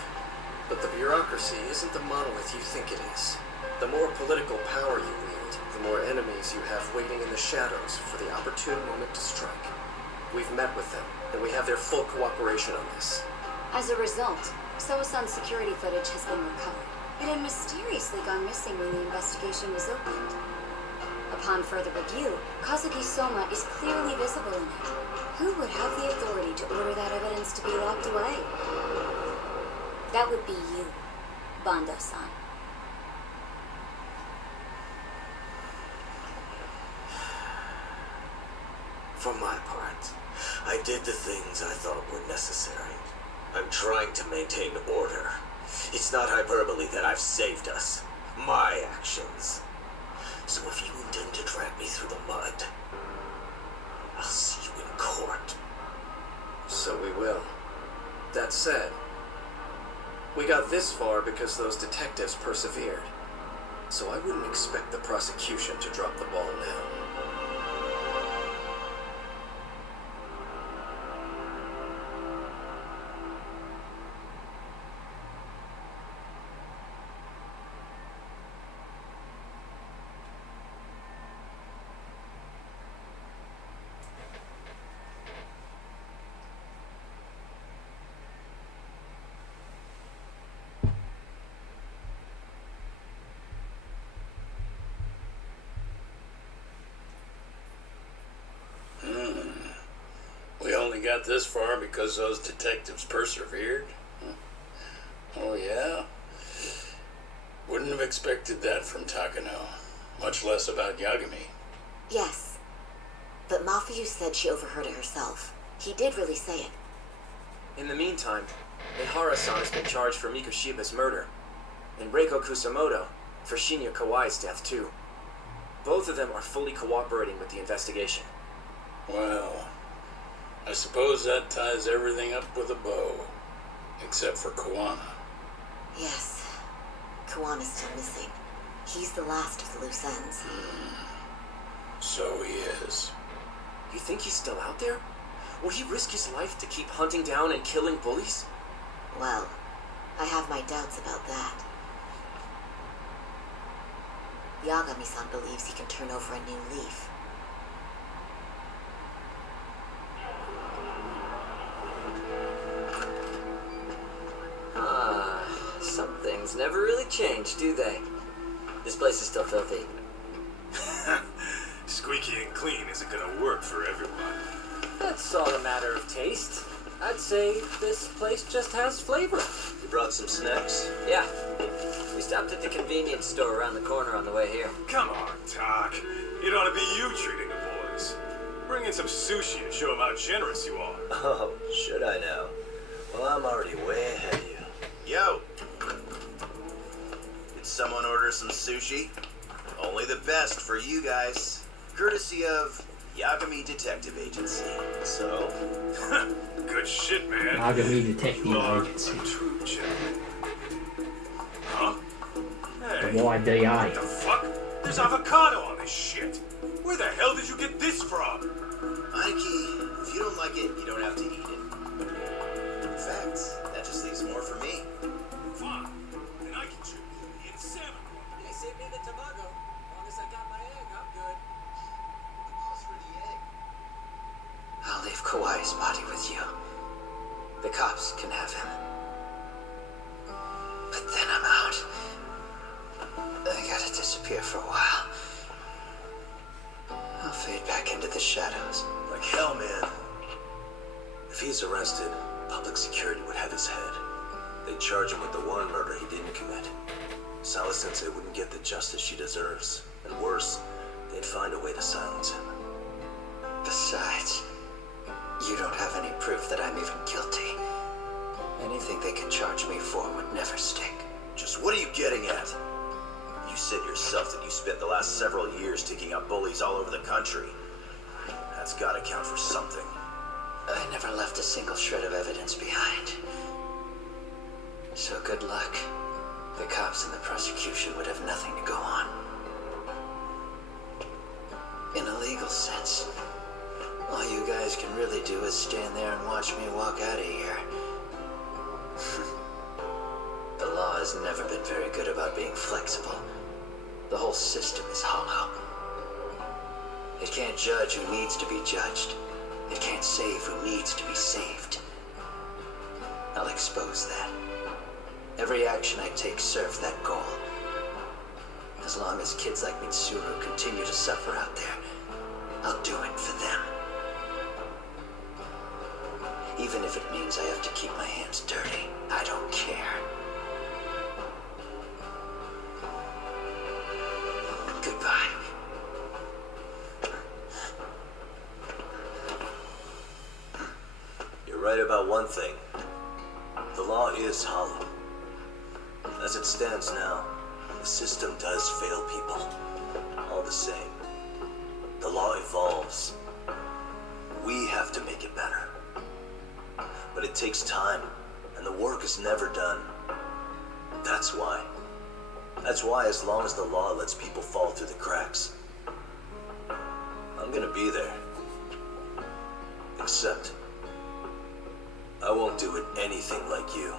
But the bureaucracy isn't the monolith you think it is. The more political power you wield, the more enemies you have waiting in the shadows for the opportune moment to strike. We've met with them, and we have their full cooperation on this. As a result, Soa-san's security footage has been recovered. It had mysteriously gone missing when the investigation was opened. Upon further review, Kazuki Soma is clearly visible in it. Who would have the authority to order that evidence to be locked away? That would be you, Bando-san. For my part, I did the things I thought were necessary. I'm trying to maintain order. It's not hyperbole that I've saved us. My actions. So if you intend to drag me through the mud, I'll see you in court. So we will. That said, we got this far because those detectives persevered. So I wouldn't expect the prosecution to drop the ball now. Got this far because those detectives persevered? Oh yeah? Wouldn't have expected that from Takano, much less about Yagami. Yes, but Mafuyu said she overheard it herself. He did really say it. In the meantime, Ihara-san has been charged for Mikushiba's murder, and Reiko Kusamoto for Shinya Kawai's death too. Both of them are fully cooperating with the investigation. Well, I suppose that ties everything up with a bow, except for Kawana. Yes, Kawana's still missing. He's the last of the loose ends. So he is. You think he's still out there? Would he risk his life to keep hunting down and killing bullies? Well, I have my doubts about that. Yagami-san believes he can turn over a new leaf. Some things never really change, do they? This place is still filthy. Squeaky and clean isn't gonna work for everyone. That's all a matter of taste. I'd say this place just has flavor. You brought some snacks? Yeah. We stopped at the convenience store around the corner on the way here. Come on, Doc. It ought to be you treating the boys. Bring in some sushi and show them how generous you are. Oh, should I now? Well, I'm already way ahead of you. Yo! Did someone order some sushi? Only the best for you guys. Courtesy of Yagami Detective Agency. So? Good shit, man. Yagami Detective You are Agency. a true gentleman. Huh? The Hey, YDA. what the fuck? There's avocado on this shit. Where the hell did you get this from? Mikey, if you don't like it, you don't have to eat it. In fact, that just leaves more for me. Fine. Then I can chew the Indian salmon. Hey, save me the tamago. As long as I got my egg, I'm good. I'll leave Kawai's body with you. The cops can have him. But then I'm out. I gotta disappear for a while. I'll fade back into the shadows. Like hell, man. If he's arrested, public security would have his head. They'd charge him with the one murder he didn't commit. Sawa-sensei wouldn't get the justice she deserves. And worse, they'd find a way to silence him. Besides, you don't have any proof that I'm even guilty. Anything they can charge me for would never stick. Just what are you getting at? You said yourself that you spent the last several years taking out bullies all over the country. That's gotta count for something. I never left a single shred of evidence behind. So good luck. The cops and the prosecution would have nothing to go on. do is stand there and watch me walk out of here. The law has never been very good about being flexible. The whole system is hollow. It can't judge who needs to be judged. It can't save who needs to be saved. I'll expose that. Every action I take serves that goal. As long as kids like Mitsuru continue to suffer out there, I'll do it for them. Even if it means I have to keep my hands dirty, I don't care. Goodbye. You're right about one thing. The law is hollow. As it stands now, the system does fail people. All the same, the law evolves. We have to make it better. But it takes time, and the work is never done. That's why, as long as the law lets people fall through the cracks, I'm gonna be there. Except, I won't do it anything like you.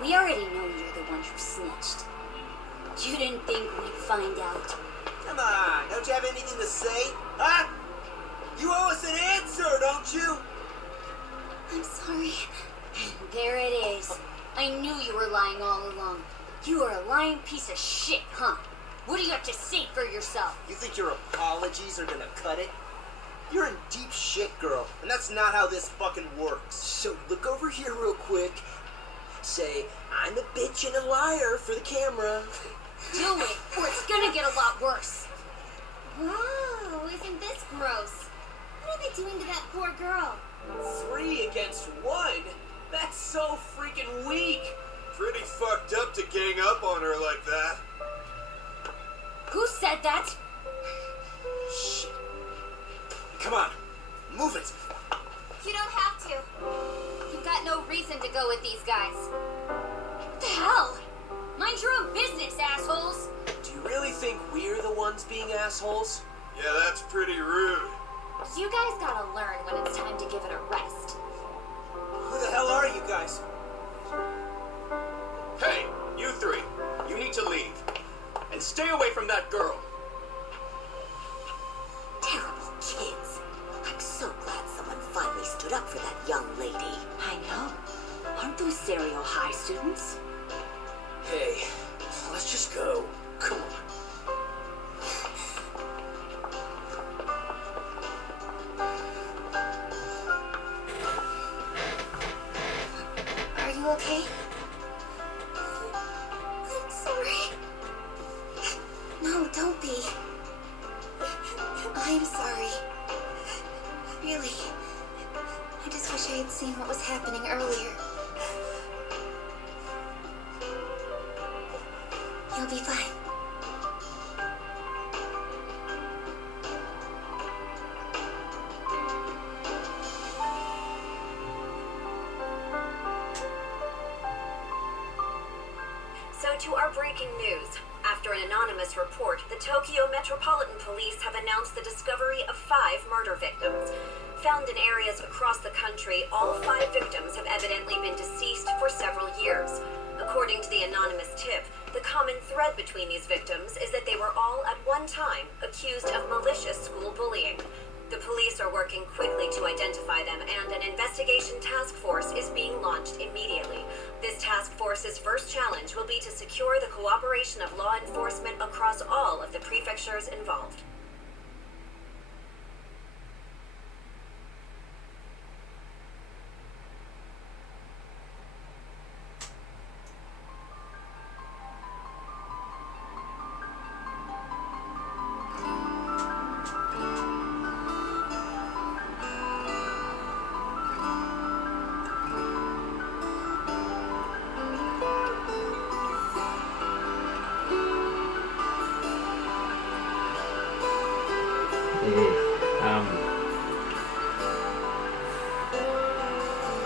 We already know you're the one who snitched. You didn't think we'd find out. Come on, don't you have anything to say? Huh? You owe us an answer, don't you? I'm sorry. There it is. I knew you were lying all along. You are a lying piece of shit, huh? What do you have to say for yourself? You think your apologies are gonna cut it? You're in deep shit, girl, and that's not how this fucking works. So look over here real quick. Say, I'm a bitch and a liar for the camera. Do it, or it's gonna get a lot worse. Whoa, isn't this gross? What are they doing to that poor girl? 3 against 1? That's so freaking weak. Pretty fucked up to gang up on her like that. Who said that? Shit. Come on, move it. You don't have to. You've got no reason to go with these guys. What the hell? Mind your own business, assholes. Do you really think we're the ones being assholes? Yeah, that's pretty rude. You guys gotta learn when it's time to give it a rest. Who the hell are you guys? Hey, you 3. You need to leave. And stay away from that girl. Terrible kids. I'm so glad someone finally stood up for that young lady. I know. Aren't those Serio High students? Hey, let's just go. Come on. Are you okay? I'm sorry. No, don't be. I'm sorry. Really. I just wish I had seen what was happening earlier. You'll be fine. So to our breaking news. After an anonymous report, the Tokyo Metropolitan Police have announced the discovery of 5 murder victims. Found in areas across the country, all 5 victims have evidently been deceased for several years. According to the anonymous tip, the common thread between these victims is that they were all at one time accused of malicious school bullying. The police are working quickly to identify them, and an investigation task force is being launched immediately. This task force's first challenge will be to secure the cooperation of law enforcement across all of the prefectures involved.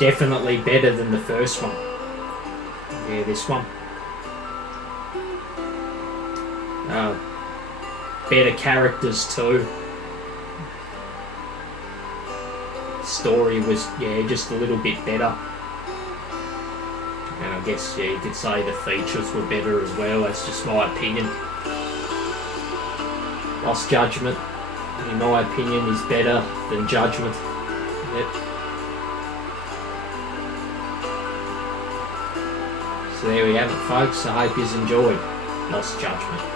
definitely better than the first one. Yeah, this one. Better characters too. Story was, yeah, just a little bit better. And I guess, yeah, you could say the features were better as well. That's just my opinion. Lost Judgment, in my opinion, is better than Judgment. Yep. So there we have it, folks. I hope you enjoyed Lost Judgment.